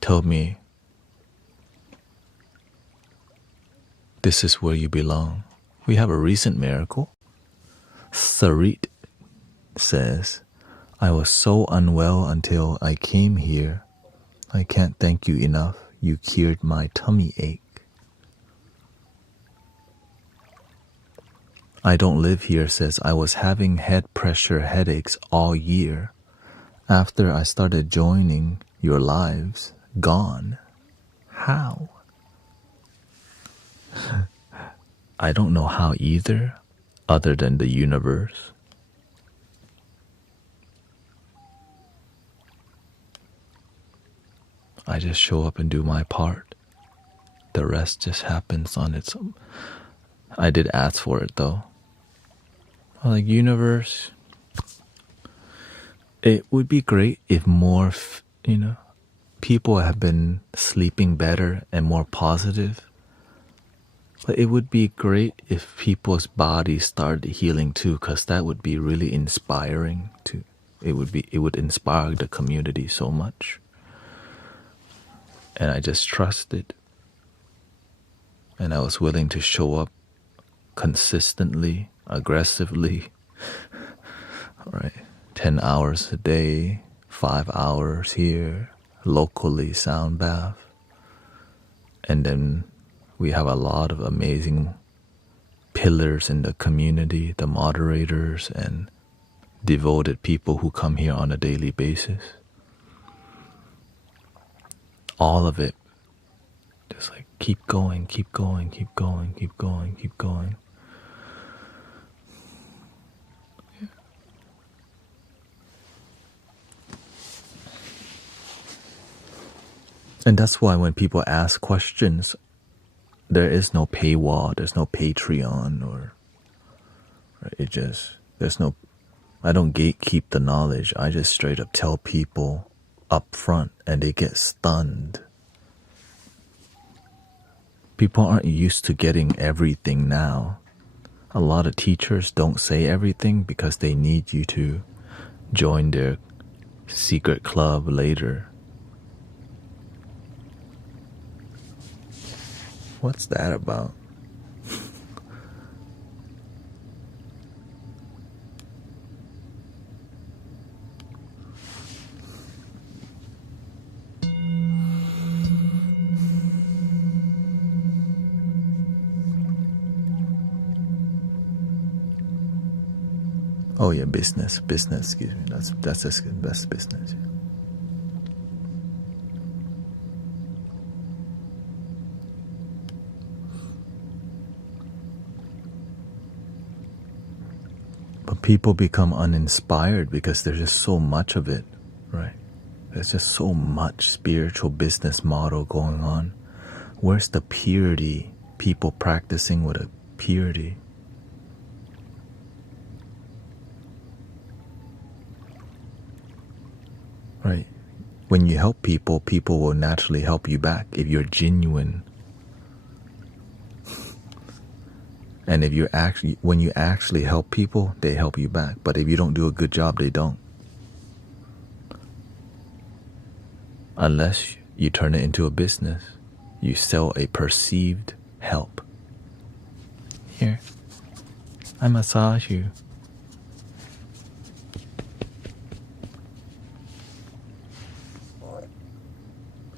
told me, this is where you belong. We have a recent miracle. Sarit says, I was so unwell until I came here. I can't thank you enough. You cured my tummy ache. I don't live here says, I was having head pressure headaches all year. After I started joining your lives, gone. How? I don't know how either, other than the universe. I just show up and do my part. The rest just happens on its own. I did ask for it though. Like, universe, it would be great if more, people have been sleeping better and more positive. But it would be great if people's bodies started healing too, because that would be really inspiring too. It would inspire the community so much. And I just trusted. And I was willing to show up consistently, aggressively. All right, 10 hours a day, 5 hours here, locally sound bath. And then we have a lot of amazing pillars in the community, the moderators and devoted people who come here on a daily basis. All of it, just like keep going, keep going, keep going, keep going, keep going. Yeah. And that's why when people ask questions, there is no paywall, there's no Patreon, or I don't gatekeep the knowledge. I just straight up tell people up front and they get stunned. People aren't used to getting everything now. A lot of teachers don't say everything because they need you to join their secret club later. What's that about? Oh yeah, business, excuse me. That's the best business. But people become uninspired because there's just so much of it, right? There's just so much spiritual business model going on. Where's the purity? People practicing with a purity. Right? When you help people, people will naturally help you back if you're genuine. And if when you actually help people, they help you back. But if you don't do a good job, they don't. Unless you turn it into a business. You sell a perceived help. Here, I massage you.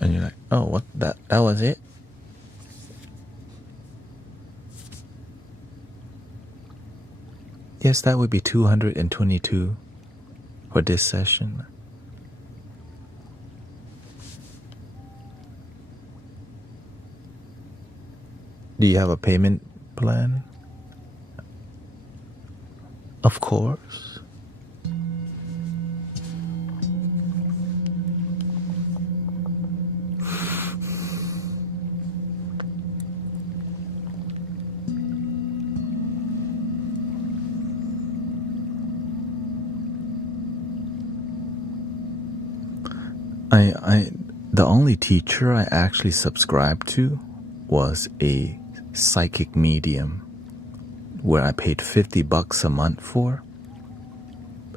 And you're like, oh, what? That was it? Yes, that would be 222 for this session. Do you have a payment plan? Of course. The only teacher I actually subscribed to was a psychic medium where I paid $50 a month for,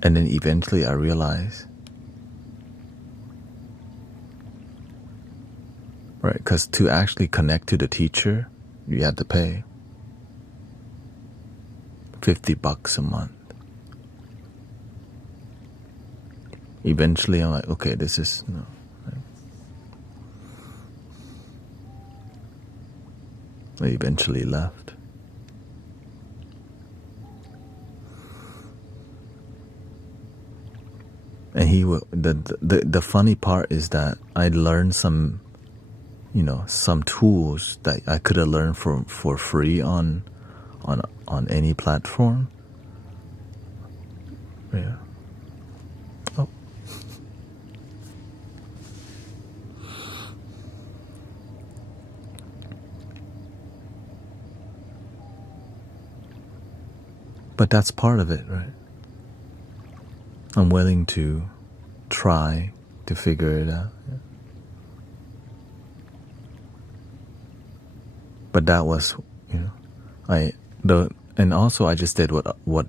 and then eventually I realized, right, because to actually connect to the teacher, you had to pay $50 a month. Eventually I'm like, okay, this is no. I eventually left. And the funny part is that I learned some tools that I could have learned for free on any platform. Yeah. Oh. But that's part of it, right? I'm willing to try to figure it out. Yeah. But that was, and also I just did what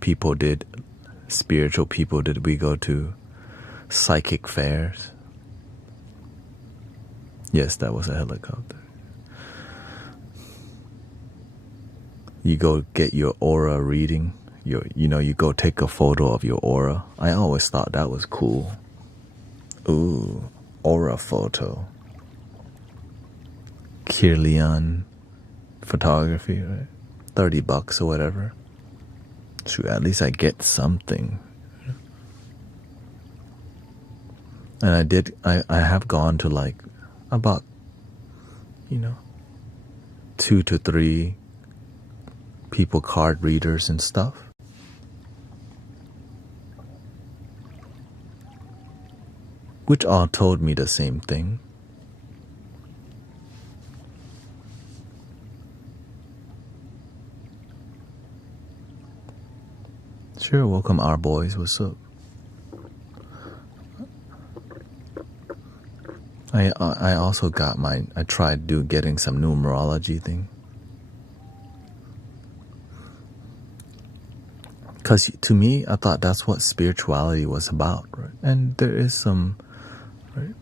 people did, spiritual people did. We go to psychic fairs. Yes, that was a helicopter. You go get your aura reading. You go take a photo of your aura. I always thought that was cool. Ooh, aura photo. Kirlian photography, right? $30 or whatever. So at least I get something. And I have gone to like about 2 to 3 people card readers and stuff. Which all told me the same thing. Sure, welcome our boys, what's up? I also got I tried getting some numerology thing. Because to me, I thought that's what spirituality was about, right? And there is some, right?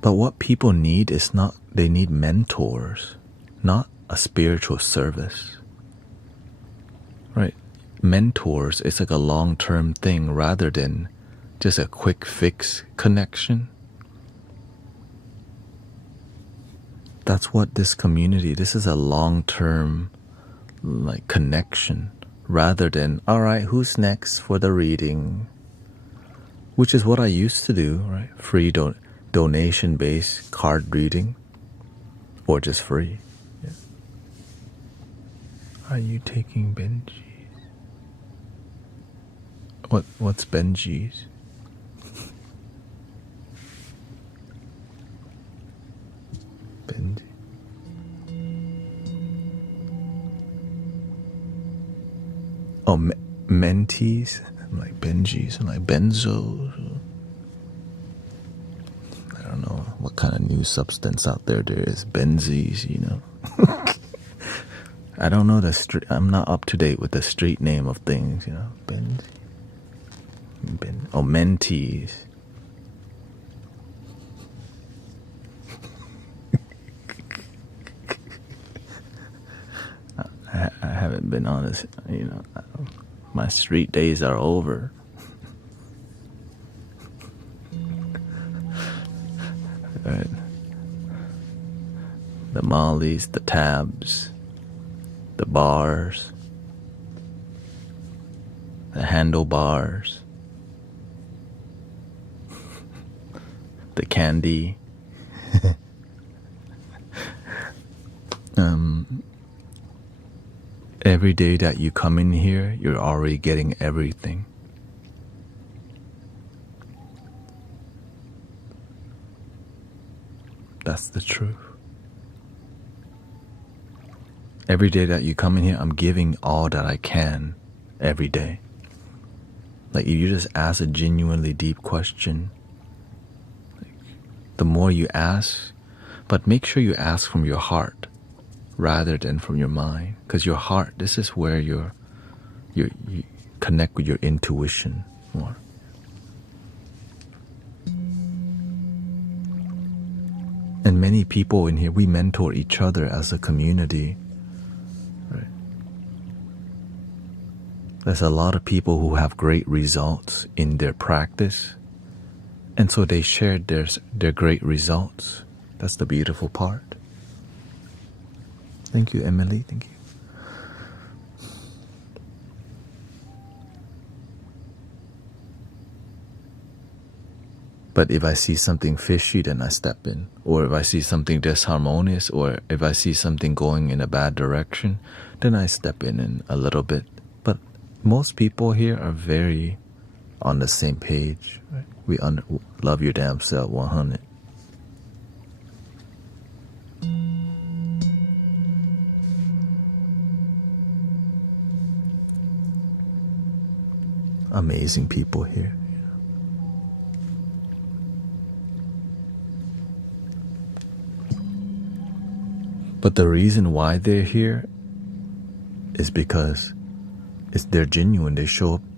But what people need is not, they need mentors, not a spiritual service, right? Mentors is like a long-term thing rather than just a quick fix connection. That's what this is a long-term like connection rather than, all right, who's next for the reading? Which is what I used to do, right? Free donation-based card reading or just free. Yeah. Are you taking Benji's? What's Benji's? Benji. Oh, mentees? I'm like Benji's. I'm like benzos. I don't know what kind of new substance out there is. Benzies, I don't know the street. I'm not up to date with the street name of things, Benzi. Mentees. I haven't been on this, my street days are over. Right. The mollies, the tabs, the bars, the handlebars, the candy. Every day that you come in here, you're already getting everything. That's the truth. Every day that you come in here, I'm giving all that I can every day. Like if you just ask a genuinely deep question, the more you ask, but make sure you ask from your heart rather than from your mind. Because your heart, this is where you connect with your intuition more. And many people in here, we mentor each other as a community. Right? There's a lot of people who have great results in their practice. And so they shared their great results. That's the beautiful part. Thank you, Emily. Thank you. But if I see something fishy, then I step in. Or if I see something disharmonious, or if I see something going in a bad direction, then I step in a little bit. But most people here are very on the same page. Right? We love your damn self 100. Amazing people here. But the reason why they're here is because they're genuine.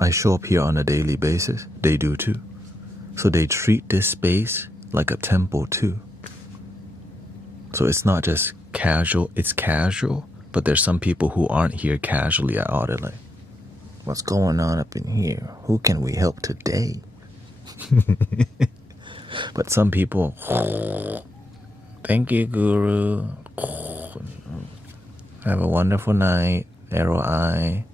I show up here on a daily basis. They do too. So they treat this space like a temple too. So it's not just casual. It's casual, but there's some people who aren't here casually at all. They're like, what's going on up in here? Who can we help today? But some people, thank you, Guru. Have a wonderful night. Arrow eye.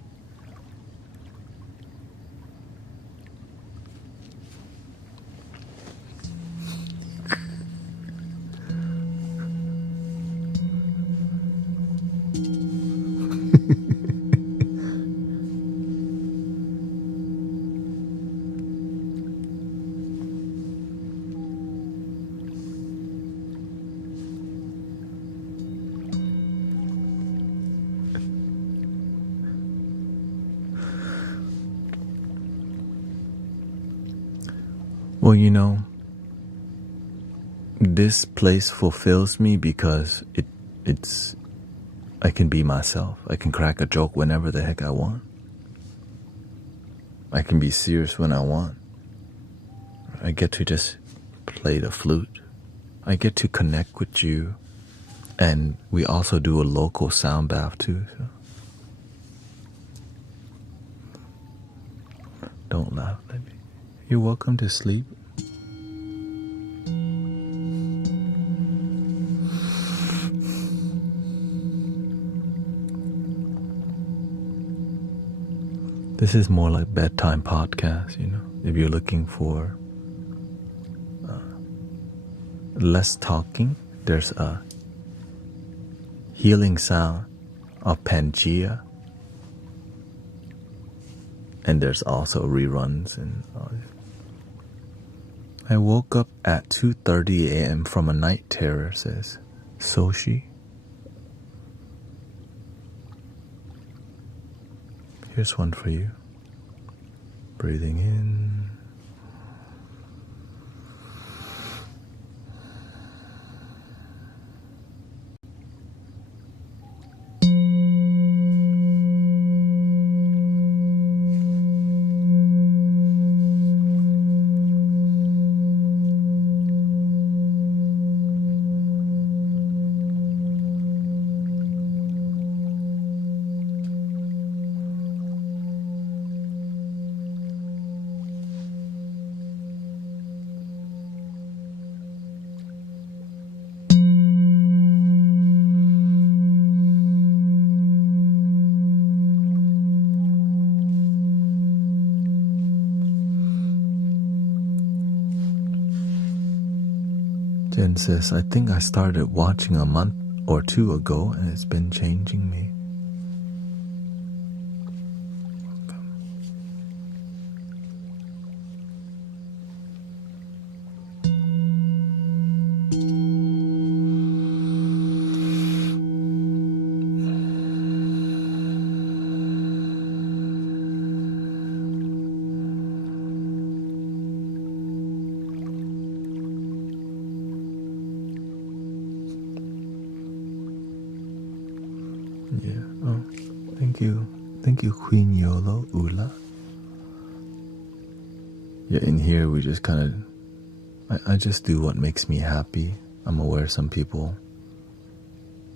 Well, you know, this place fulfills me because I can be myself. I can crack a joke whenever the heck I want. I can be serious when I want. I get to just play the flute. I get to connect with you. And we also do a local sound bath too. So. Don't laugh, baby. You're welcome to sleep. This is more like bedtime podcast, you know. If you're looking for less talking, there's a healing sound of Pangea. And there's also reruns and all this. I woke up at 2:30 a.m. from a night terror, says Soshi. Here's one for you. Breathing in. Jen says, I think I started watching a month or two ago and it's been changing me. Yeah. Oh, thank you. Thank you, Queen Yolo Ula. Yeah, in here we just kind of, I just do what makes me happy. I'm aware some people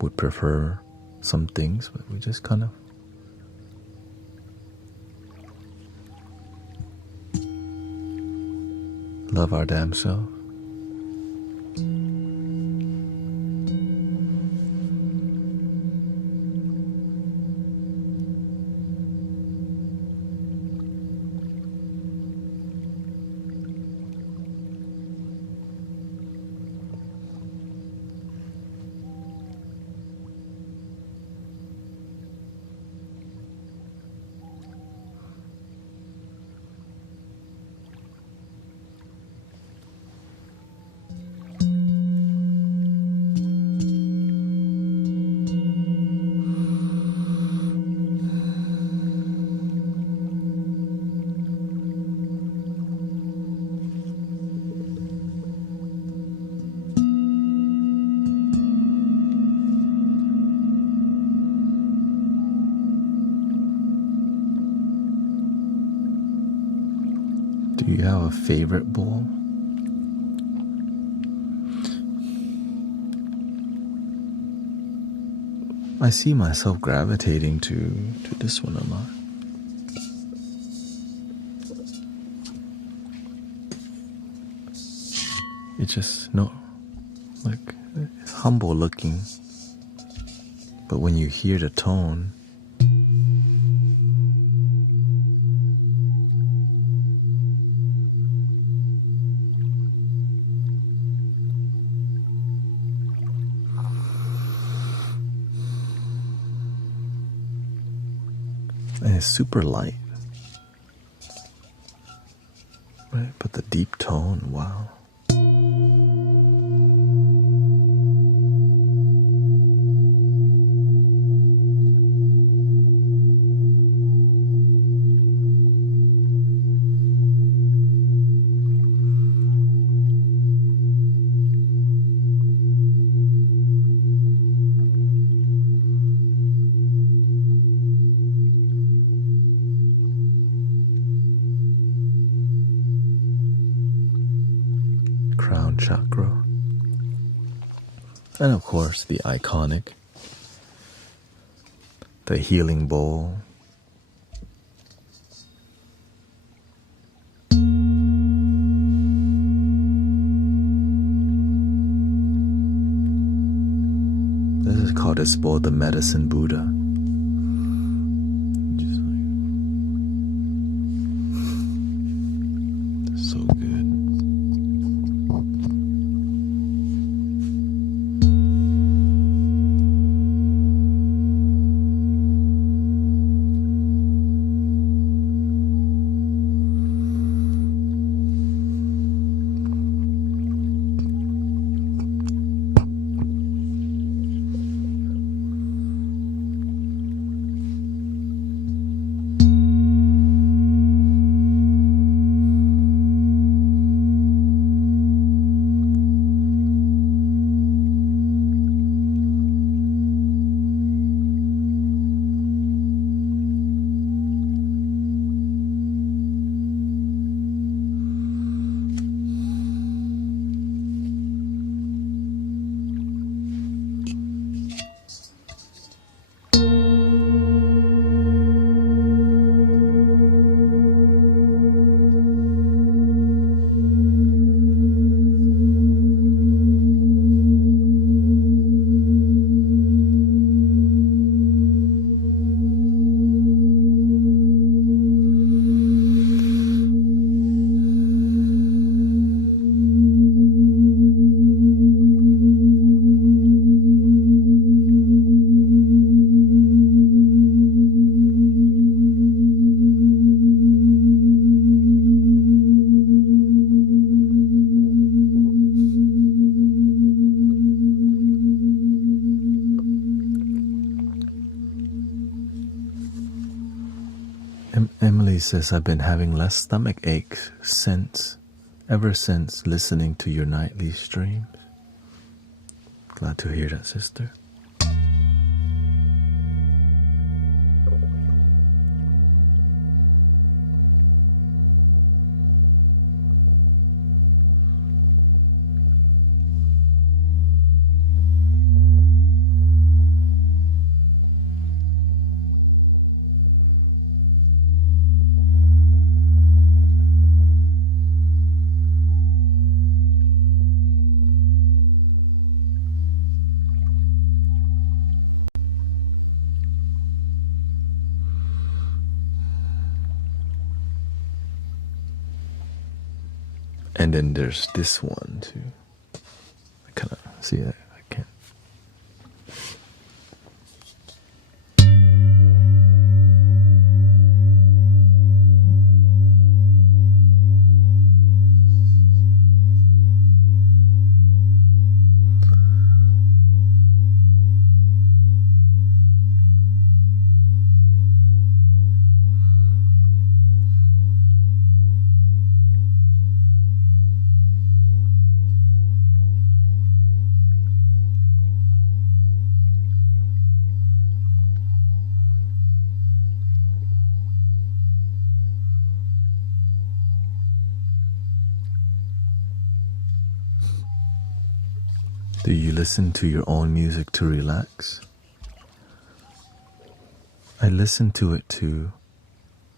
would prefer some things, but we just kind of love our damn self. Do you have a favorite bowl? I see myself gravitating to this one a lot. It's just like it's humble looking, but when you hear the tone, and it's super light, right? But the deep tone, wow. Crown chakra. And of course, the iconic, the healing bowl. This is called this bowl, the medicine Buddha. Just like, so good. Emily says, I've been having less stomach aches ever since listening to your nightly streams. Glad to hear that, sister. And then there's this one too. I kind of see it. I can't. Do you listen to your own music to relax? I listen to it to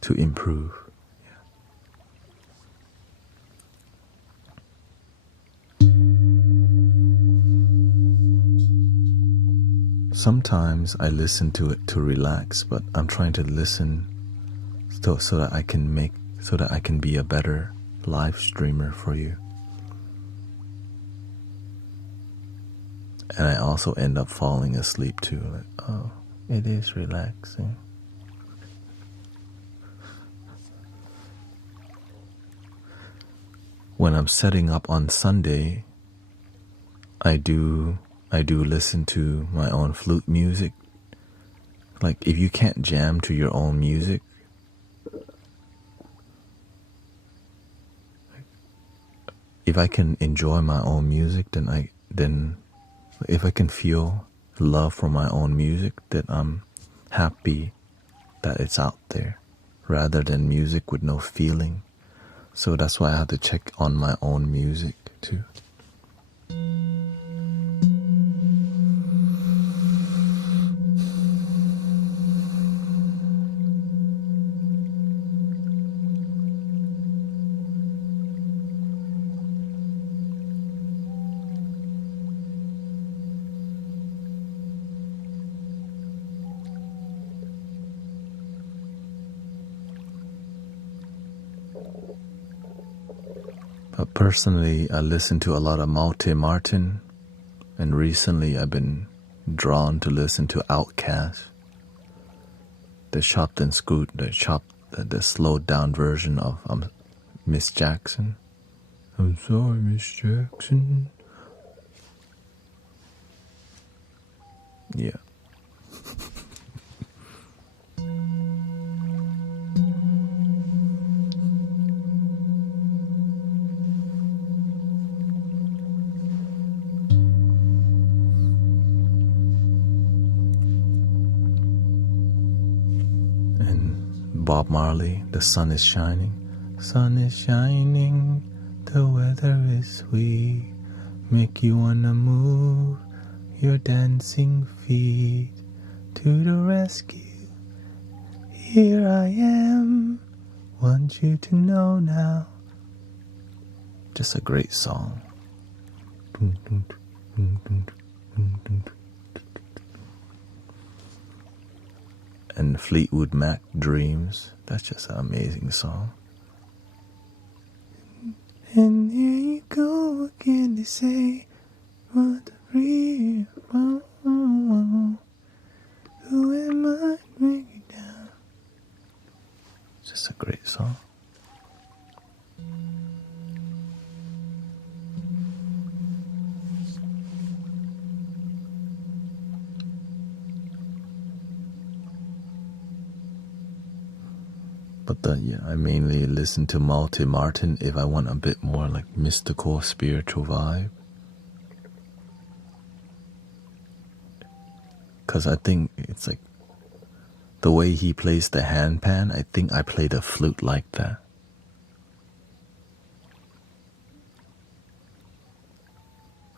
improve. Sometimes I listen to it to relax, but I'm trying to listen so that I can be a better live streamer for you. And I also end up falling asleep too. Like, oh, it is relaxing. When I'm setting up on Sunday, I do listen to my own flute music. Like, if you can't jam to your own music, if I can enjoy my own music, then if I can feel love for my own music, then I'm happy that it's out there, rather than music with no feeling. So that's why I have to check on my own music too. But personally, I listen to a lot of Malte Martin, and recently I've been drawn to listen to Outkast, the chopped and screwed, the slowed down version of Miss Jackson. I'm sorry, Miss Jackson. Yeah. Bob Marley, the sun is shining. Sun is shining, the weather is sweet. Make you wanna move your dancing feet to the rescue. Here I am, want you to know now. Just a great song. And Fleetwood Mac, Dreams. That's just an amazing song. And here you go again, they say, what the real, who am I to bring you down? Just a great song. But I mainly listen to Malte Martin if I want a bit more like mystical, spiritual vibe. Because I think it's like the way he plays the handpan, I think I play the flute like that.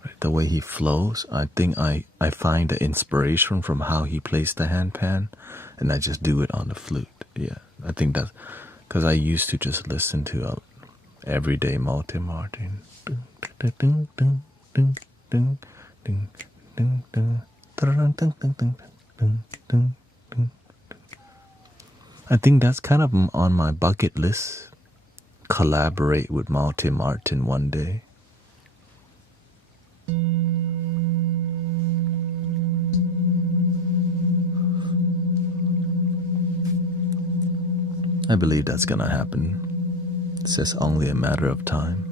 Right, the way he flows, I think I find the inspiration from how he plays the handpan, and I just do it on the flute. Yeah, I think that's because I used to just listen to everyday Malte Martin. I think that's kind of on my bucket list collaborate with Malte Martin one day. I believe that's gonna happen. It's just only a matter of time.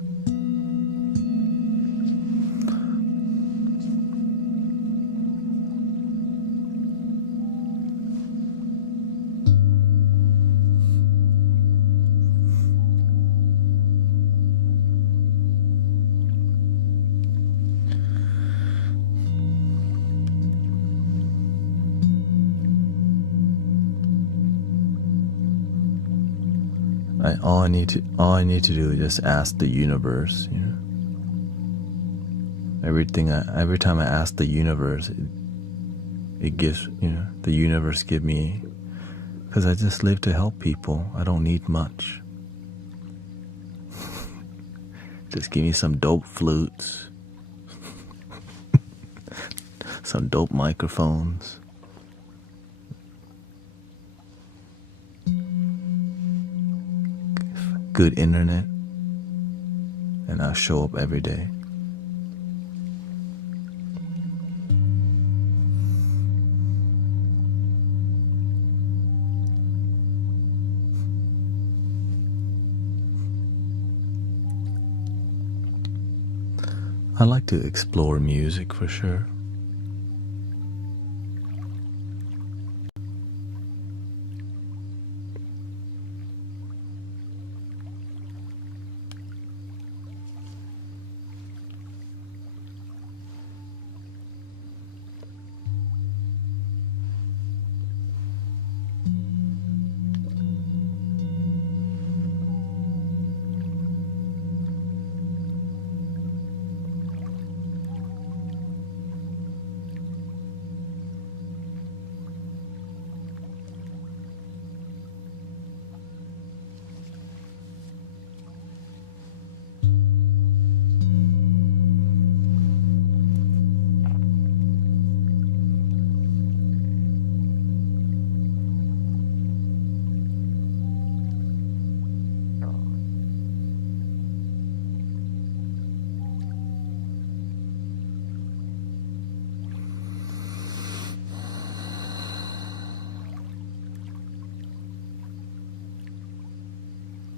All I need to do is just ask the universe, you know. Every time I ask the universe, it gives, you know, the universe give me, because I just live to help people. I don't need much. Just give me some dope flutes, some dope microphones. Good internet, and I'll show up every day. I like to explore music for sure.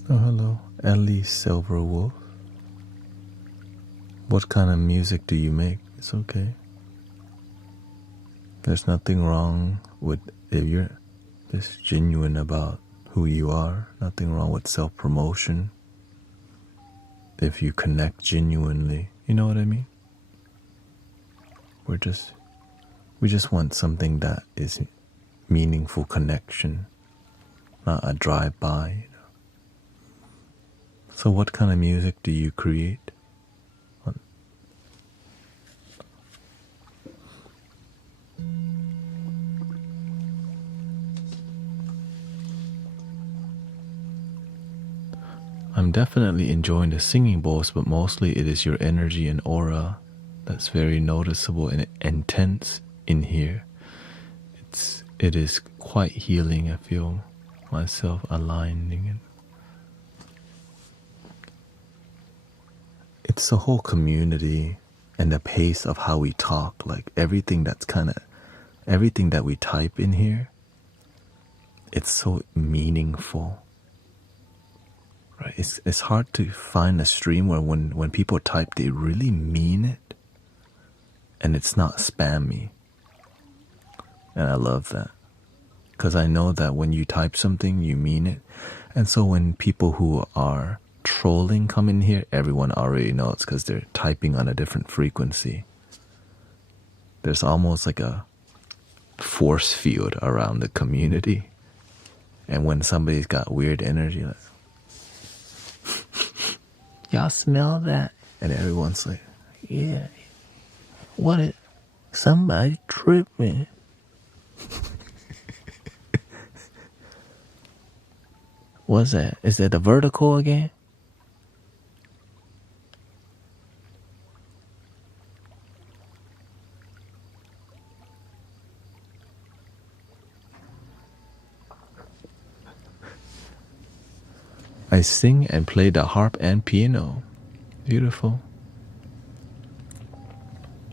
Oh, hello, Ellie Silverwolf. What kind of music do you make? It's okay. There's nothing wrong with if you're just genuine about who you are. Nothing wrong with self-promotion. If you connect genuinely, you know what I mean? We just want something that is meaningful connection, not a drive-by. You know? So what kind of music do you create? I'm definitely enjoying the singing bowls, but mostly it is your energy and aura that's very noticeable and intense in here. It is quite healing. I feel myself aligning. It's the whole community and the pace of how we talk, like everything that we type in here, it's so meaningful. Right? It's hard to find a stream where when people type, they really mean it, and it's not spammy. And I love that, because I know that when you type something, you mean it. And so when people who are trolling come in here, everyone already knows because they're typing on a different frequency. There's almost like a force field around the community. And when somebody's got weird energy, like, y'all smell that? And everyone's like, yeah, what it? Somebody tripping. What's that? Is that the vertical again? I sing and play the harp and piano. Beautiful.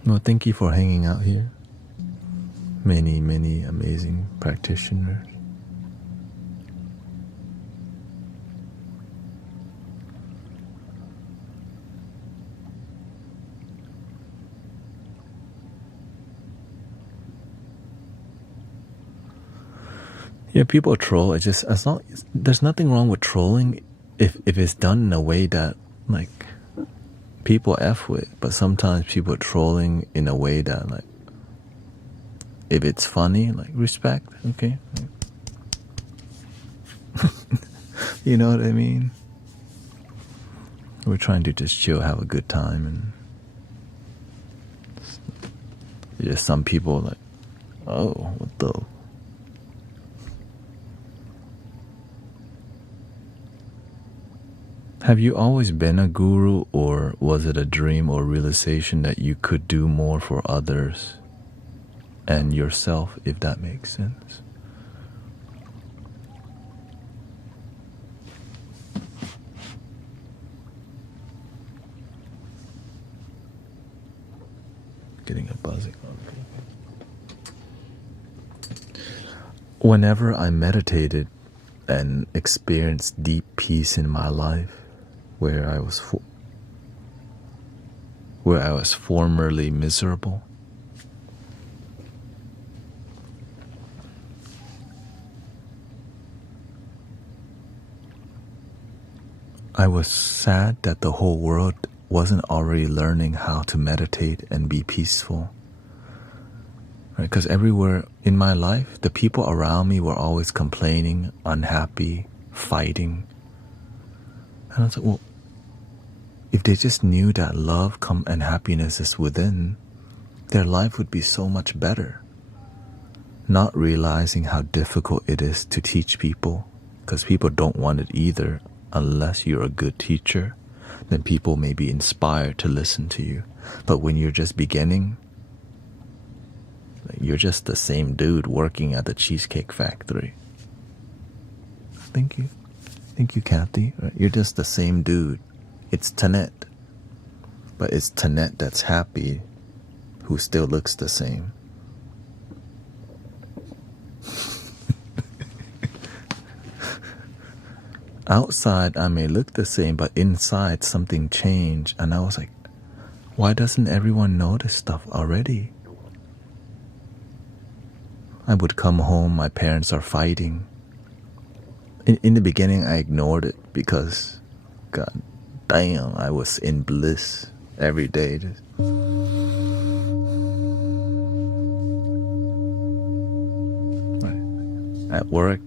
Well, thank you for hanging out here. Many, many amazing practitioners. Yeah, people troll. It's just as long there's nothing wrong with trolling if it's done in a way that like people F with. But sometimes people trolling in a way that like if it's funny, like respect, okay. You know what I mean? We're trying to just chill, have a good time, and just some people like, oh, what the. Have you always been a guru, or was it a dream or realization that you could do more for others and yourself, if that makes sense? Getting a buzzing on me. Whenever I meditated and experienced deep peace in my life, where I was formerly miserable, I was sad that the whole world wasn't already learning how to meditate and be peaceful. Right? Because everywhere in my life, the people around me were always complaining, unhappy, fighting. And I was like, well, if they just knew that love and happiness is within, their life would be so much better. Not realizing how difficult it is to teach people, because people don't want it either. Unless you're a good teacher, then people may be inspired to listen to you. But when you're just beginning, you're just the same dude working at the Cheesecake Factory. Thank you. Thank you, Kathy. You're just the same dude. It's Thanet. But it's Thanet that's happy, who still looks the same. Outside, I may look the same, but inside, something changed. And I was like, why doesn't everyone know this stuff already? I would come home, my parents are fighting. In the beginning, I ignored it because, God damn, I was in bliss every day. At work,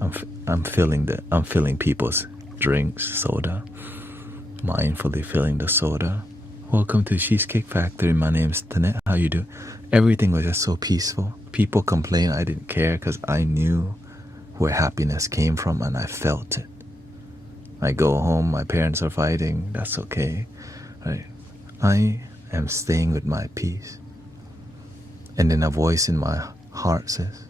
I'm feeling people's drinks, soda. Mindfully feeling the soda. Welcome to Cheesecake Factory. My name's Thanet. How you do? Everything was just so peaceful. People complain. I didn't care because I knew where happiness came from and I felt it. I go home. My parents are fighting. That's okay. Right? I am staying with my peace. And then a voice in my heart says,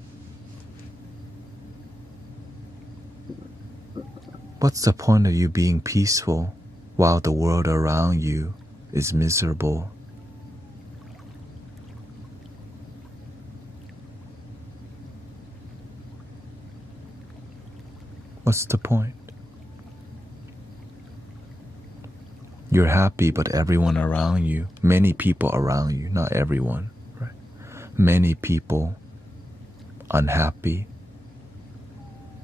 what's the point of you being peaceful while the world around you is miserable? What's the point? You're happy, but everyone around you, many people around you, not everyone, right? Many people unhappy,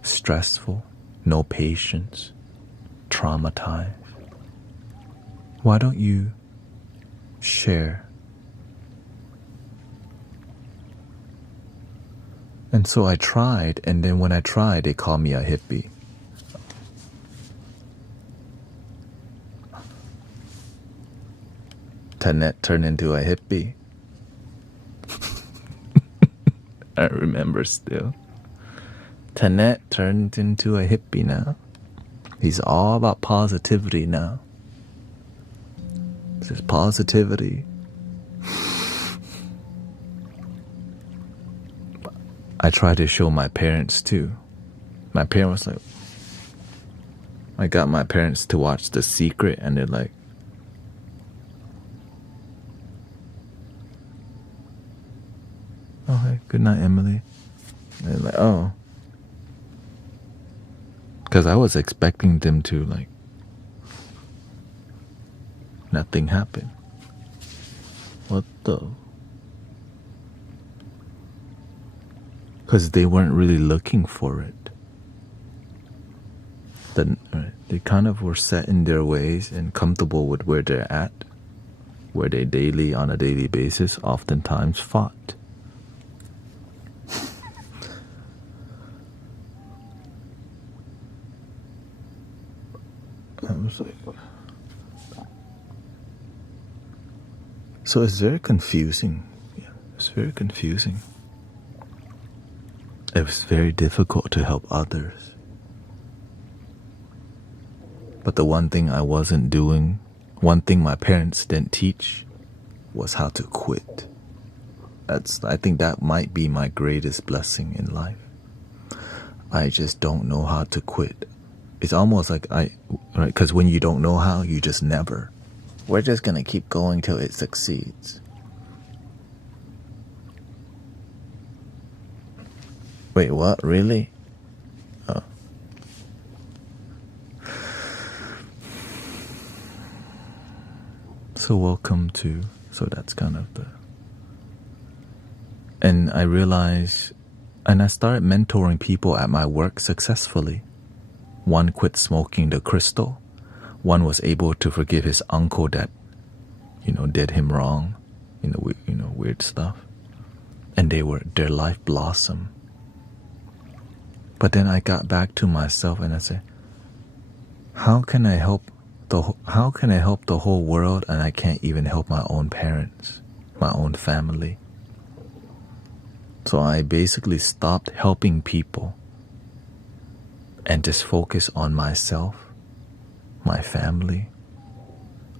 stressful, no patience, traumatized. Why don't you share? And so I tried, and then when I tried, they called me a hippie. Thanet turned into a hippie. I remember still. Thanet turned into a hippie now. He's all about positivity now. This is positivity. I tried to show my parents too. My parents was like, I got my parents to watch The Secret, and they're like, "Oh, hey, good night, Emily." And they're like, "Oh," because I was expecting them to like, nothing happened. What the? Because they weren't really looking for it. They kind of were set in their ways and comfortable with where they're at, where they on a daily basis, oftentimes fought. I was like, so it's very confusing. Yeah, it's very confusing. It was very difficult to help others. But the one thing I wasn't doing, one thing my parents didn't teach, was how to quit. I think that might be my greatest blessing in life. I just don't know how to quit. It's almost like right, because when you don't know how, you just never. We're just gonna keep going till it succeeds. Wait, what? Really? Oh. So welcome to, so that's kind of the, and I realized, and I started mentoring people at my work successfully. One quit smoking the crystal. One was able to forgive his uncle that, did him wrong, weird stuff. And their life blossomed. But then I got back to myself and I said, how can I help the whole world and I can't even help my own parents, my own family? So I basically stopped helping people and just focus on myself, my family,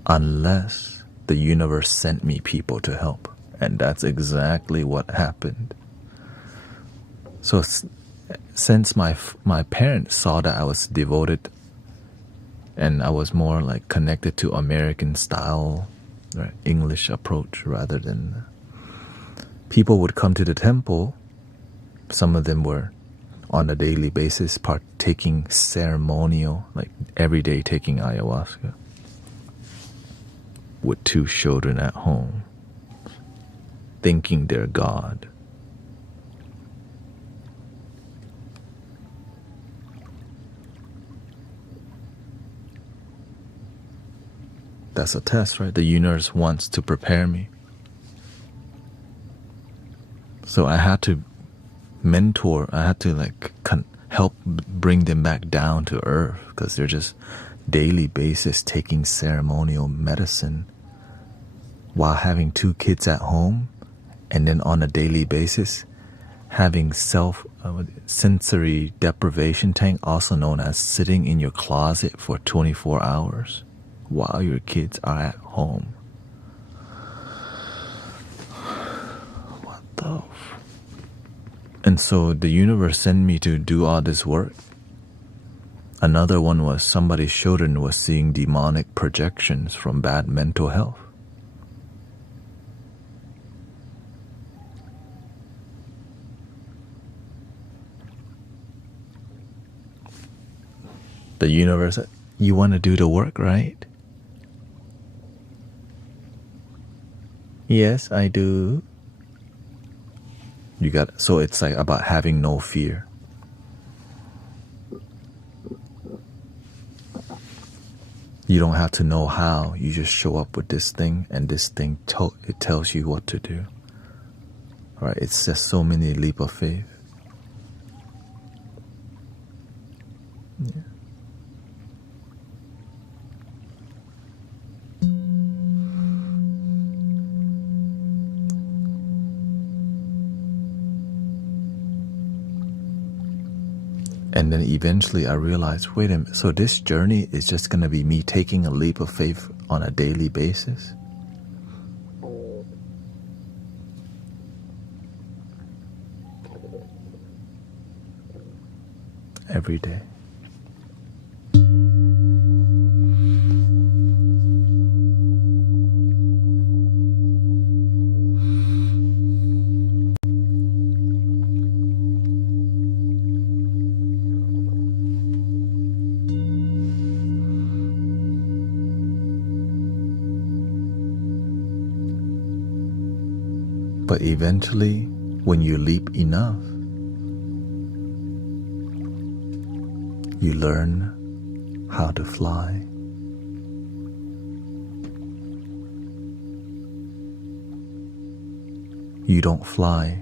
unless the universe sent me people to help. And that's exactly what happened. So since my parents saw that I was devoted and I was more like connected to American style, right, English approach rather than, people would come to the temple. Some of them were on a daily basis partaking ceremonial, like every day taking ayahuasca with 2 children at home, thinking they're God. That's a test, right? The universe wants to prepare me. So I had to mentor, I had to like help bring them back down to earth, because they're just daily basis taking ceremonial medicine while having 2 kids at home, and then on a daily basis having sensory deprivation tank, also known as sitting in your closet for 24 hours while your kids are at home. What the And so the universe sent me to do all this work. Another one was somebody's children was seeing demonic projections from bad mental health. The universe said, you want to do the work, right? Yes, I do. So it's like about having no fear. You don't have to know how. You just show up with this thing, and this thing it tells you what to do. Right? It's just so many leap of faith. Yeah. And then eventually I realized, wait a minute, so this journey is just going to be me taking a leap of faith on a daily basis? Every day. But eventually, when you leap enough, you learn how to fly. You don't fly,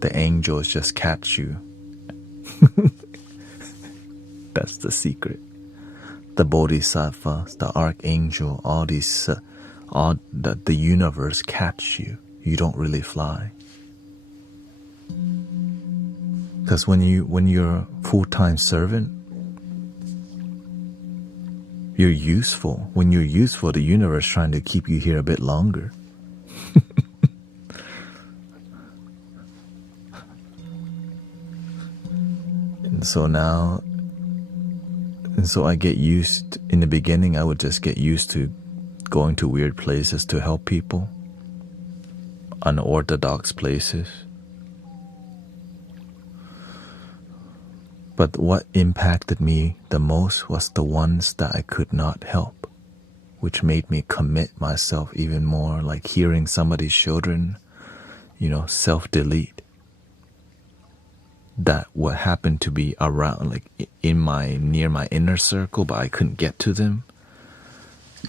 the angels just catch you. That's the secret. The bodhisattvas, the archangel, all these, the universe catch you. You don't really fly. Because when you're a full-time servant, you're useful. When you're useful, the universe is trying to keep you here a bit longer. And so I get used, in the beginning I would just get used to going to weird places to help people, unorthodox places. But what impacted me the most was the ones that I could not help, which made me commit myself even more, like hearing somebody's children, self-delete. That what happened to be around, like near my inner circle, but I couldn't get to them.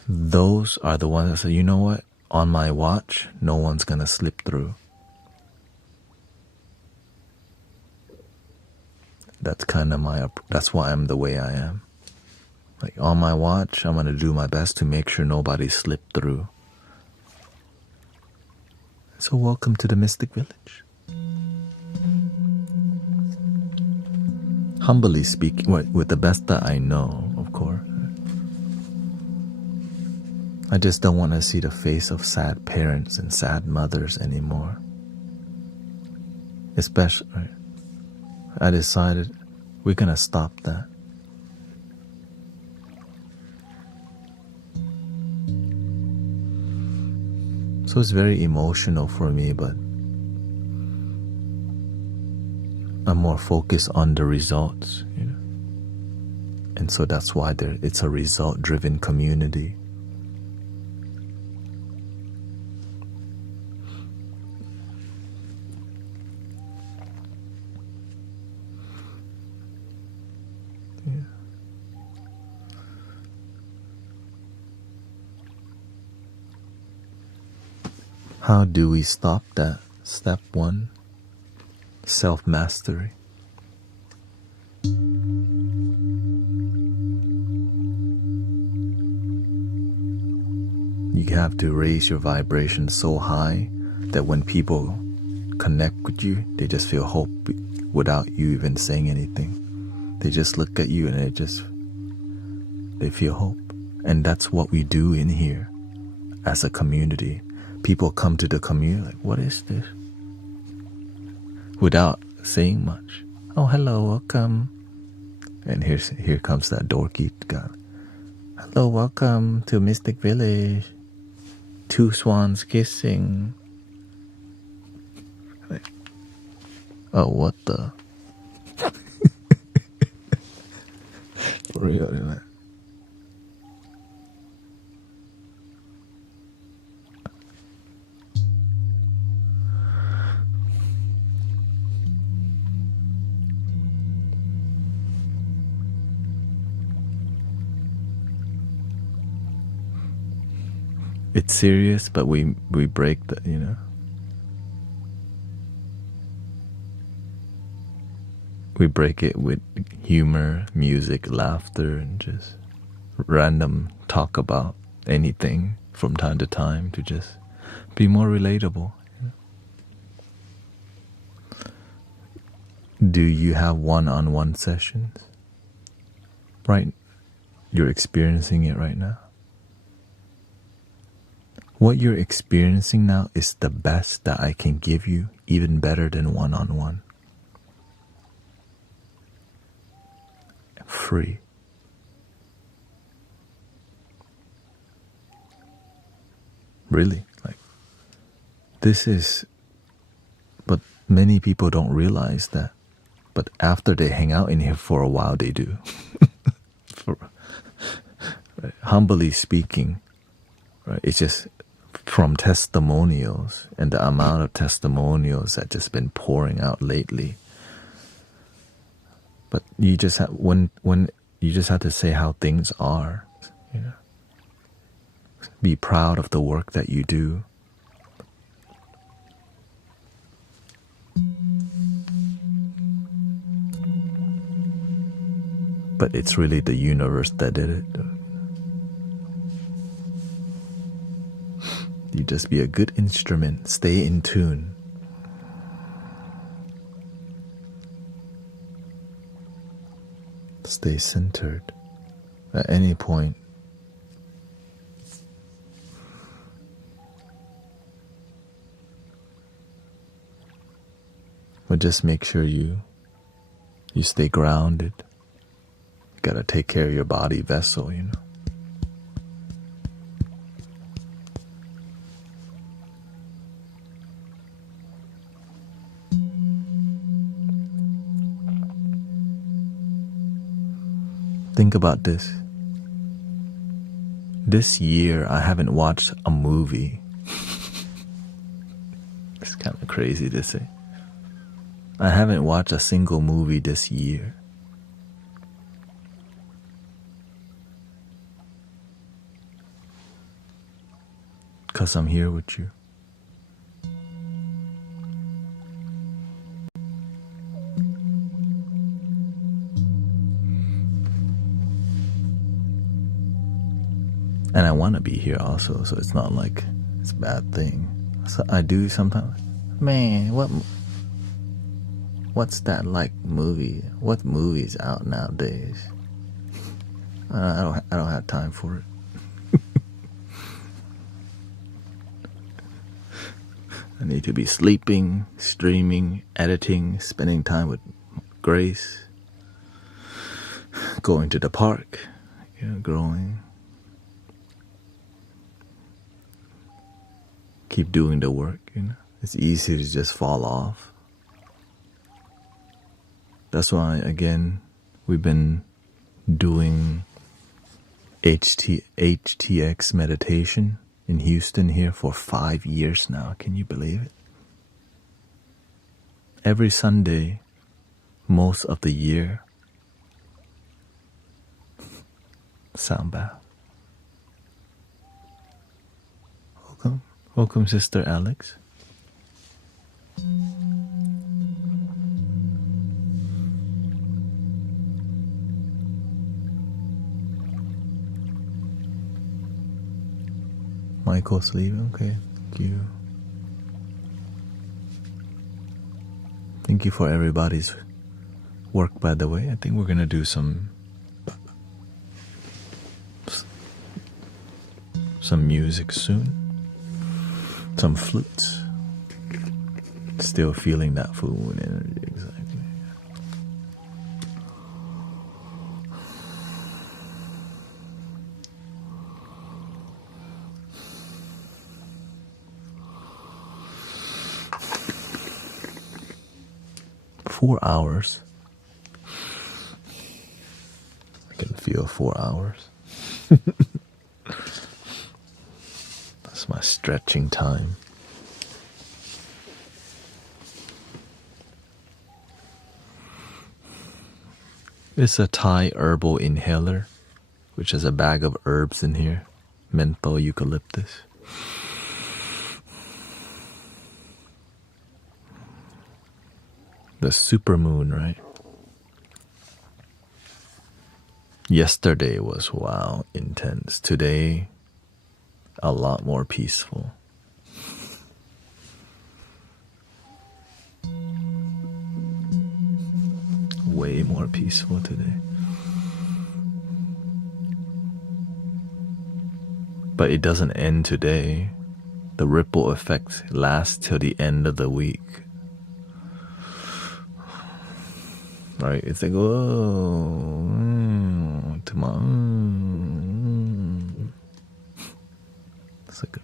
Those are the ones that say, you know what? On my watch, no one's gonna slip through. That's kind of that's why I'm the way I am. Like on my watch, I'm gonna do my best to make sure nobody slipped through. So welcome to the Mystic Village. Humbly speaking, with the best that I know, of course. I just don't want to see the face of sad parents and sad mothers anymore. Especially, I decided we're gonna stop that. So it's very emotional for me, but I'm more focused on the results, and so that's why it's a result-driven community. Yeah. How do we stop that? Step 1. Self-mastery. You have to raise your vibration so high that when people connect with you, they just feel hope without you even saying anything. They just look at you and they feel hope. And that's what we do in here as a community. People come to the community like, what is this? Without saying much. Oh, hello, welcome. And here comes that dorky guy. Hello, welcome to Mystic Village. 2 swans kissing. Like, oh, what the? For real, man. It's serious, but we break the, we break it with humor, music, laughter, and just random talk about anything from time to time to just be more relatable. Do you have one-on-one sessions? Right? You're experiencing it right now. What you're experiencing now is the best that I can give you, even better than one-on-one. Free. Really, like, this is, but many people don't realize that. But after they hang out in here for a while, they do. Right? Humbly speaking, right? It's just from testimonials and the amount of testimonials that just been pouring out lately. But you just have, when you just have to say how things are, you know. Be proud of the work that you do. But it's really the universe that did it. You just be a good instrument, stay in tune. Stay centered at any point. But just make sure you stay grounded. You gotta take care of your body vessel, you know. Think about this. This year, I haven't watched a movie. It's kind of crazy to say. I haven't watched a single movie this year. Because I'm here with you. And I want to be here also, so it's not like it's a bad thing. So I do sometimes. Man, what's that like movie? What movie's out nowadays? I don't have time for it. I need to be sleeping, streaming, editing, spending time with Grace, going to the park, you know, growing. Keep doing the work, you know. It's easy to just fall off. That's why, again, we've been doing HTX meditation in Houston here for 5 years now. Can you believe it? Every Sunday, most of the year. Sound bath. Welcome, Sister Alex. Michael's leaving. Okay, thank you. Thank you for everybody's work, by the way. I think we're gonna do some music soon. Some flutes. Still feeling that full moon energy, exactly. Four hours. I can feel 4 hours. That's my stretching time. It's a Thai herbal inhaler, which has a bag of herbs in here. Menthol, eucalyptus. The supermoon, right? Yesterday was, wow, intense. Today, a lot more peaceful. Way more peaceful today. But it doesn't end today. The ripple effect lasts till the end of the week. Right? It's like, oh, tomorrow. It's like,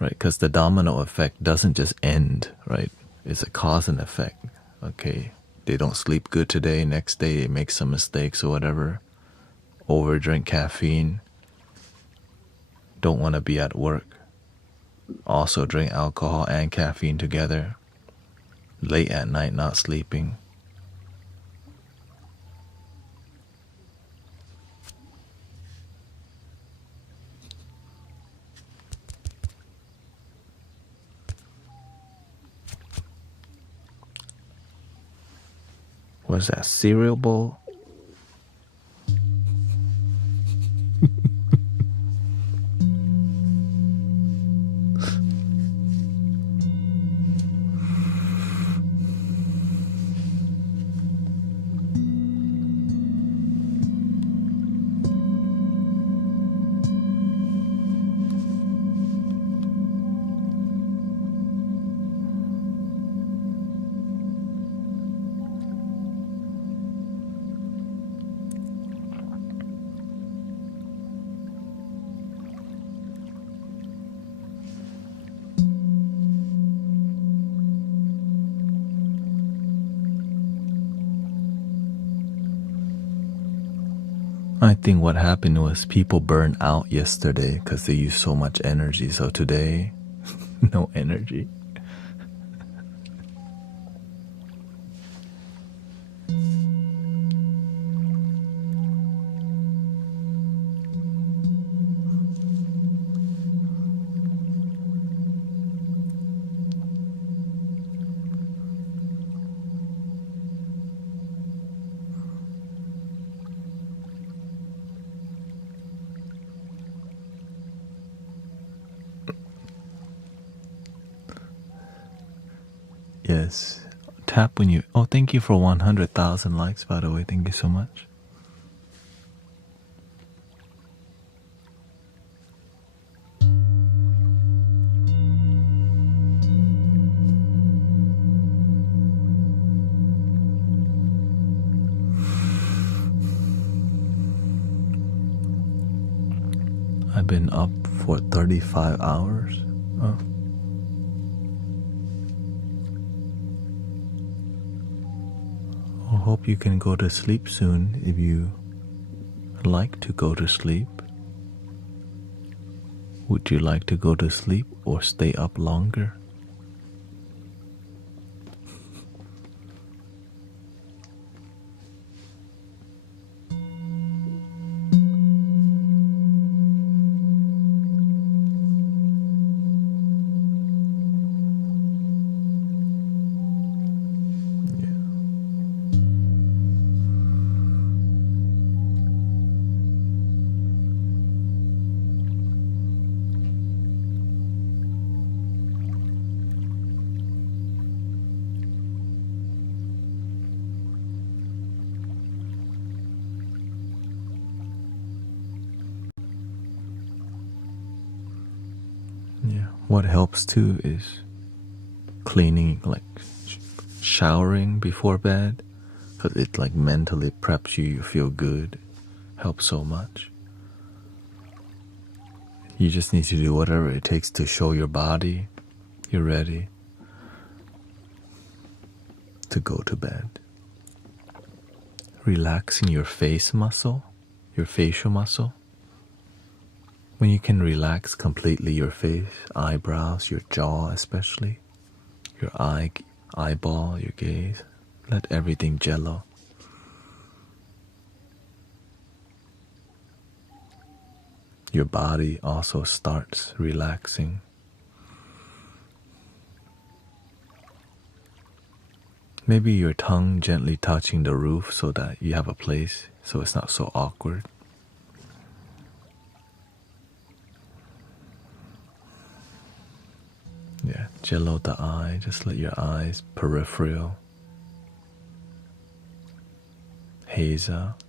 right? Because the domino effect doesn't just end, right? It's a cause and effect. Okay, they don't sleep good today. Next day, they make some mistakes or whatever. Overdrink caffeine. don't want to be at work, also drink alcohol and caffeine together, late at night not sleeping. What's that, cereal bowl? I think what happened was people burned out yesterday because they used so much energy. So today, no energy. Yes. Tap when you... Oh, thank you for 100,000 likes, by the way. Thank you so much. I've been up for 35 hours. Oh. I hope you can go to sleep soon if you like to go to sleep. Would you like to go to sleep or stay up longer? Yeah. What helps too is cleaning, like showering before bed, because it like mentally preps you. You feel good. Helps so much. You just need to do whatever it takes to show your body you're ready to go to bed. Relaxing your face muscle, your facial muscle. When you can relax completely your face, eyebrows, your jaw especially, your eyeball, your gaze, let everything jello. Your body also starts relaxing. Maybe your tongue gently touching the roof so that you have a place so it's not so awkward. Yeah, jello the eye, just let your eyes peripheral haze out.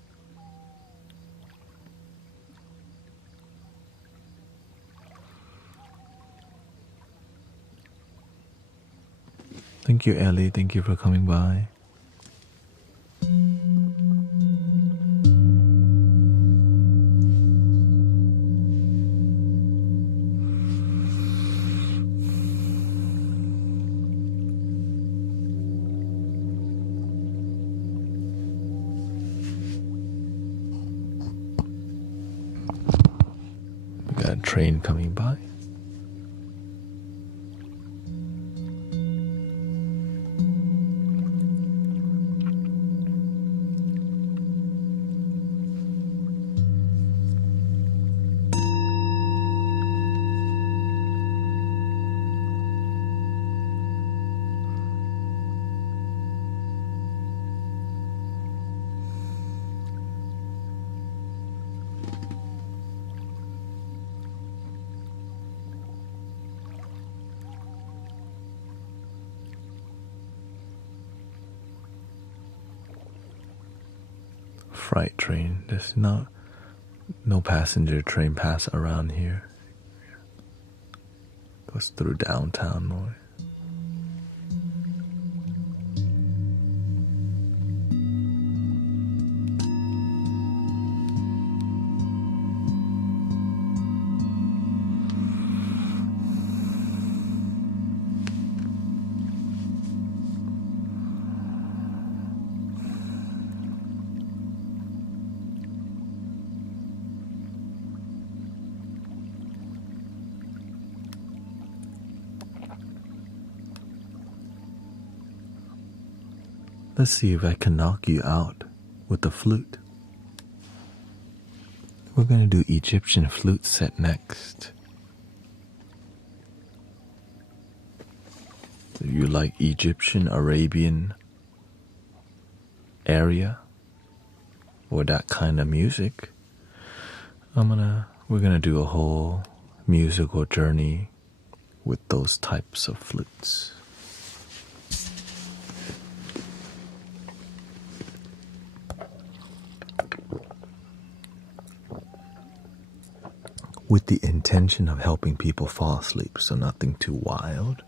Thank you, Ellie. Thank you for coming by. train coming by. Freight train. There's no passenger train pass around here. Goes through downtown more. Let's see if I can knock you out with the flute. We're going to do Egyptian flute set next. If you like Egyptian, Arabian area or that kind of music, we're gonna do a whole musical journey with those types of flutes. With the intention of helping people fall asleep, so nothing too wild.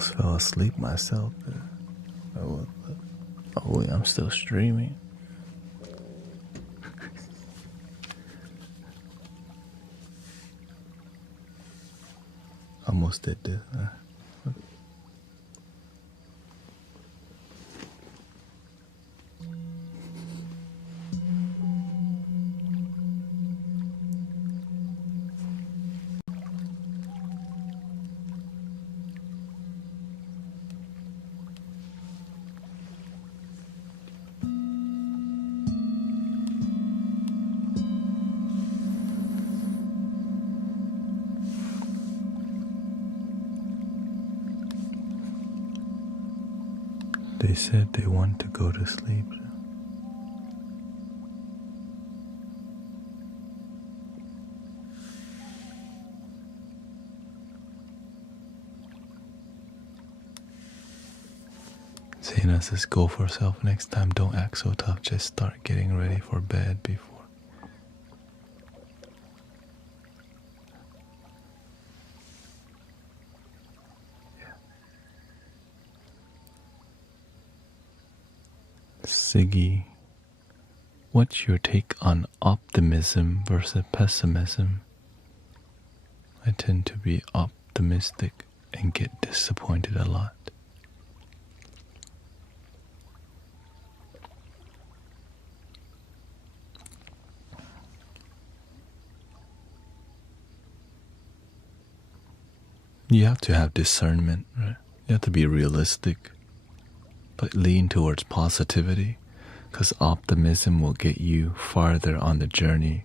almost fell asleep myself. Oh, wait, I'm still streaming. Almost did this. They said they want to go to sleep. Zena says, go for self next time. Don't act so tough. Just start getting ready for bed before. Siggy, what's your take on optimism versus pessimism? I tend to be optimistic and get disappointed a lot. You have to have discernment, right? You have to be realistic, but lean towards positivity, because optimism will get you farther on the journey.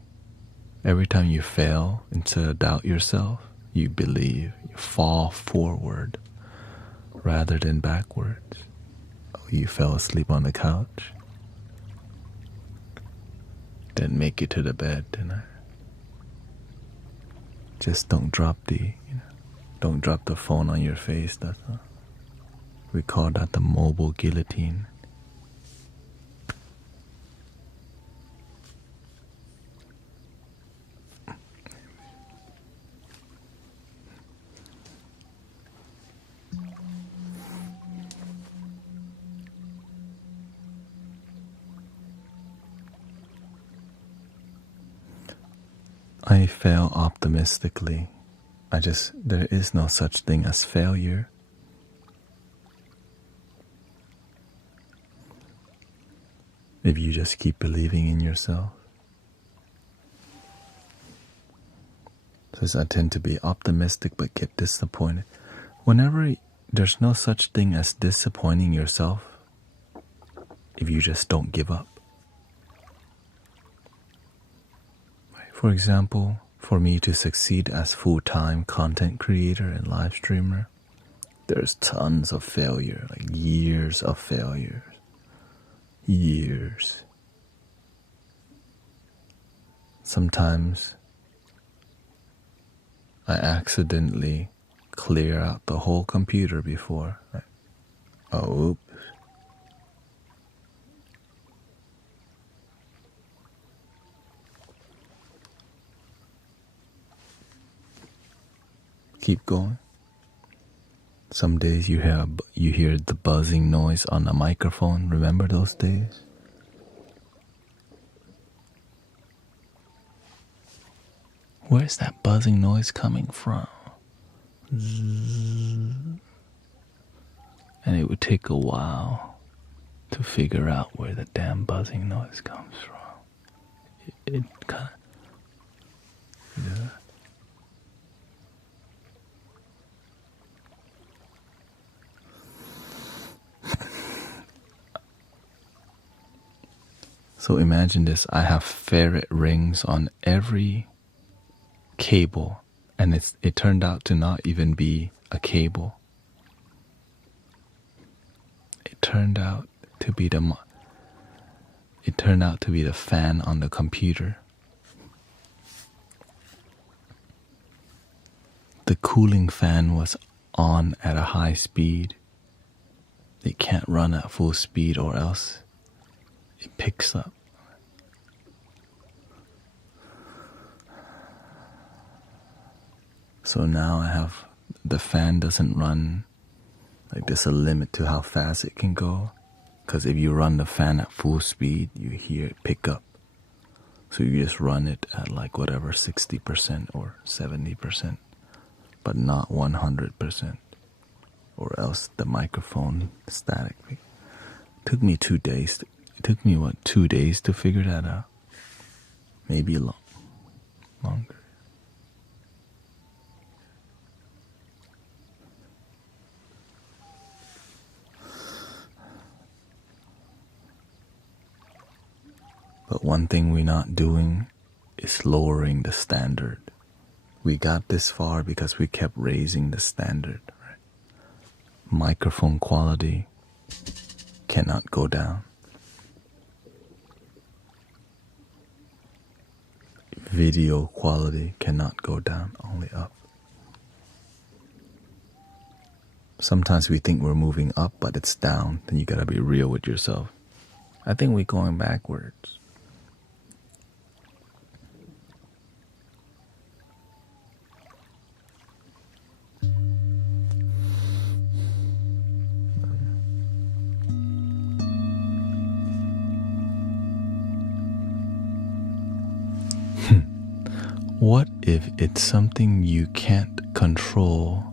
Every time you fail, instead of doubt yourself, you believe, you fall forward rather than backwards. Oh, you fell asleep on the couch? Didn't make it to the bed, didn't I? Just don't drop don't drop the phone on your face. That's all. We call that the mobile guillotine. I fail optimistically. There is no such thing as failure. If you just keep believing in yourself. Says I tend to be optimistic but get disappointed. There's no such thing as disappointing yourself if you just don't give up. For example, for me to succeed as full-time content creator and live streamer, there's tons of failure, like years of failures. Years. Sometimes I accidentally clear out the whole computer before. Oh, oops. Keep going. Some days you hear the buzzing noise on the microphone. Remember those days? Where's that buzzing noise coming from? And it would take a while to figure out where the damn buzzing noise comes from. It kind of... Yeah. So imagine this, I have ferret rings on every cable, and it turned out to not even be a cable. It turned out to be the fan on the computer. The cooling fan was on at a high speed. It can't run at full speed or else it picks up. So now the fan doesn't run Like there's a limit to how fast it can go. Because if you run the fan at full speed, you hear it pick up. So you just run it at like whatever 60% or 70%, but not 100%, or else the microphone statically. Took me 2 days. It took me 2 days to figure that out. Maybe longer. But one thing we're not doing is lowering the standard. We got this far because we kept raising the standard. Right? Microphone quality cannot go down. Video quality cannot go down, only up. Sometimes we think we're moving up, but it's down. Then you gotta be real with yourself. I think we're going backwards. What if it's something you can't control,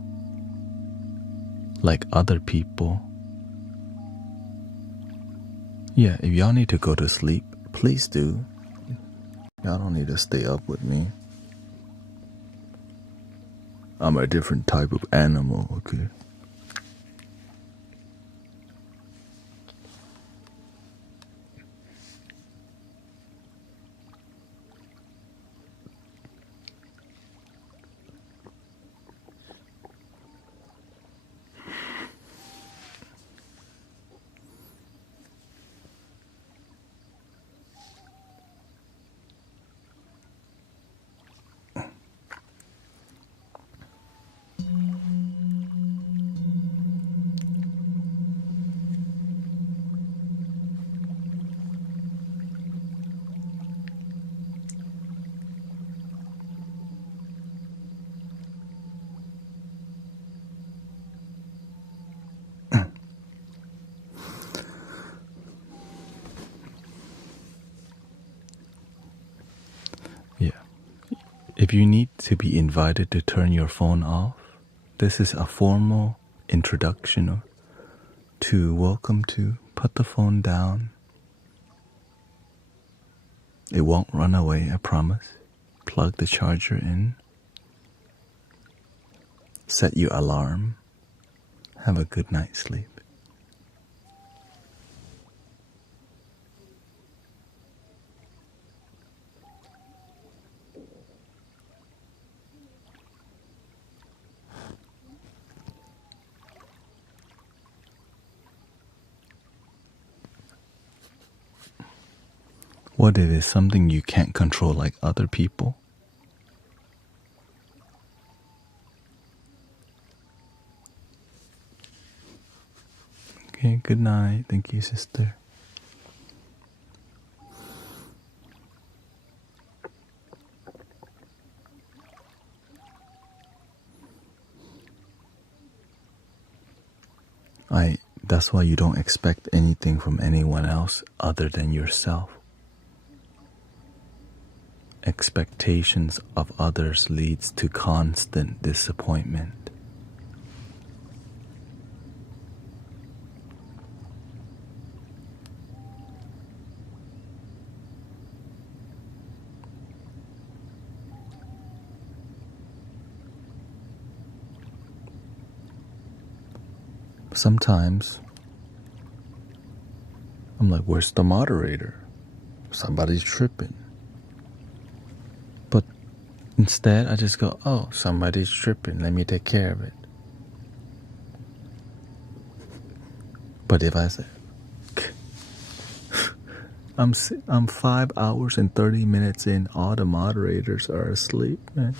like other people? Yeah, if y'all need to go to sleep, please do. Y'all don't need to stay up with me. I'm a different type of animal, okay? Yeah. If you need to be invited to turn your phone off, this is a formal introduction to welcome to put the phone down. It won't run away, I promise. Plug the charger in. Set your alarm. Have a good night's sleep. What if it's something you can't control, like other people? Okay, good night. Thank you, sister. That's why you don't expect anything from anyone else other than yourself. Expectations of others leads to constant disappointment. Sometimes I'm like, where's the moderator? Somebody's tripping. But instead, I just go, oh, somebody's tripping. Let me take care of it. But if I say, I'm 5 hours and 30 minutes in, all the moderators are asleep, man.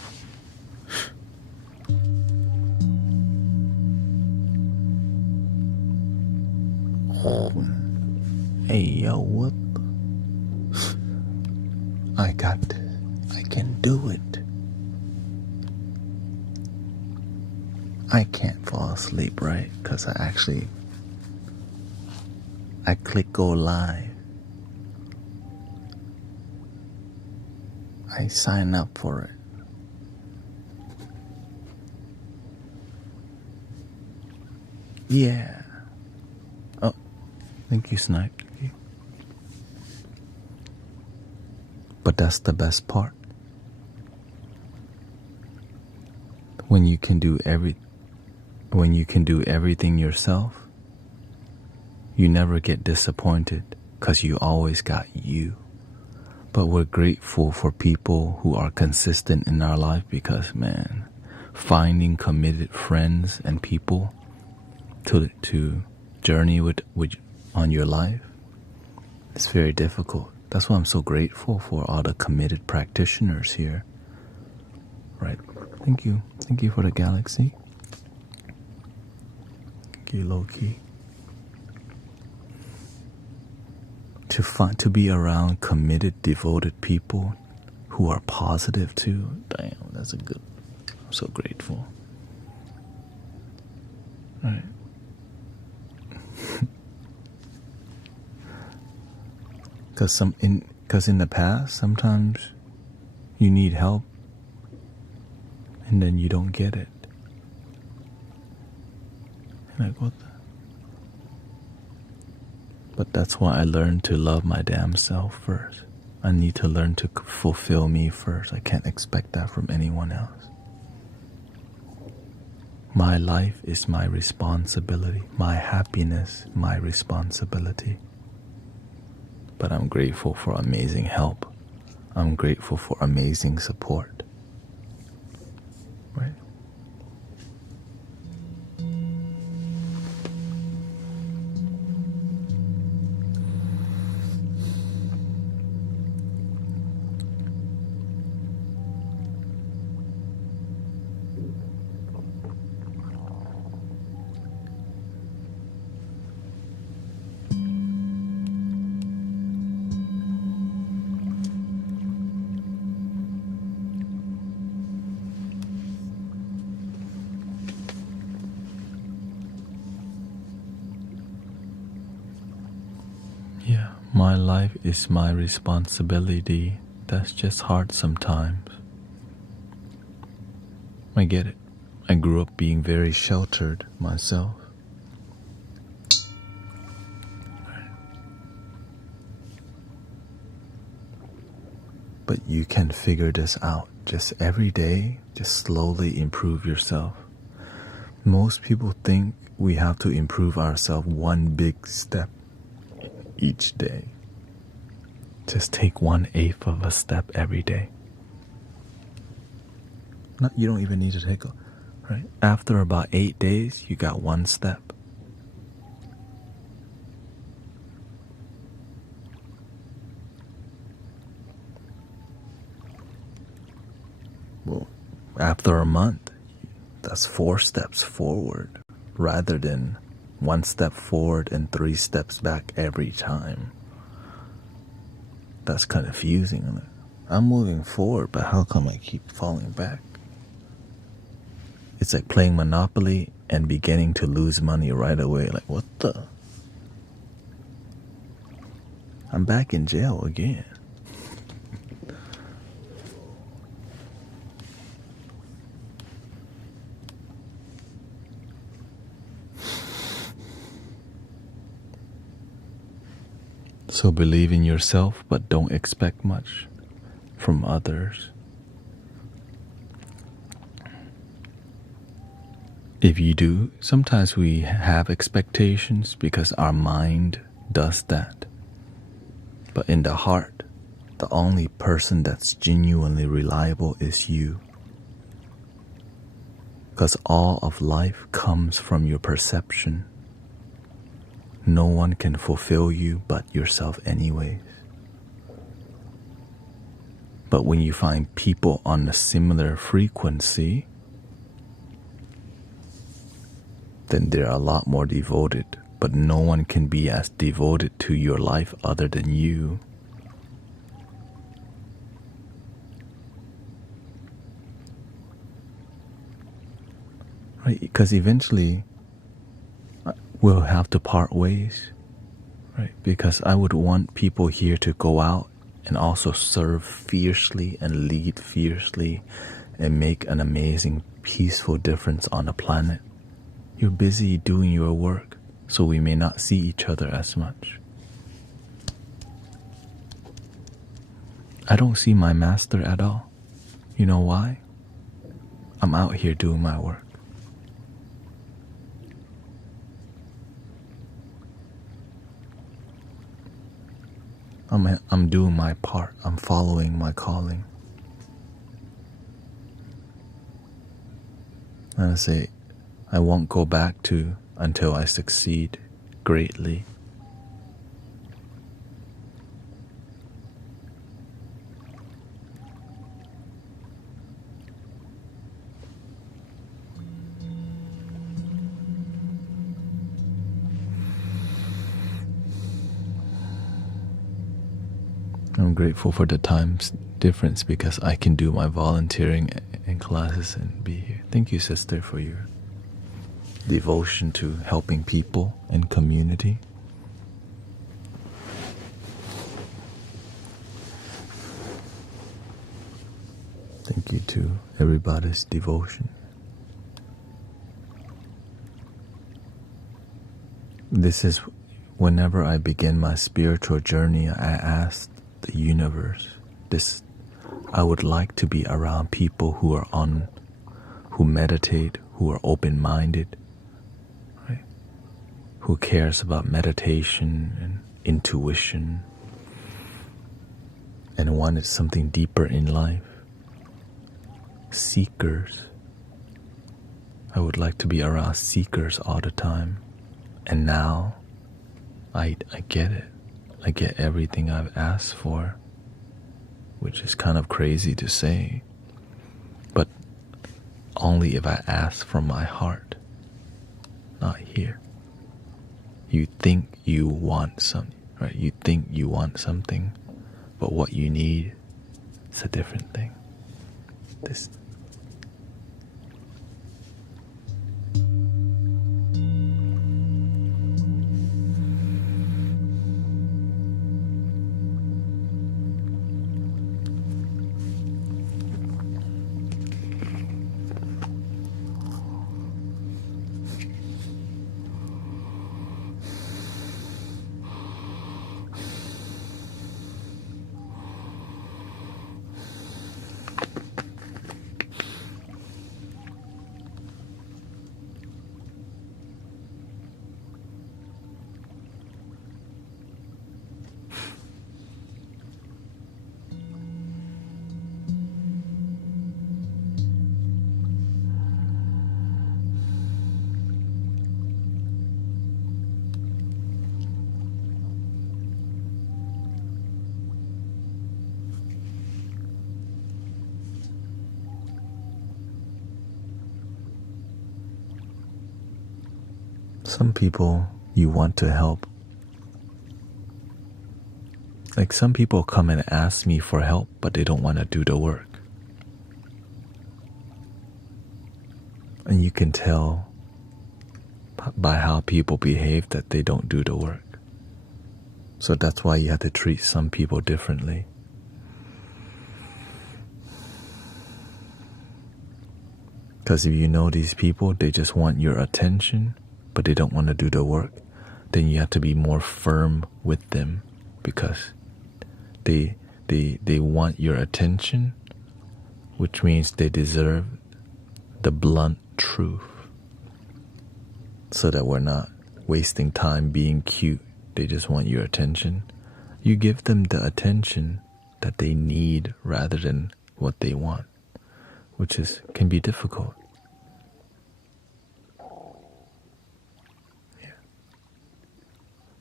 Hey, yo, what? I got this. I can do it. I can't fall asleep, right? Because I click go live. I sign up for it. Yeah. Oh, thank you, Snipe. Thank you. But that's the best part. When you can do everything yourself, you never get disappointed because you always got you. But we're grateful for people who are consistent in our life because, man, finding committed friends and people to journey with on your life, it's very difficult. That's why I'm so grateful for all the committed practitioners here. Right. Thank you. Thank you for the galaxy. Thank you, Loki. To be around committed, devoted people who are positive too. Damn, that's a good. I'm so grateful. Right. Because in the past, sometimes you need help, and then you don't get it. And like, what the? But that's why I learned to love my damn self first. I need to learn to fulfill me first. I can't expect that from anyone else. My life is my responsibility. My happiness, my responsibility. But I'm grateful for amazing help. I'm grateful for amazing support. Right? Yeah, my life is my responsibility. That's just hard sometimes. I get it. I grew up being very sheltered myself. But you can figure this out. Just every day, just slowly improve yourself. Most people think we have to improve ourselves one big step each day. Just take 1/8 of a step every day. You don't even need to take right? After about 8 days, you got one step. Well, after a month, that's 4 steps forward rather than 1 step forward and 3 steps back every time. That's confusing. I'm moving forward, but how come I keep falling back? It's like playing Monopoly and beginning to lose money right away. Like, what the? I'm back in jail again. So believe in yourself, but don't expect much from others. If you do, sometimes we have expectations because our mind does that. But in the heart, the only person that's genuinely reliable is you. Because all of life comes from your perception. No one can fulfill you but yourself anyways. But when you find people on a similar frequency, then they're a lot more devoted. But no one can be as devoted to your life other than you. right? Because eventually we'll have to part ways, right? Because I would want people here to go out and also serve fiercely and lead fiercely and make an amazing, peaceful difference on the planet. You're busy doing your work, so we may not see each other as much. I don't see my master at all. You know why? I'm out here doing my work. I'm doing my part. I'm following my calling. And I say, I won't go back to until I succeed greatly. I'm grateful for the time difference because I can do my volunteering in classes and be here. Thank you, sister, for your devotion to helping people and community. Thank you to everybody's devotion. This is whenever I begin my spiritual journey, I ask the universe, I would like to be around people who meditate, who are open-minded, right? Who cares about meditation and intuition and wanted something deeper in life. Seekers. I would like to be around seekers all the time. And now I get it. I get everything I've asked for, which is kind of crazy to say, but only if I ask from my heart, not here. You think you want something, right? You think you want something, but what you need is a different thing. Some people you want to help. Like some people come and ask me for help, but they don't want to do the work. And you can tell by how people behave that they don't do the work. So that's why you have to treat some people differently. Because if you know these people, they just want your attention, but they don't want to do the work, then you have to be more firm with them because they want your attention, which means they deserve the blunt truth, so that we're not wasting time being cute. They just want your attention. You give them the attention that they need rather than what they want, which can be difficult.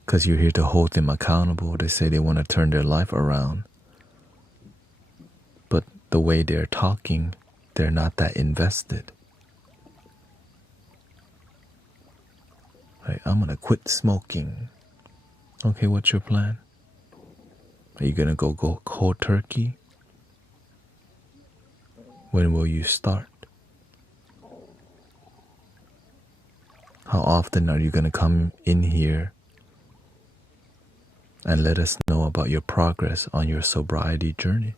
Because you're here to hold them accountable. They say they want to turn their life around, but the way they're talking, they're not that invested. Right? I'm gonna quit smoking. Okay, what's your plan? Are you gonna go cold turkey? When will you start? How often are you going to come in here and let us know about your progress on your sobriety journey?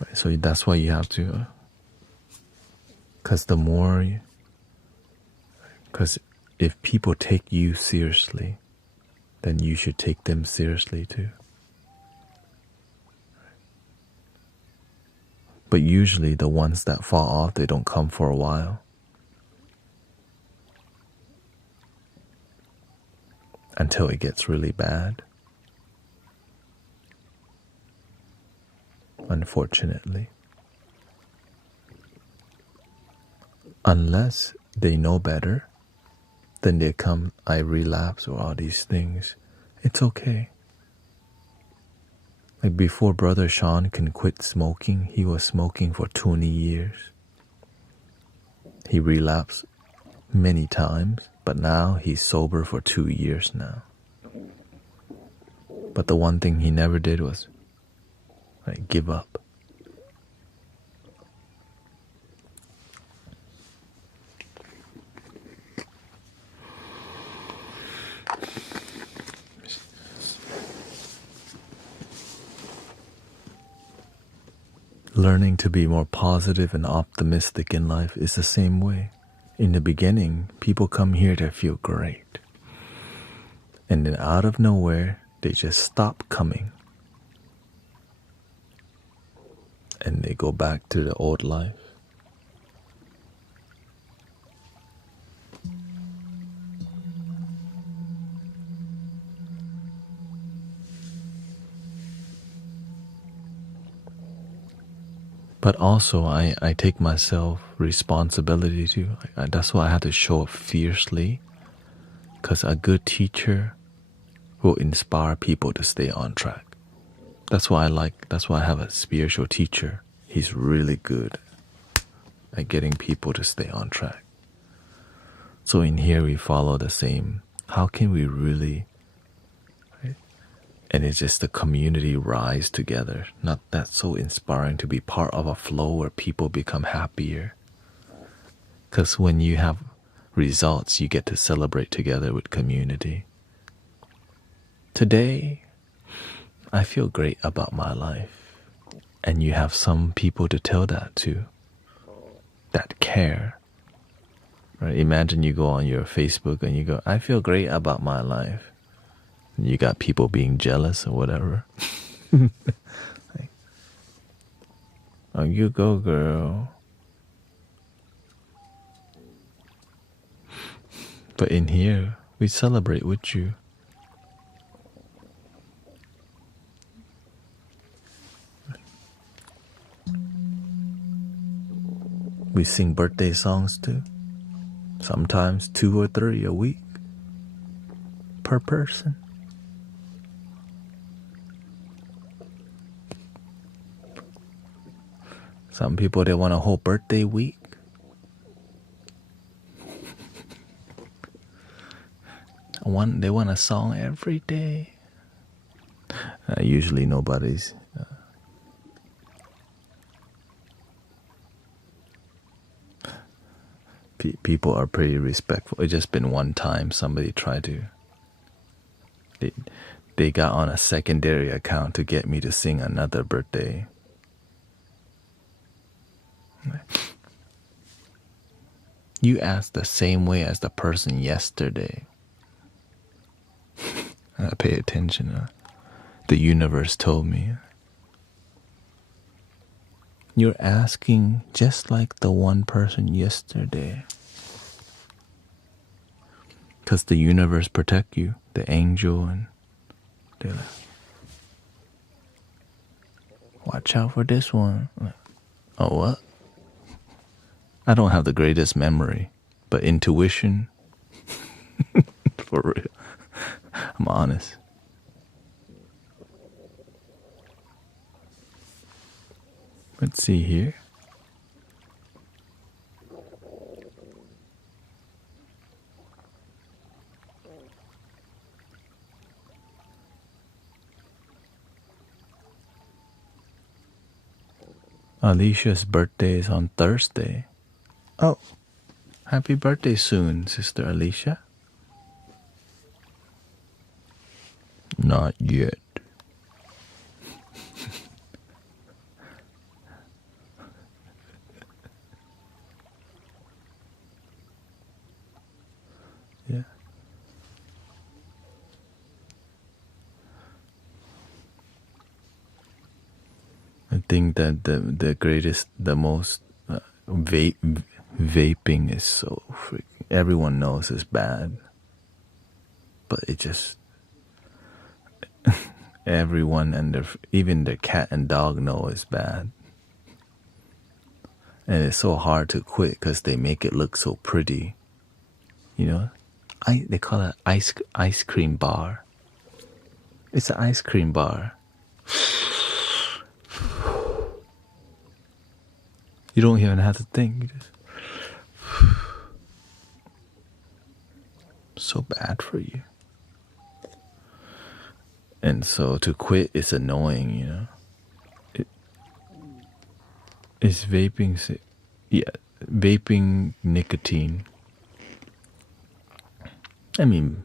Right, so that's why you have to, because because if people take you seriously, then you should take them seriously too. But usually the ones that fall off, they don't come for a while. Until it gets really bad. Unfortunately. Unless they know better, then they come, I relapse or all these things. It's okay. Like before Brother Sean can quit smoking, he was smoking for 20 years. He relapsed many times, but now he's sober for 2 years now. But the one thing he never did was give up. Learning to be more positive and optimistic in life is the same way. In the beginning, people come here to feel great. And then out of nowhere, they just stop coming. And they go back to the old life. But also, I take myself responsibility too. That's why I have to show up fiercely. Because a good teacher will inspire people to stay on track. That's why I have a spiritual teacher. He's really good at getting people to stay on track. So in here we follow the same. How can we really, right? And it's just the community rise together. Not that so inspiring to be part of a flow where people become happier. Because when you have results, you get to celebrate together with community. Today, I feel great about my life. And you have some people to tell that to, that care. Right? Imagine you go on your Facebook and you go, I feel great about my life. And you got people being jealous or whatever. Like, oh, you go, girl. But in here, we celebrate with you. We sing birthday songs too. Sometimes 2 or 3 a week per person. Some people, they want a whole birthday week. They want a song every day. Usually nobody's. People are pretty respectful. It's just been one time somebody tried to. They got on a secondary account to get me to sing another birthday. You asked the same way as the person yesterday. I pay attention. The universe told me. You're asking just like the one person yesterday. Because the universe protect you, the angel, and they're like, watch out for this one. Oh, what? I don't have the greatest memory, but intuition, for real. I'm honest. Let's see here. Alicia's birthday is on Thursday. Oh, happy birthday soon, Sister Alicia. Not yet. Yeah. I think that the greatest, the most vaping is so freaking. Everyone knows it's bad, but it just everyone and even the cat and dog know it's bad, and it's so hard to quit because they make it look so pretty. You know, they call it ice cream bar. It's an ice cream bar. You don't even have to think. You just so bad for you. And so to quit is annoying, you know. It's vaping, yeah, vaping nicotine. I mean,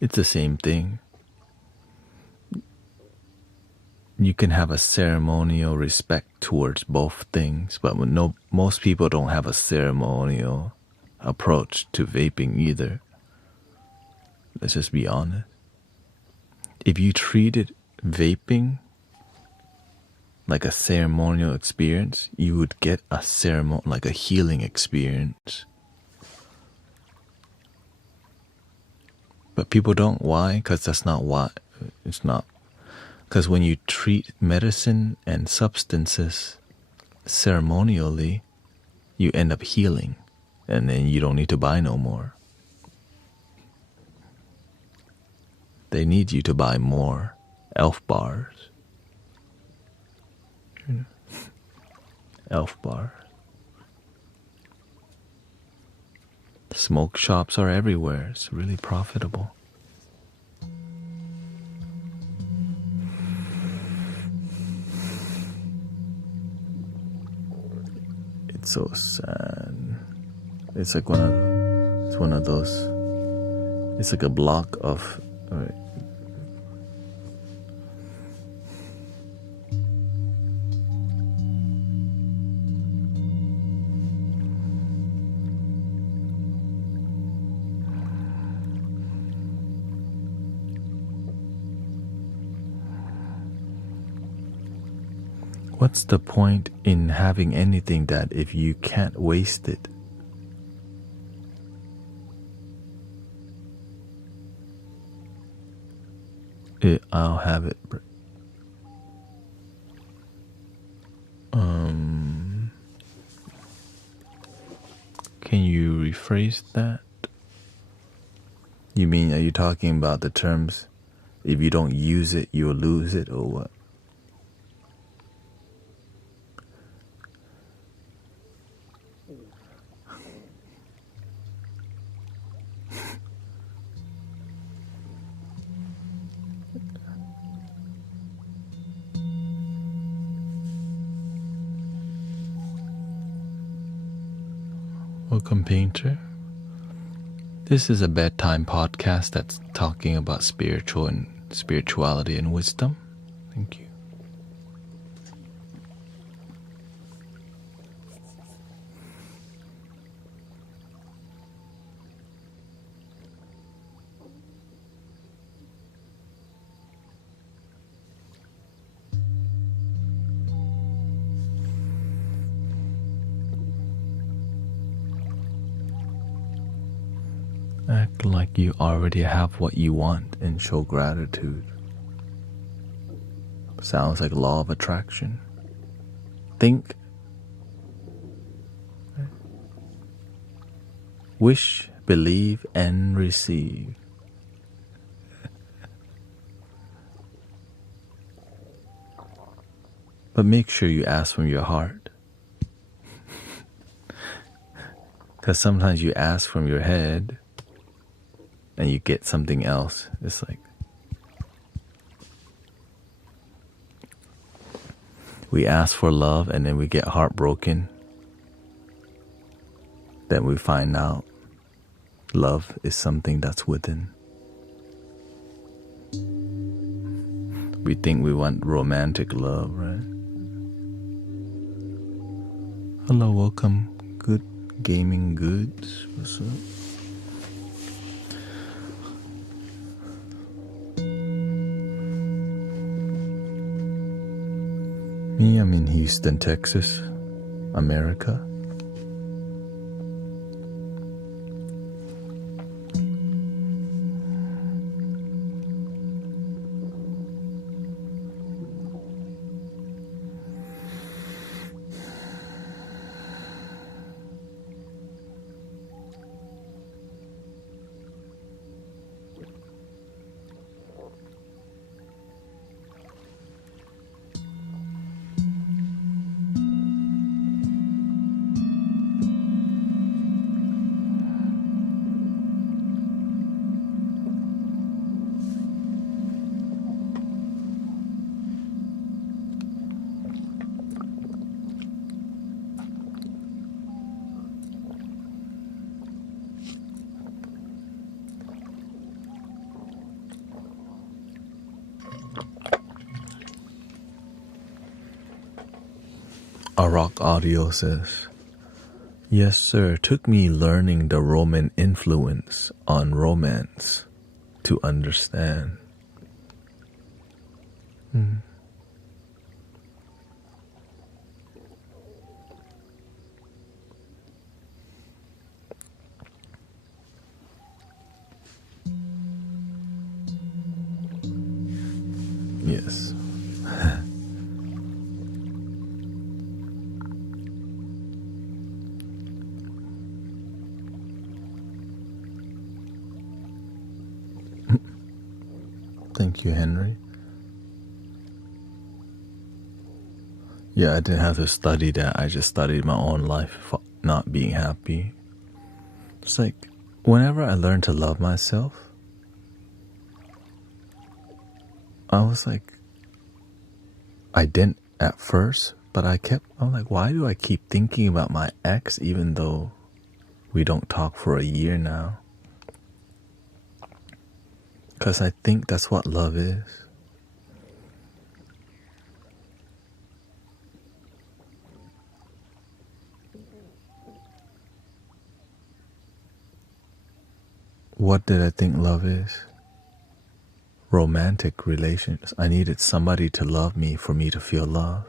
it's the same thing. You can have a ceremonial respect towards both things, but most people don't have a ceremonial approach to vaping either. Let's just be honest. If you treated vaping like a ceremonial experience, you would get a like a healing experience. But people don't. Why? Because that's not why. It's not. Because when you treat medicine and substances ceremonially, you end up healing, and then you don't need to buy no more. They need you to buy more elf bars. Elf bars. Smoke shops are everywhere. It's really profitable. It's so sad. It's like one of those. It's like a block of. What's the point in having anything that if you can't waste it? I'll have it. Can you rephrase that? You mean, are you talking about the terms, if you don't use it, you'll lose it, or what? Welcome, Painter. This is a bedtime podcast that's talking about spirituality and wisdom. Thank you. Act like you already have what you want and show gratitude. Sounds like law of attraction. Think. Wish, believe, and receive. But make sure you ask from your heart. Because sometimes you ask from your head and you get something else. It's like we ask for love and then we get heartbroken. then we find out love is something that's within. We think we want romantic love, right? Hello, welcome. Good gaming goods. What's up? Me, I'm in Houston, Texas, America. Rock Audio says, yes, sir, took me learning the Roman influence on romance to understand. Yes. Thank you, Henry. Yeah, I didn't have to study that. I just studied my own life for not being happy. It's like, whenever I learned to love myself, I was like, I didn't at first, but I'm like, why do I keep thinking about my ex even though we don't talk for a year now? Because I think that's what love is. What did I think love is? Romantic relations. I needed somebody to love me for me to feel love.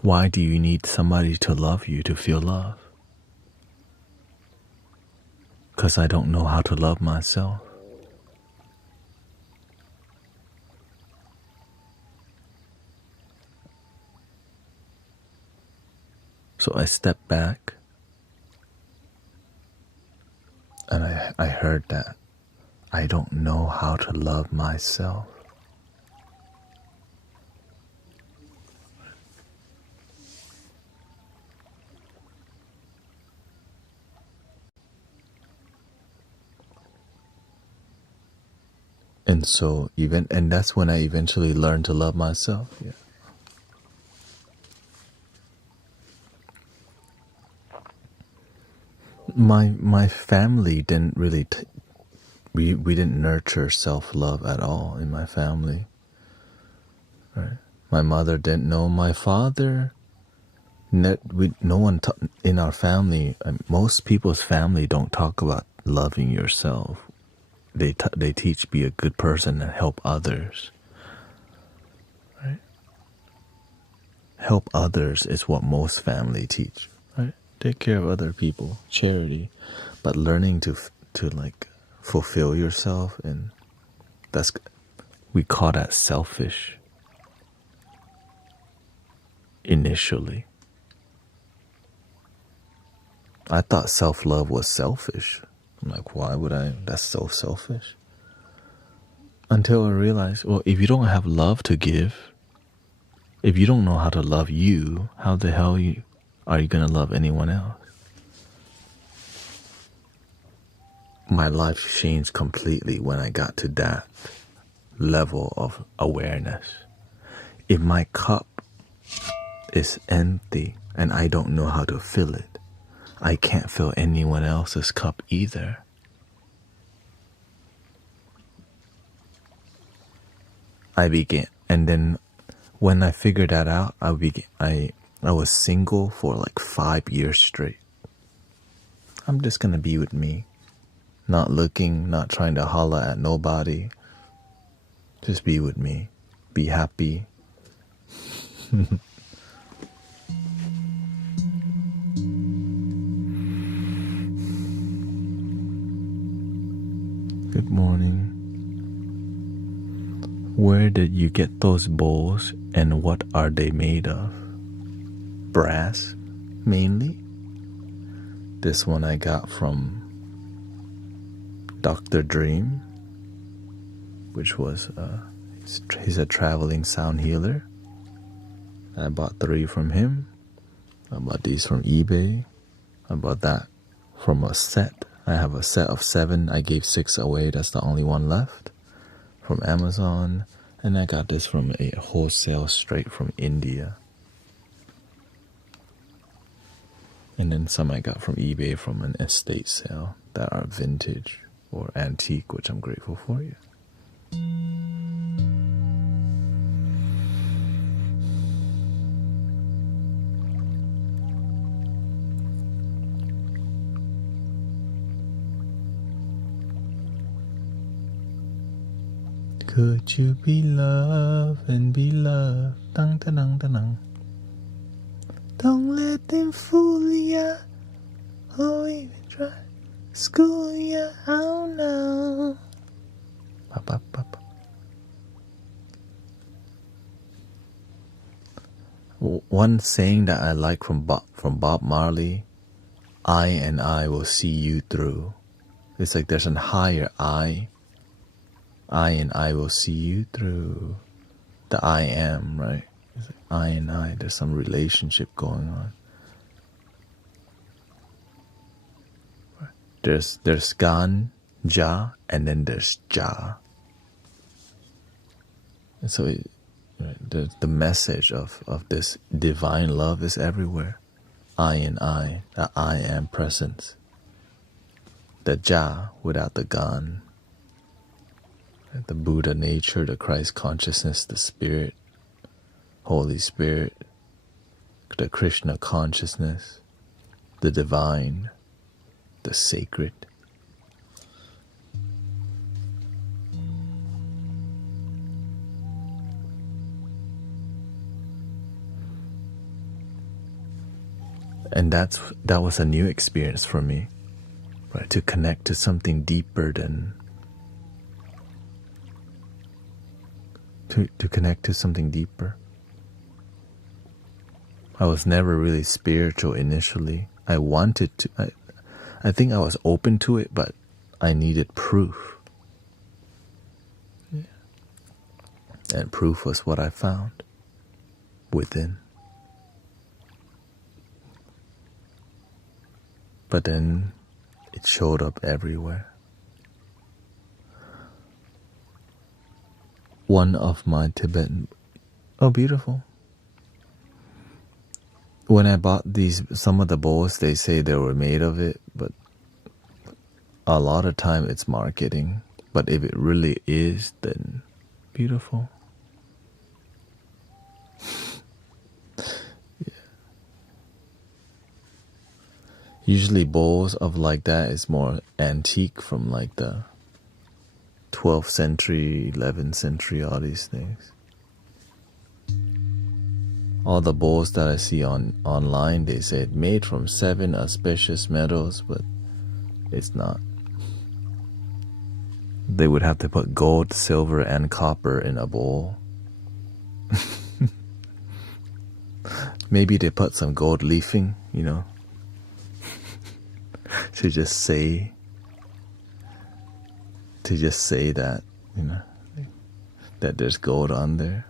Why do you need somebody to love you to feel love? Because I don't know how to love myself. So I stepped back and I heard that I don't know how to love myself. And so and that's when I eventually learned to love myself. Yeah. My family didn't really we didn't nurture self-love at all in my family. Right? My mother didn't know. My father, no one in our family. Most people's family don't talk about loving yourself. They teach be a good person and help others. Right? Help others is what most family teach. Right? Take care of other people, charity, but learning to like fulfill yourself, and we call that selfish. Initially, I thought self-love was selfish. I'm like, why would I? That's so selfish. Until I realized, well, if you don't have love to give, if you don't know how to love you, how the hell are you going to love anyone else? My life changed completely when I got to that level of awareness. If my cup is empty and I don't know how to fill it, I can't fill anyone else's cup either. And then when I figured that out, I was single for like 5 years straight. I'm just gonna be with me, not looking, not trying to holler at nobody. Just be with me, be happy. Good morning. Where did you get those bowls and what are they made of? Brass, mainly. This one I got from Dr. Dream, which was, he's a traveling sound healer. I bought 3 from him. I bought these from eBay. I bought that from a set. I have a set of 7. I gave 6 away. That's the only one left. From Amazon. And I got this from a wholesale straight from India. And then some I got from eBay from an estate sale that are vintage or antique, which I'm grateful for. You. Could you be loved and be loved? Dang, dang, dang, dang. Don't let them fool ya, or even try school ya. Oh no. Ba, ba, ba, ba. One saying that I like from Bob Marley, I and I will see you through. It's like there's an higher I and I will see you through. The I am, right? It's like I and I, there's some relationship going on. There's Gan, Ja, and then there's Ja. And so the message of this divine love is everywhere. I and I, the I am presence. The Ja without the Gan. The Buddha nature, the Christ consciousness, the Spirit, Holy Spirit, the Krishna consciousness, the divine, the sacred. And that was a new experience for me, right? To connect to something deeper than to connect to something deeper. I was never really spiritual initially. I wanted to. I think I was open to it, but I needed proof. Yeah. And proof was what I found within. But then it showed up everywhere. One of my Tibetan... Oh, beautiful. When I bought some of the bowls, they say they were made of it, but a lot of time it's marketing. But if it really is, then beautiful. Yeah. Usually bowls of like that is more antique from like the 12th century, 11th century, all these things. All the bowls that I see online, they say it made from 7 auspicious metals, but it's not. They would have to put gold, silver, and copper in a bowl. Maybe they put some gold leafing, to just say that, that there's gold on there.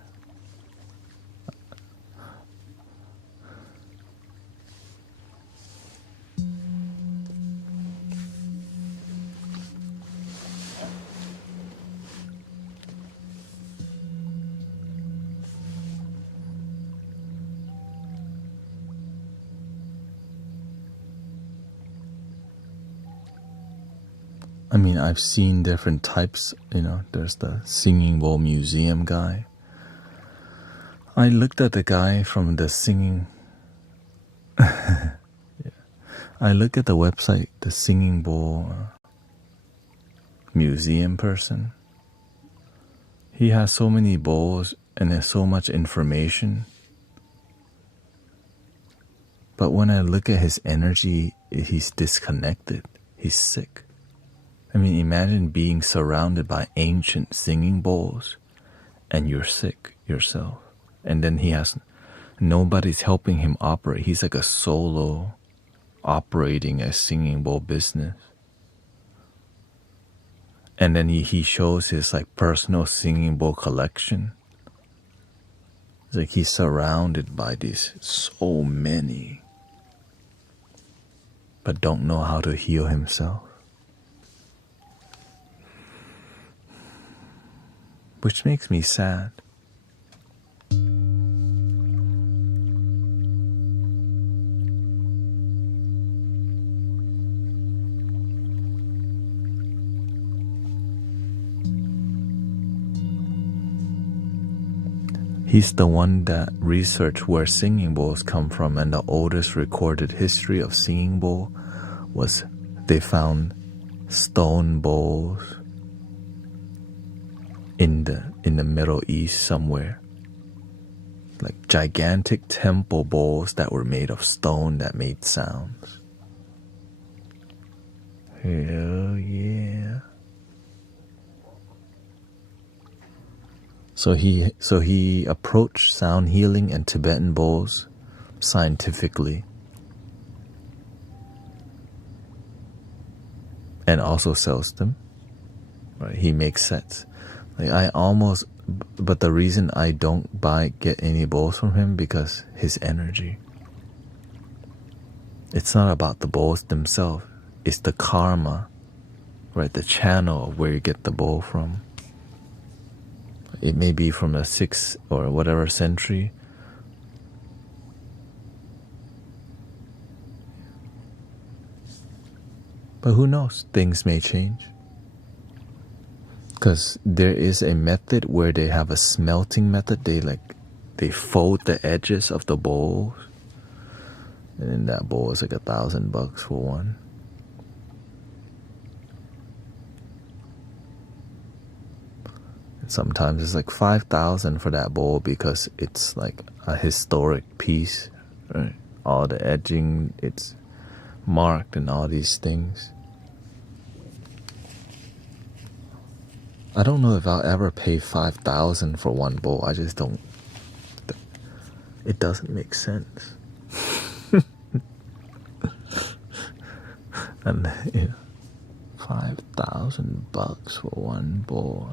I mean, I've seen different types, there's the singing bowl museum guy. I looked at the guy from the singing, I looked at the website, the singing bowl museum person. He has so many bowls and there's so much information. But when I look at his energy, he's disconnected. He's sick. I mean, imagine being surrounded by ancient singing bowls and you're sick yourself. And then nobody's helping him operate. He's like a solo operating a singing bowl business. And then he shows his like personal singing bowl collection. It's like he's surrounded by these so many, but don't know how to heal himself. Which makes me sad. He's the one that researched where singing bowls come from, and the oldest recorded history of singing bowl was they found stone bowls in the Middle East somewhere. Like gigantic temple bowls that were made of stone that made sounds. Hell yeah. So he approached sound healing and Tibetan bowls scientifically. And also sells them. Right? He makes sets. But the reason I don't get any bowls from him because his energy. It's not about the bowls themselves. It's the karma, right? The channel of where you get the bowl from. It may be from the 6th or whatever century. But who knows? Things may change. Because there is a method where they have a smelting method. They fold the edges of the bowls. And then that bowl is like $1,000 for one. Sometimes it's like 5,000 for that bowl because it's like a historic piece, right? All the edging, it's marked and all these things. I don't know if I'll ever pay 5,000 for one bowl. I just don't. It doesn't make sense. And $5,000 for one bowl.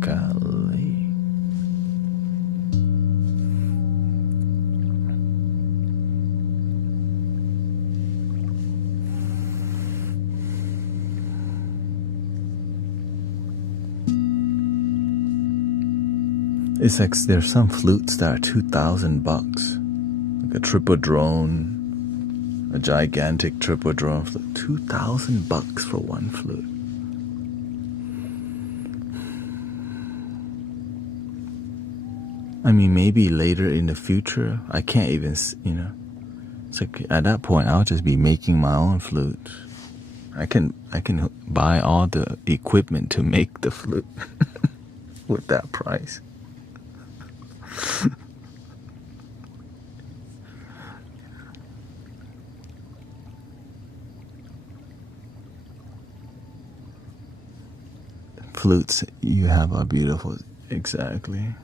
Golly. It's like there's some flutes that are $2,000. Like a triple drone, a gigantic triple drone flute. $2,000 for one flute. I mean, maybe later in the future, I can't even, it's like at that point, I'll just be making my own flutes. I can buy all the equipment to make the flute with that price. Flutes you have are beautiful. Exactly.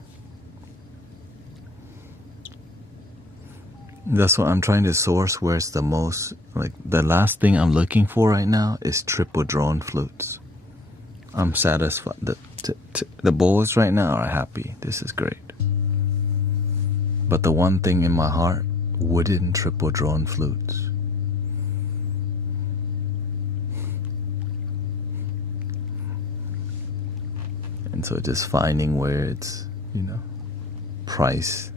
That's what I'm trying to source where it's the most, like the last thing I'm looking for right now is triple drone flutes. I'm satisfied. The bowls right now are happy. This is great. But the one thing in my heart, wooden triple drone flutes. And so just finding where it's, price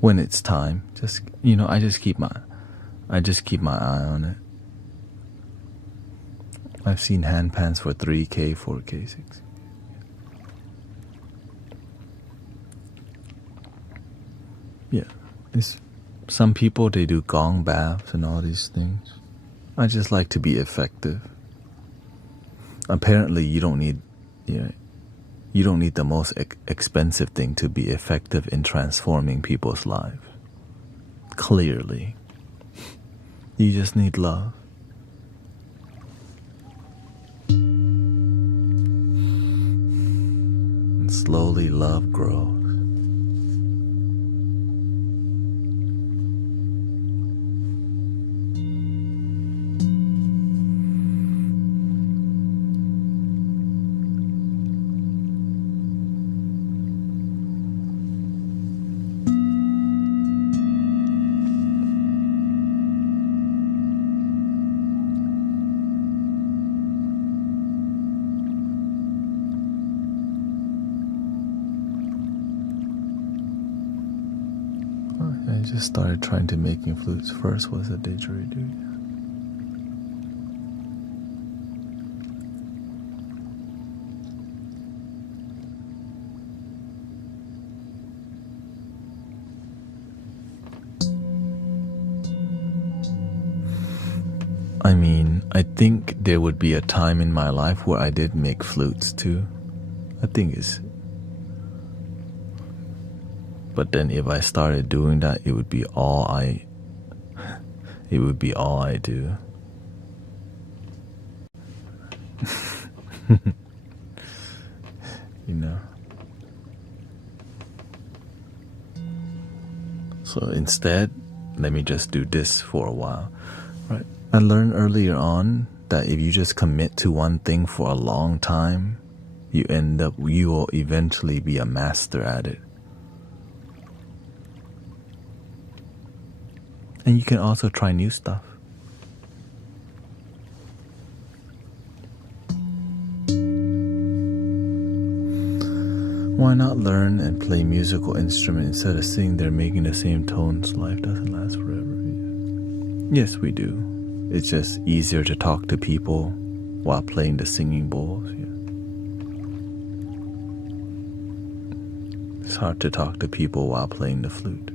when it's time. Just I just keep my eye on it. I've seen hand pans for 3K, 4K, 6K. Yeah, some people, they do gong baths and all these things. I just like to be effective. Apparently, you don't need the most expensive thing to be effective in transforming people's lives. Clearly, you just need love. And slowly, love grows. I just started trying to making flutes. First was a didgeridoo. I mean, I think there would be a time in my life where I did make flutes too. I think it's... But then if I started doing that, it would be all I do. So instead, let me just do this for a while. Right? I learned earlier on that if you just commit to one thing for a long time, you will eventually be a master at it. And you can also try new stuff. Why not learn and play musical instrument instead of sitting there making the same tones? Life doesn't last forever. Yes, we do. It's just easier to talk to people while playing the singing bowls. Yeah. It's hard to talk to people while playing the flute.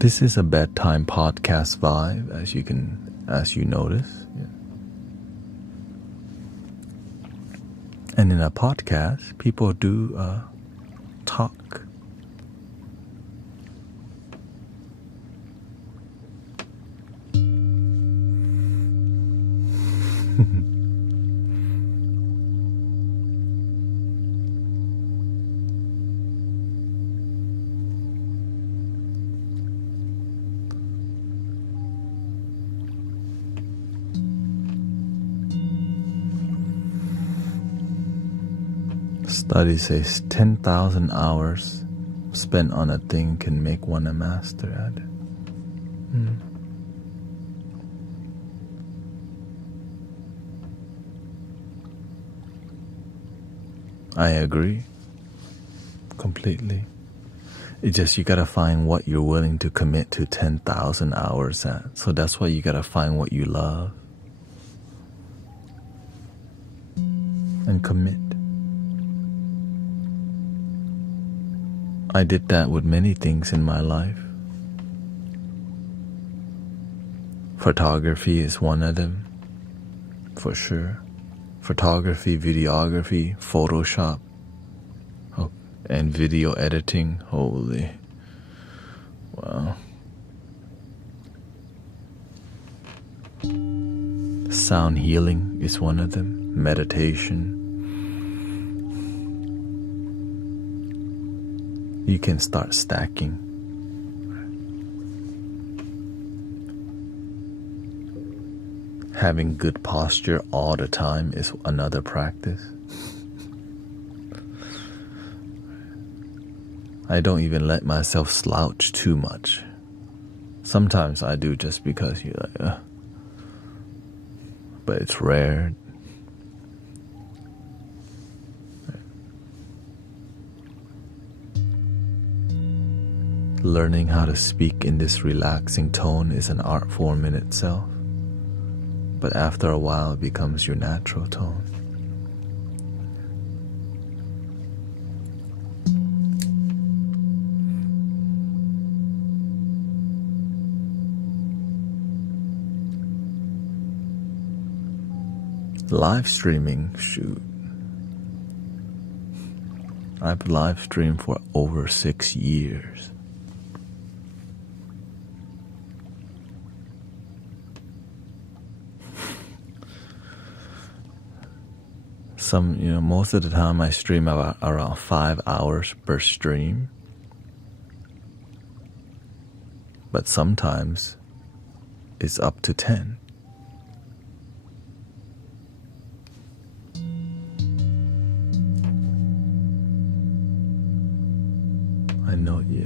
This is a bedtime podcast vibe, as you notice. Yeah. And in a podcast, people do talk. Study says 10,000 hours spent on a thing can make one a master at it. I agree completely. It's just you gotta find what you're willing to commit to 10,000 hours at. So that's why you gotta find what you love and commit. I did that with many things in my life. Photography is one of them, for sure. Photography, videography, Photoshop, and video editing. Holy, wow. Sound healing is one of them. Meditation. You can start stacking. having good posture all the time is another practice. I don't even let myself slouch too much. Sometimes I do just because you're like, but it's rare. Learning how to speak in this relaxing tone is an art form in itself, but after a while it becomes your natural tone. Live streaming, shoot. I've live streamed for over 6 years. Most of the time I stream about around 5 hours per stream. But sometimes it's up to 10. I know, yeah.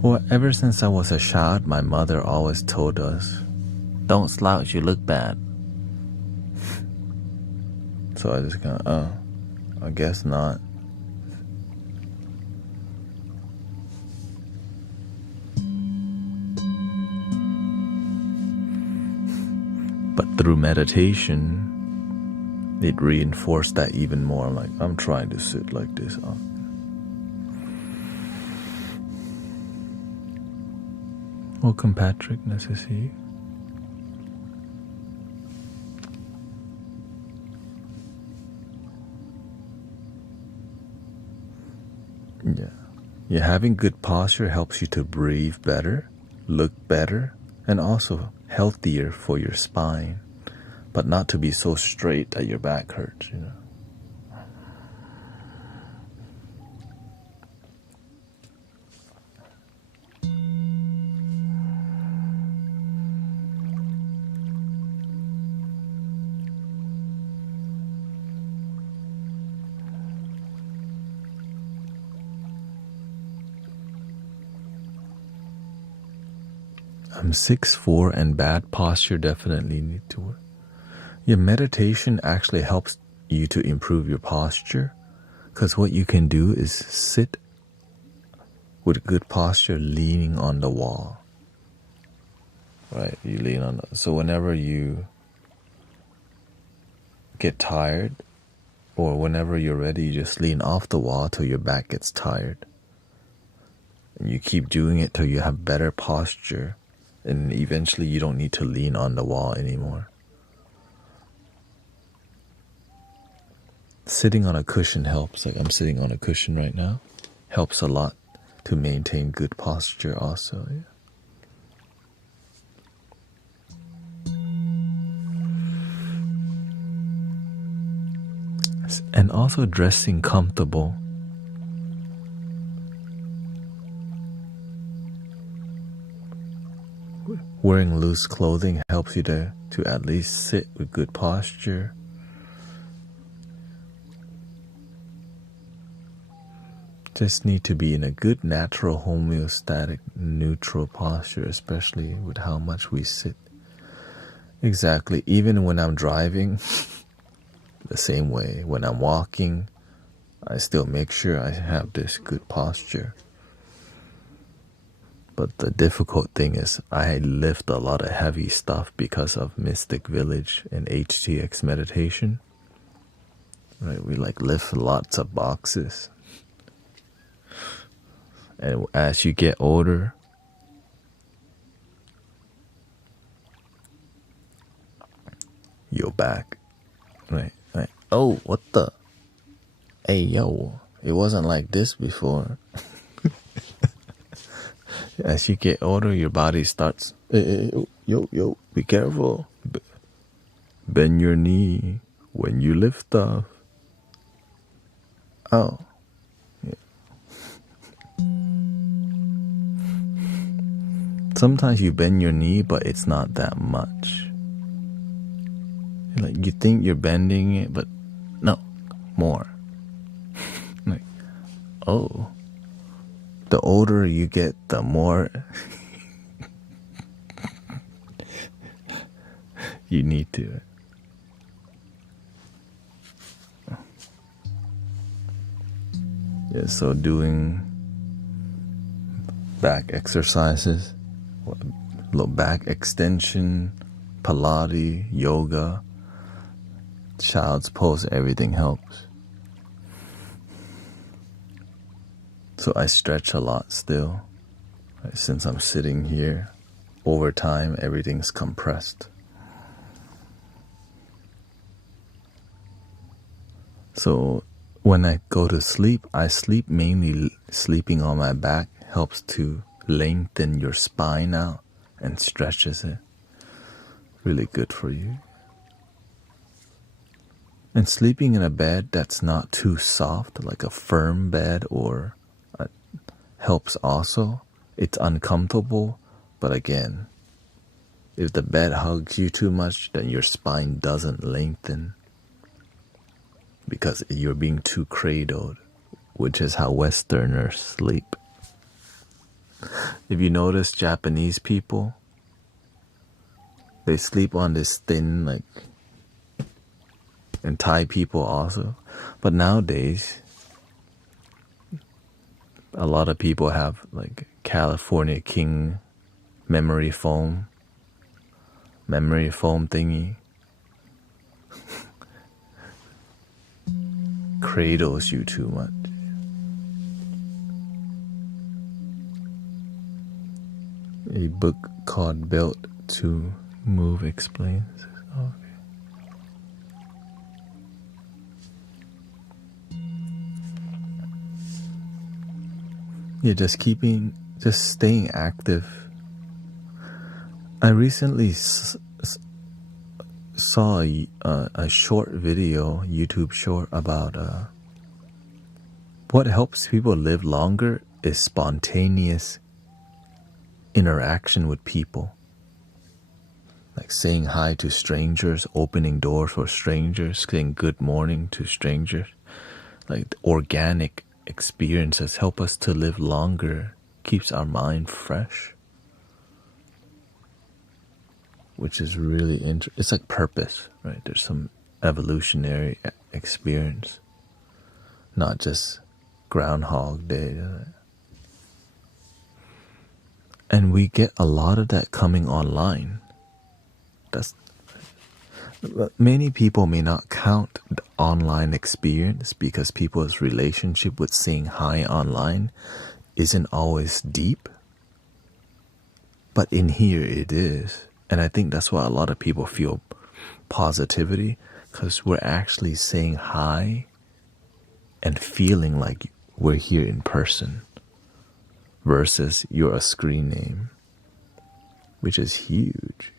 Well, ever since I was a child, my mother always told us, don't slouch, you look bad. So I just kind of, I guess not. But through meditation, it reinforced that even more. I'm like, I'm trying to sit like this. Welcome, Patrick. Nice to see you. Yeah, having good posture helps you to breathe better, look better, and also healthier for your spine, but not to be so straight that your back hurts, I'm 6'4", and bad posture definitely need to work. Your meditation actually helps you to improve your posture, because what you can do is sit with good posture leaning on the wall. Right, you lean on so whenever you get tired, or whenever you're ready, you just lean off the wall till your back gets tired. And you keep doing it till you have better posture, and eventually you don't need to lean on the wall anymore. Sitting on a cushion helps, like I'm sitting on a cushion right now, helps a lot to maintain good posture also. And also dressing comfortable. Wearing loose clothing helps you to at least sit with good posture. Just need to be in a good natural homeostatic neutral posture, especially with how much we sit. Exactly. Even when I'm driving, the same way. When I'm walking, I still make sure I have this good posture. But the difficult thing is I lift a lot of heavy stuff because of Mystic Village and HTX meditation. Right, we like lift lots of boxes. And as you get older, your back, right? Oh, what the? Hey, yo, it wasn't like this before. As you get older, your body starts, hey, yo, be careful. Bend your knee when you lift off. Oh. Yeah. Sometimes you bend your knee, but it's not that much. Like you think you're bending it, but no, more. Like, oh, the older you get, the more you need to. Yeah, so doing back exercises, little back extension, Pilates, yoga, child's pose, everything helps. So I stretch a lot still, right? Since I'm sitting here. Over time, everything's compressed. So when I go to sleep, I sleep mainly sleeping on my back helps to lengthen your spine out and stretches it. Really good for you. And sleeping in a bed that's not too soft, like a firm bed helps also. It's uncomfortable, but again, if the bed hugs you too much, then your spine doesn't lengthen because you're being too cradled, which is how Westerners sleep. If you notice Japanese people, they sleep on this thin, and Thai people also. But nowadays, a lot of people have California King memory foam thingy. Cradles you too much. A book called Built to Move explains. Okay. Yeah, just staying active. I recently saw a short video, YouTube short, about what helps people live longer is spontaneous interaction with people. Like saying hi to strangers, opening doors for strangers, saying good morning to strangers. Like organic experiences help us to live longer, keeps our mind fresh. Which is really interesting. It's like purpose, right? There's some evolutionary experience, not just Groundhog Day. And we get a lot of that coming online. Many people may not count the online experience because people's relationship with saying hi online isn't always deep. But in here it is. And I think that's why a lot of people feel positivity, because we're actually saying hi and feeling like we're here in person versus you're a screen name, which is huge,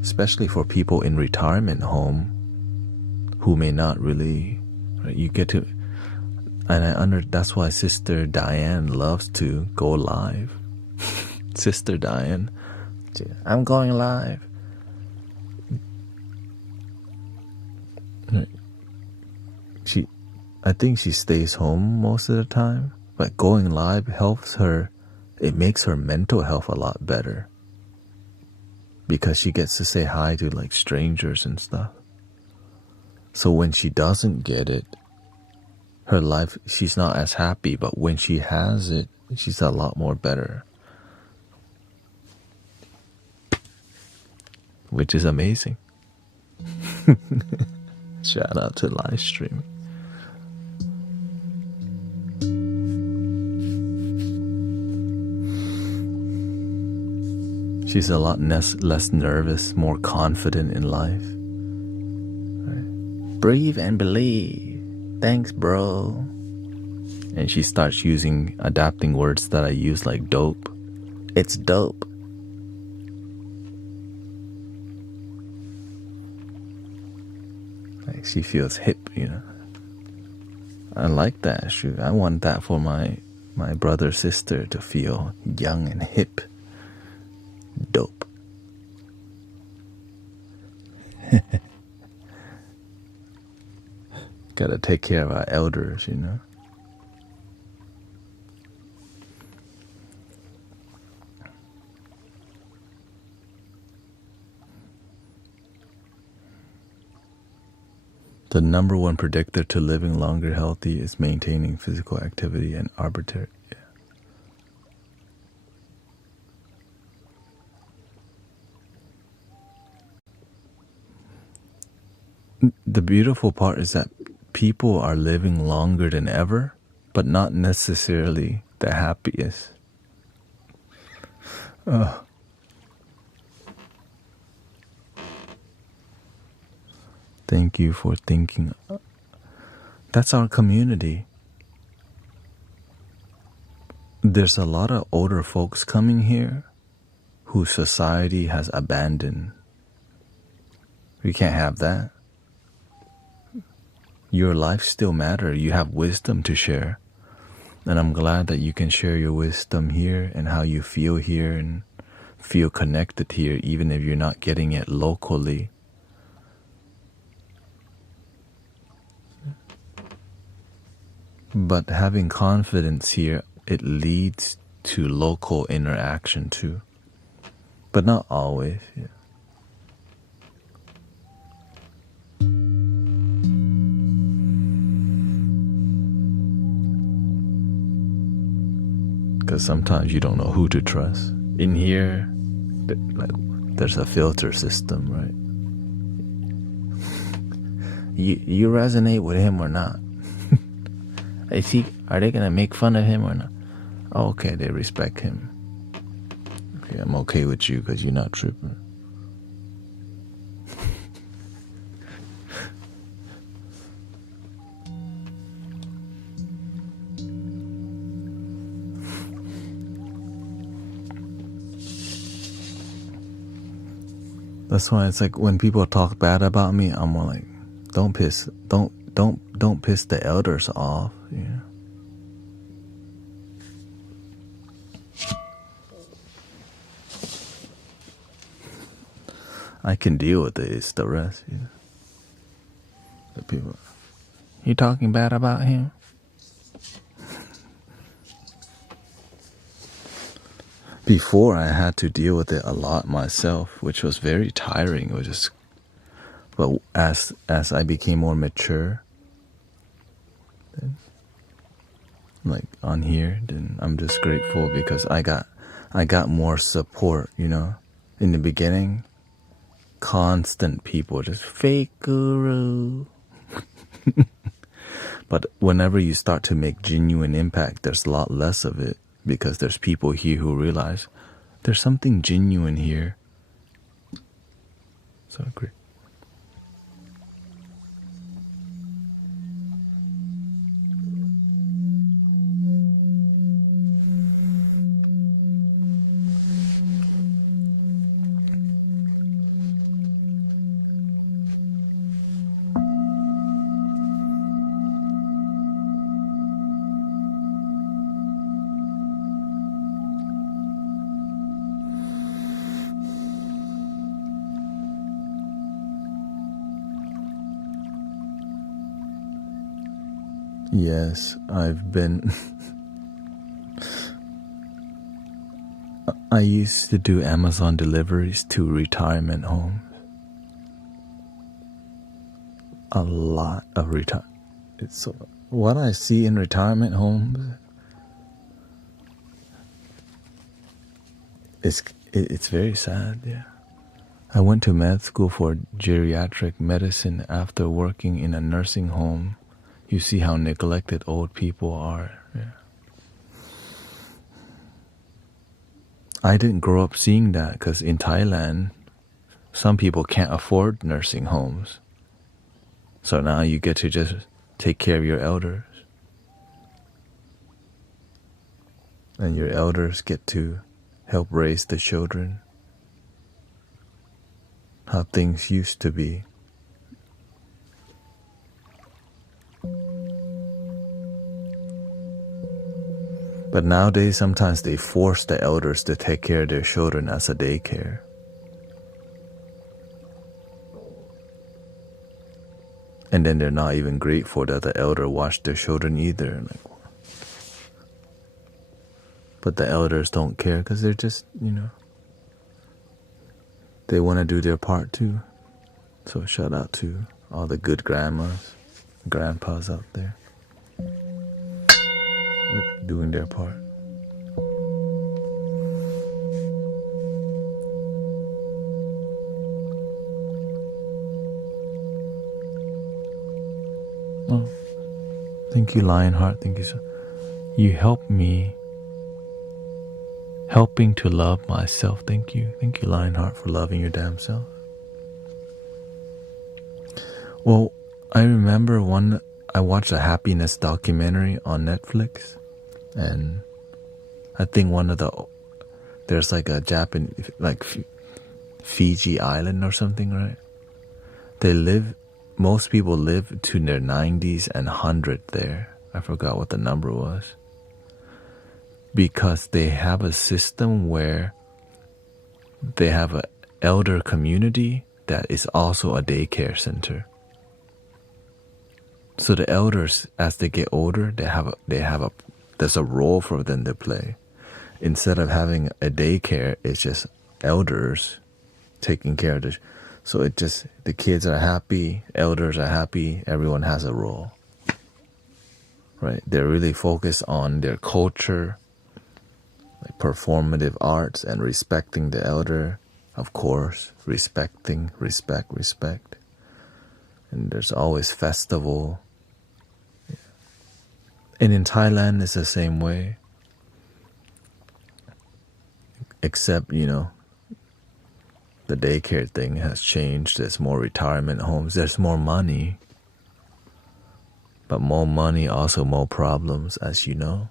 especially for people in retirement home who may not really, right? You get to, and that's why Sister Diane loves to go live. Sister Diane, I'm going live. I think she stays home most of the time, but going live helps her. It makes her mental health a lot better because she gets to say hi to strangers and stuff. So when she doesn't get it, her life, she's not as happy, but when she has it, she's a lot more better. Which is amazing. Shout out to live streaming. She's a lot less nervous, more confident in life. Right? Breathe and believe. Thanks, bro. And she starts adapting words that I use, like dope. It's dope. She feels hip, I like that. I want that for my brother, sister to feel young and hip. Dope. Gotta take care of our elders, you know. The number one predictor to living longer healthy is maintaining physical activity and arbitrary. Yeah. The beautiful part is that people are living longer than ever, but not necessarily the happiest. Thank you for thinking. That's our community. There's a lot of older folks coming here who society has abandoned. We can't have that. Your life still matters. You have wisdom to share. And I'm glad that you can share your wisdom here and how you feel here and feel connected here, even if you're not getting it locally. But having confidence here, it leads to local interaction too. But not always. Yeah. Because sometimes you don't know who to trust. In here, there's a filter system, right? You resonate with him or not? Are they gonna make fun of him or not? Oh, okay, they respect him. Okay, I'm okay with you because you're not tripping. That's why it's like when people talk bad about me, I'm more like, don't piss the elders off, you know. I can deal with it. It's the rest, you know. The people. You talking bad about him? Before I had to deal with it a lot myself, which was very tiring. It was just, but as I became more mature, then, like on here, then I'm just grateful because I got more support, you know. In the beginning, constant people just fake guru. But whenever you start to make genuine impact, there's a lot less of it because there's people here who realize there's something genuine here. So great. Yes, I've been. I used to do Amazon deliveries to retirement homes. A lot of so what I see in retirement homes, it's very sad. Yeah, I went to med school for geriatric medicine after working in a nursing home. You see how neglected old people are. Yeah. I didn't grow up seeing that because in Thailand, some people can't afford nursing homes. So now you get to just take care of your elders. And your elders get to help raise the children. How things used to be. But nowadays, sometimes they force the elders to take care of their children as a daycare. And then they're not even grateful that the elder watched their children either. But the elders don't care because they're just, they want to do their part too. So shout out to all the good grandmas, grandpas out there doing their part. Oh, thank you, Lionheart. Thank you so. You help me helping to love myself. Thank you, Lionheart, for loving your damn self. Well, I remember I watched a happiness documentary on Netflix, and I think there's like a Japanese, like Fiji Island or something, right? Most people live to their 90s and 100 there. I forgot what the number was. Because they have a system where they have an elder community that is also a daycare center. So the elders, as they get older, there's a role for them to play. Instead of having a daycare, it's just elders taking care of so the kids are happy, elders are happy, everyone has a role. Right? They're really focused on their culture, like performative arts, and respecting the elder, of course, respect. And there's always festival. And in Thailand, it's the same way. Except, the daycare thing has changed. There's more retirement homes. There's more money. But more money, also more problems, as you know.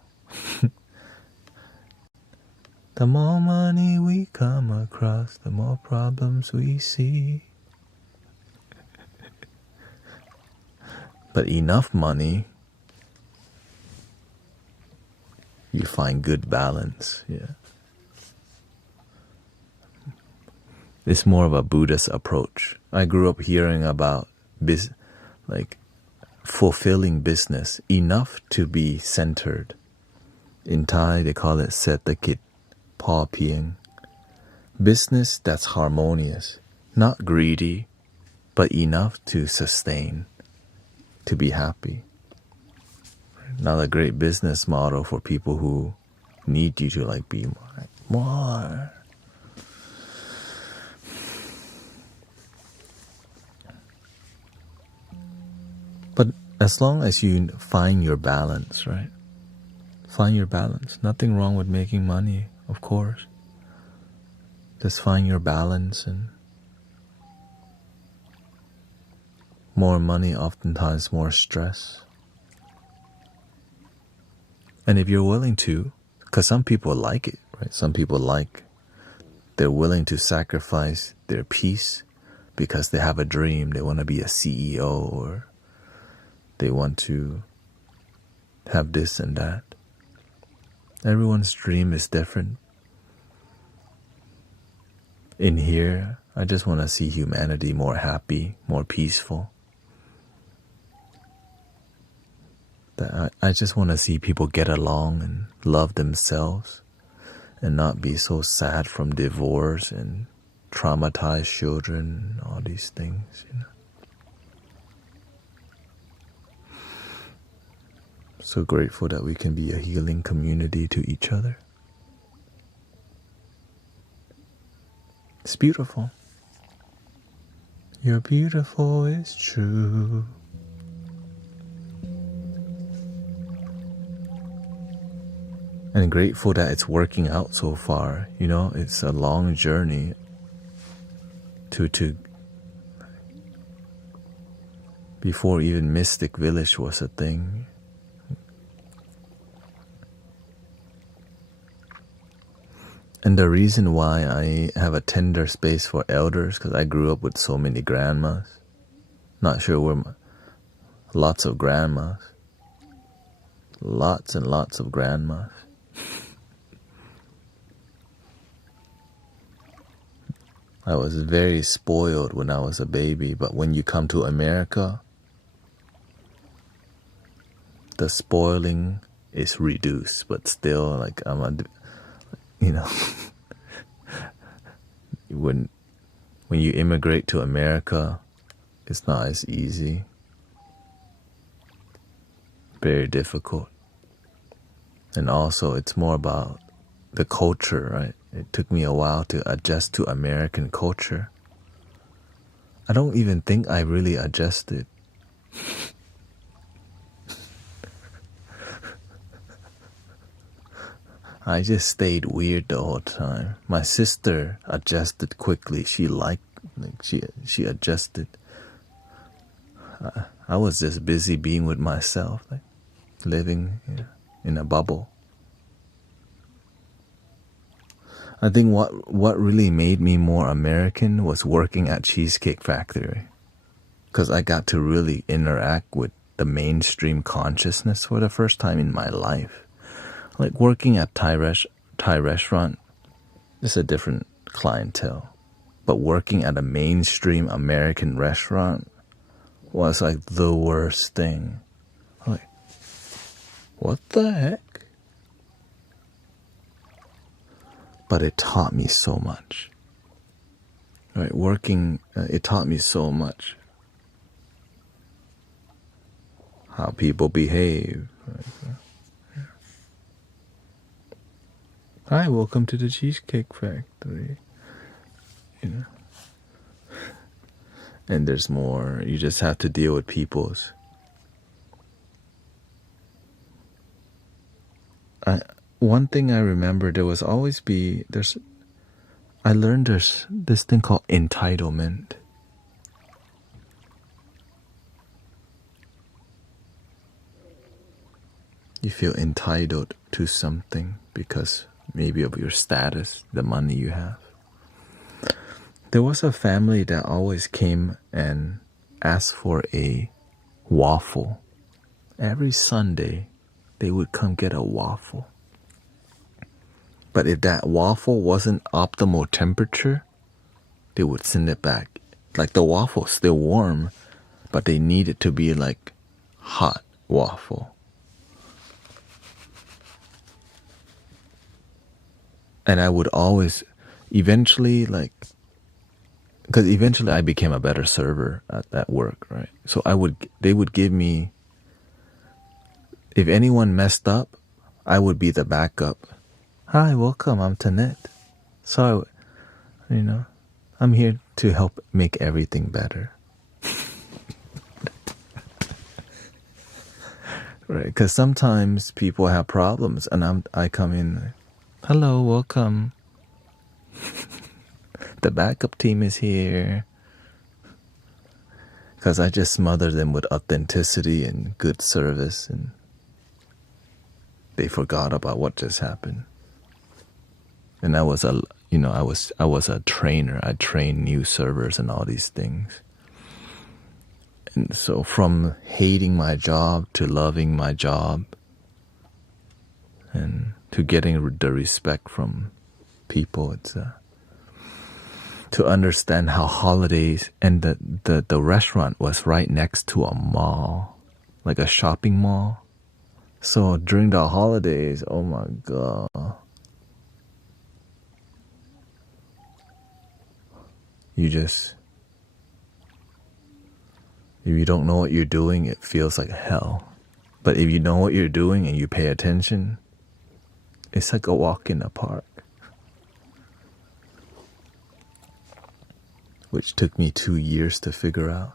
The more money we come across, the more problems we see. But enough money, you find good balance, yeah. It's more of a Buddhist approach. I grew up hearing about fulfilling business, enough to be centered. In Thai, they call it Setakit Paw Pieng. Business that's harmonious, not greedy, but enough to sustain, to be happy. Not a great business model for people who need you to be more. But as long as you find your balance, right? Find your balance. Nothing wrong with making money, of course. Just find your balance, and more money, oftentimes more stress. And if you're willing to, because some people like it, right? Some people they're willing to sacrifice their peace because they have a dream. They want to be a CEO, or they want to have this and that. Everyone's dream is different. In here, I just want to see humanity more happy, more peaceful. I just want to see people get along and love themselves and not be so sad from divorce and traumatized children and all these things, So grateful that we can be a healing community to each other. It's beautiful. You're beautiful, it's true. And grateful that it's working out so far. It's a long journey to before even Mystic Village was a thing. And the reason why I have a tender space for elders, because I grew up with so many grandmas. Not sure where lots of grandmas. Lots and lots of grandmas. I was very spoiled when I was a baby, but when you come to America, the spoiling is reduced, but still, like, you know, when you immigrate to America, it's not as easy. Very difficult. And also, it's more about the culture, right? It took me a while to adjust to American culture. I don't even think I really adjusted. I just stayed weird the whole time. My sister adjusted quickly. She adjusted. I was just busy being with myself, like living in a bubble. I think what really made me more American was working at Cheesecake Factory, because I got to really interact with the mainstream consciousness for the first time in my life. Like working at Thai restaurant is a different clientele, but working at a mainstream American restaurant was like the worst thing. Like, what the heck? But it taught me so much. Right, working, it taught me so much. How people behave. Right? Hi, welcome to the Cheesecake Factory. You know. And there's more. You just have to deal with people's. One thing I remember, I learned there's this thing called entitlement. You feel entitled to something because maybe of your status, the money you have. There was a family that always came and asked for a waffle. Every Sunday, they would come get a waffle. But if that waffle wasn't optimal temperature, they would send it back. Like the waffle's still warm, but they need it to be like hot waffle. And I would always, eventually I became a better server at work, right? So they would give me, if anyone messed up, I would be the backup. Hi, welcome, I'm Thanet. So, I'm here to help make everything better. Right, because sometimes people have problems and I come in, hello, welcome. The backup team is here. Because I just smother them with authenticity and good service, and they forgot about what just happened. And I was a trainer. I trained new servers and all these things. And so from hating my job to loving my job and to getting the respect from people, it's to understand how holidays, and the restaurant was right next to a mall, like a shopping mall. So during the holidays, oh my God. If you don't know what you're doing, it feels like hell. But if you know what you're doing and you pay attention, it's like a walk in the park. Which took me 2 years to figure out.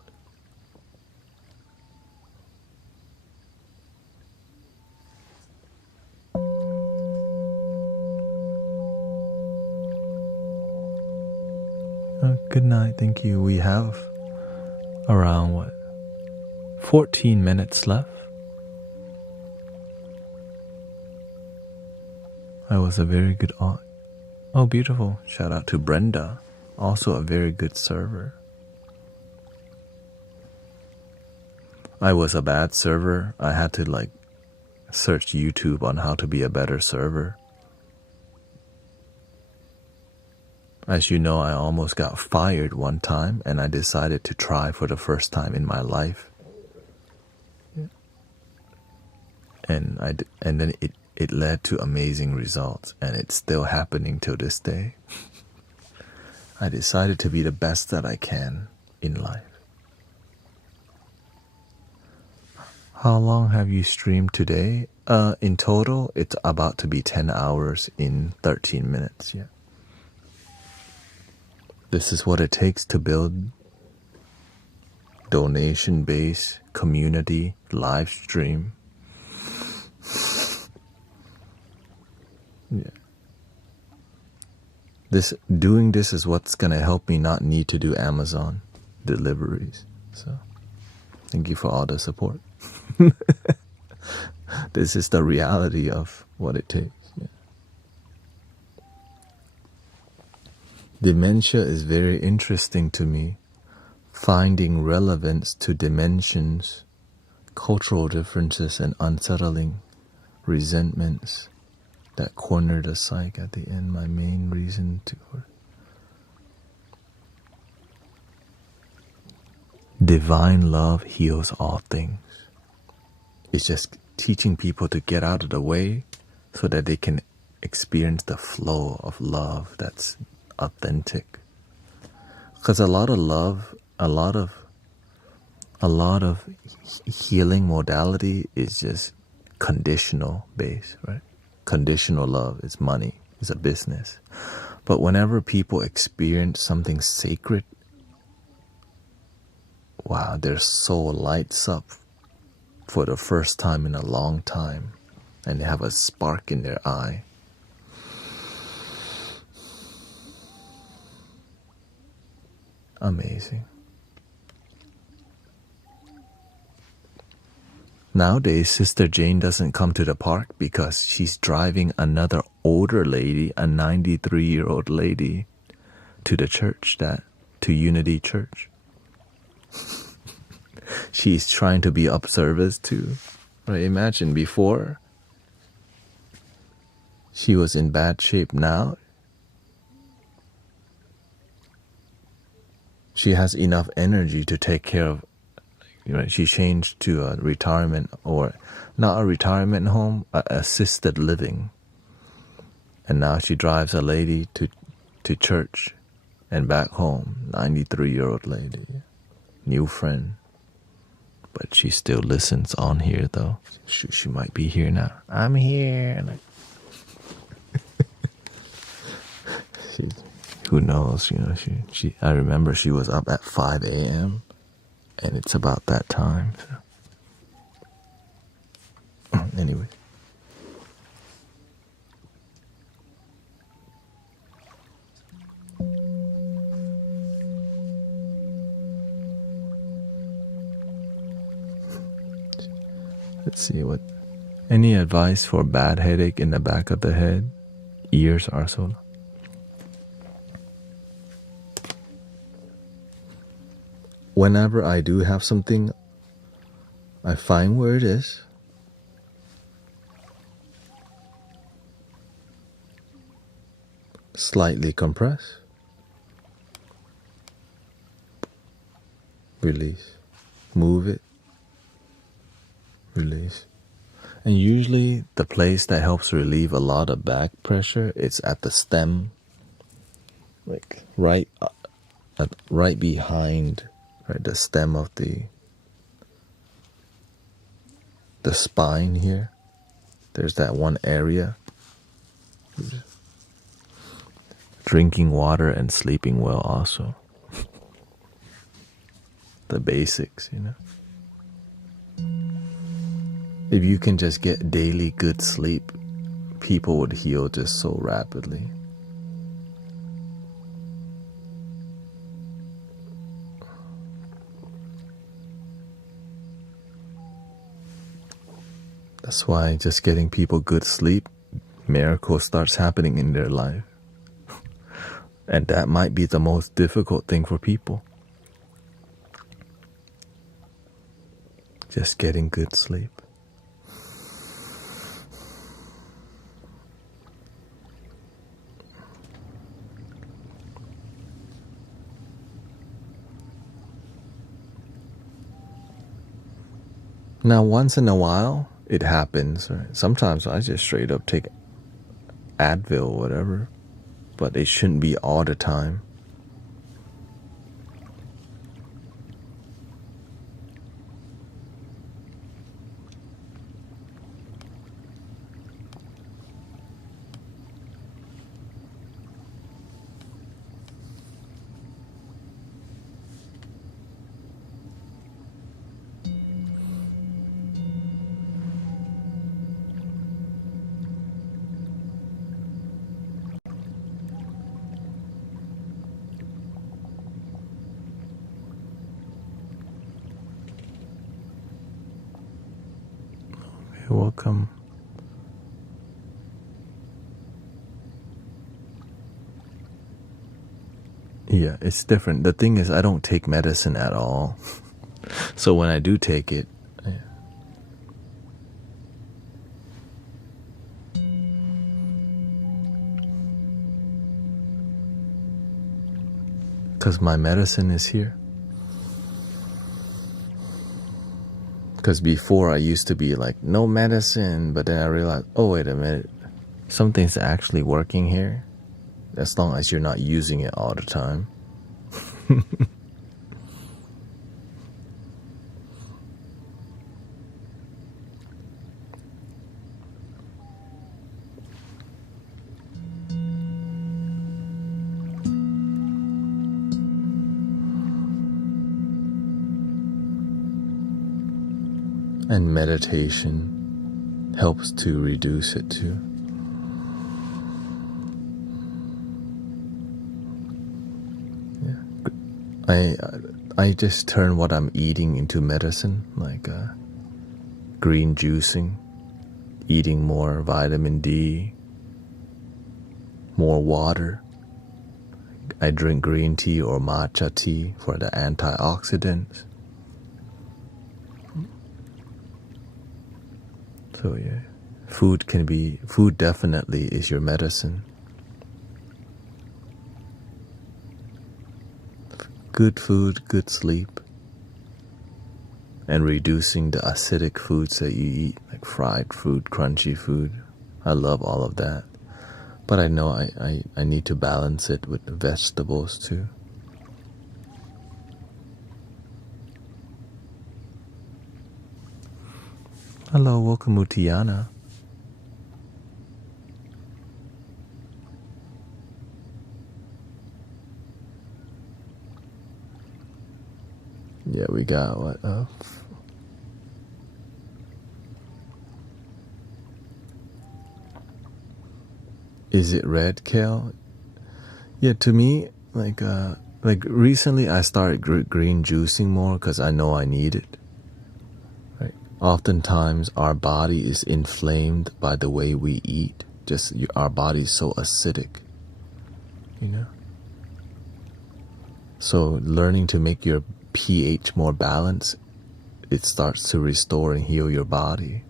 Good night, thank you. We have around 14 minutes left. I was a very good aunt. Oh, beautiful. Shout out to Brenda. Also a very good server. I was a bad server. I had to search YouTube on how to be a better server. As you know, I almost got fired one time, and I decided to try for the first time in my life. and then it led to amazing results, and it's still happening till this day. I decided to be the best that I can in life. How long have you streamed today? In total, it's about to be 10 hours in 13 minutes, yeah. This is what it takes to build donation-based community live stream. Yeah. Doing this is what's gonna help me not need to do Amazon deliveries. So thank you for all the support. This is the reality of what it takes. Yeah. Dementia is very interesting to me. Finding relevance to dimensions, cultural differences, and unsettling resentments that corner the psyche at the end. My main reason to divine love heals all things. It's just teaching people to get out of the way so that they can experience the flow of love that's authentic. Because a lot of love, a lot of healing modality is just conditional based, right? Conditional love is money, is a business. But whenever people experience something sacred, wow, their soul lights up for the first time in a long time, and they have a spark in their eye. Amazing. Nowadays, Sister Jane doesn't come to the park because she's driving another older lady, a 93-year-old lady, to the church, to Unity Church. She's trying to be of service too. Right? Imagine before, she was in bad shape. Now, she has enough energy to take care of. Right? She changed to a retirement, or not a retirement home, assisted living. And now she drives a lady to church and back home. 93-year-old lady, new friend. But she still listens on here though. She might be here now. I'm here. Who knows? You know, she. I remember she was up at 5 a.m. and it's about that time. So. Anyway. Let's see what. Any advice for bad headache in the back of the head? Ears are so. Whenever I do have something, I find where it is. Slightly compress. Release. Move it. Release. And usually the place that helps relieve a lot of back pressure, it's at the stem. Like right behind, right, the stem of the spine here. There's that one area. Drinking water and sleeping well also. The basics, you know. If you can just get daily good sleep, people would heal just so rapidly. That's why just getting people good sleep, miracles starts happening in their life. And that might be the most difficult thing for people. Just getting good sleep. Now, once in a while, it happens. Right? Sometimes I just straight up take Advil or whatever, but it shouldn't be all the time. You're welcome. Yeah, it's different. The thing is, I don't take medicine at all. So when I do take it, because my medicine is here. Because before I used to be like, no medicine, but then I realized, oh, wait a minute, something's actually working here, as long as you're not using it all the time. And meditation helps to reduce it too. Yeah. I just turn what I'm eating into medicine, like green juicing, eating more vitamin D, more water. I drink green tea or matcha tea for the antioxidants. So yeah, food definitely is your medicine. Good food, good sleep, and reducing the acidic foods that you eat, like fried food, crunchy food. I love all of that. But I know I need to balance it with vegetables too. Hello, welcome Utiana. Yeah, we got what? Is it red kale? Yeah, to me, like recently I started green juicing more because I know I need it. Right. Oftentimes our body is inflamed by the way we eat. Just our body is so acidic, you know. So learning to make your pH more balanced, it starts to restore and heal your body.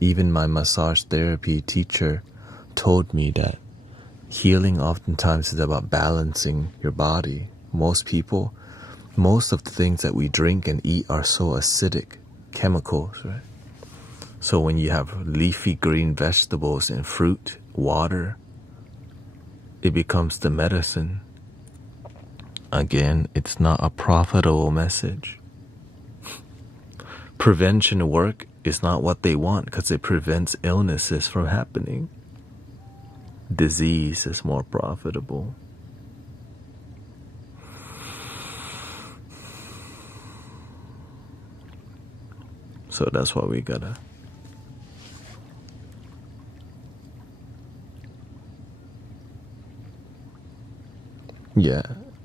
Even my massage therapy teacher told me that healing oftentimes is about balancing your body. Most of the things that we drink and eat are so acidic, chemicals, right? So when you have leafy green vegetables and fruit, water, it becomes the medicine. Again, it's not a profitable message. Prevention work is not what they want because it prevents illnesses from happening. Disease is more profitable. So that's why we gotta. Yeah,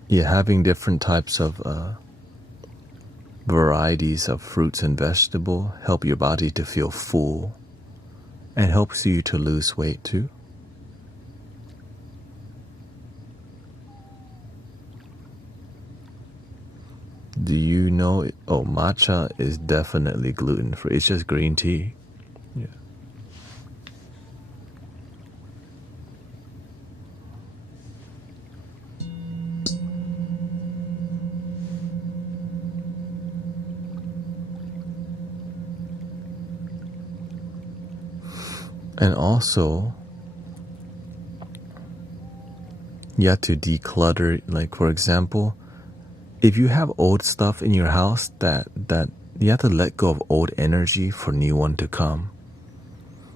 having different types of varieties of fruits and vegetables help your body to feel full and helps you to lose weight too. Do you know? Oh, matcha is definitely gluten-free. It's just green tea. Yeah. And also, you have to declutter. Like, for example, if you have old stuff in your house that you have to let go of old energy for new one to come.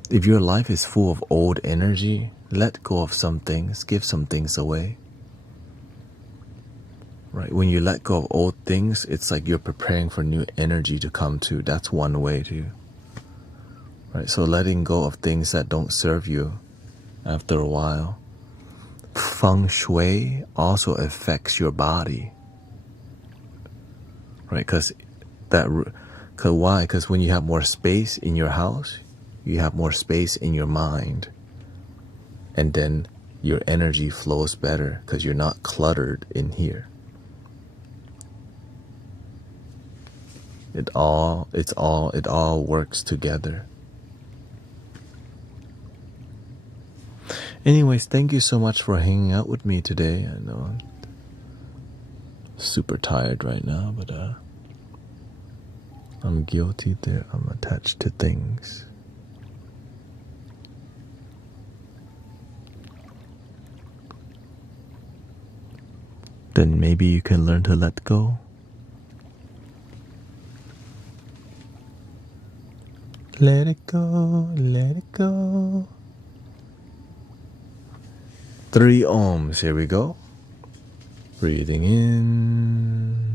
If your life is full of old energy, let go of some things, give some things away. Right? When you let go of old things, it's like you're preparing for new energy to come too. That's one way too. Right? So letting go of things that don't serve you after a while. Feng Shui also affects your body. Right? Because why? Because when you have more space in your house, you have more space in your mind. And then your energy flows better because you're not cluttered in here. It all works together. Anyways, thank you so much for hanging out with me today. I know I'm super tired right now, but I'm guilty there. I'm attached to things. Then maybe you can learn to let go. Let it go, let it go. 3 ohms, here we go. Breathing in.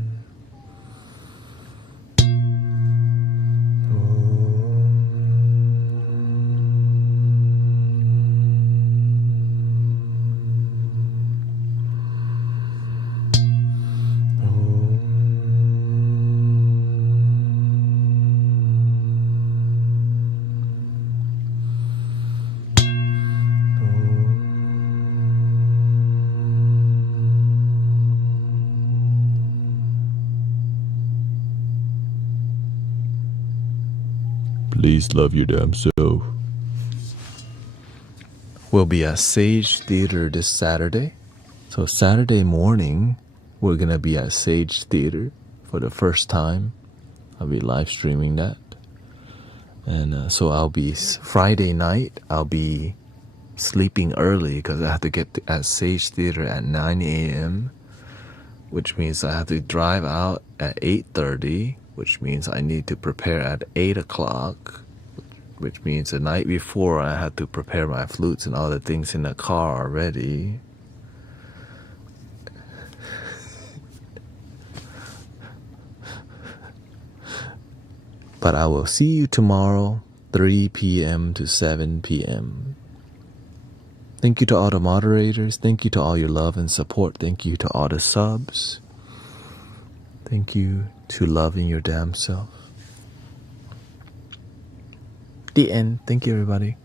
Please love your damn self. We'll be at Sage Theater this Saturday. So Saturday morning, we're going to be at Sage Theater for the first time. I'll be live streaming that. And so I'll be, Friday night, I'll be sleeping early because I have to get at Sage Theater at 9 a.m., which means I have to drive out at 8:30, which means I need to prepare at 8 o'clock, which means the night before I had to prepare my flutes and all the things in the car already. But I will see you tomorrow, 3 p.m. to 7 p.m. Thank you to all the moderators. Thank you to all your love and support. Thank you to all the subs. Thank you to loving your damn self. The end. Thank you, everybody.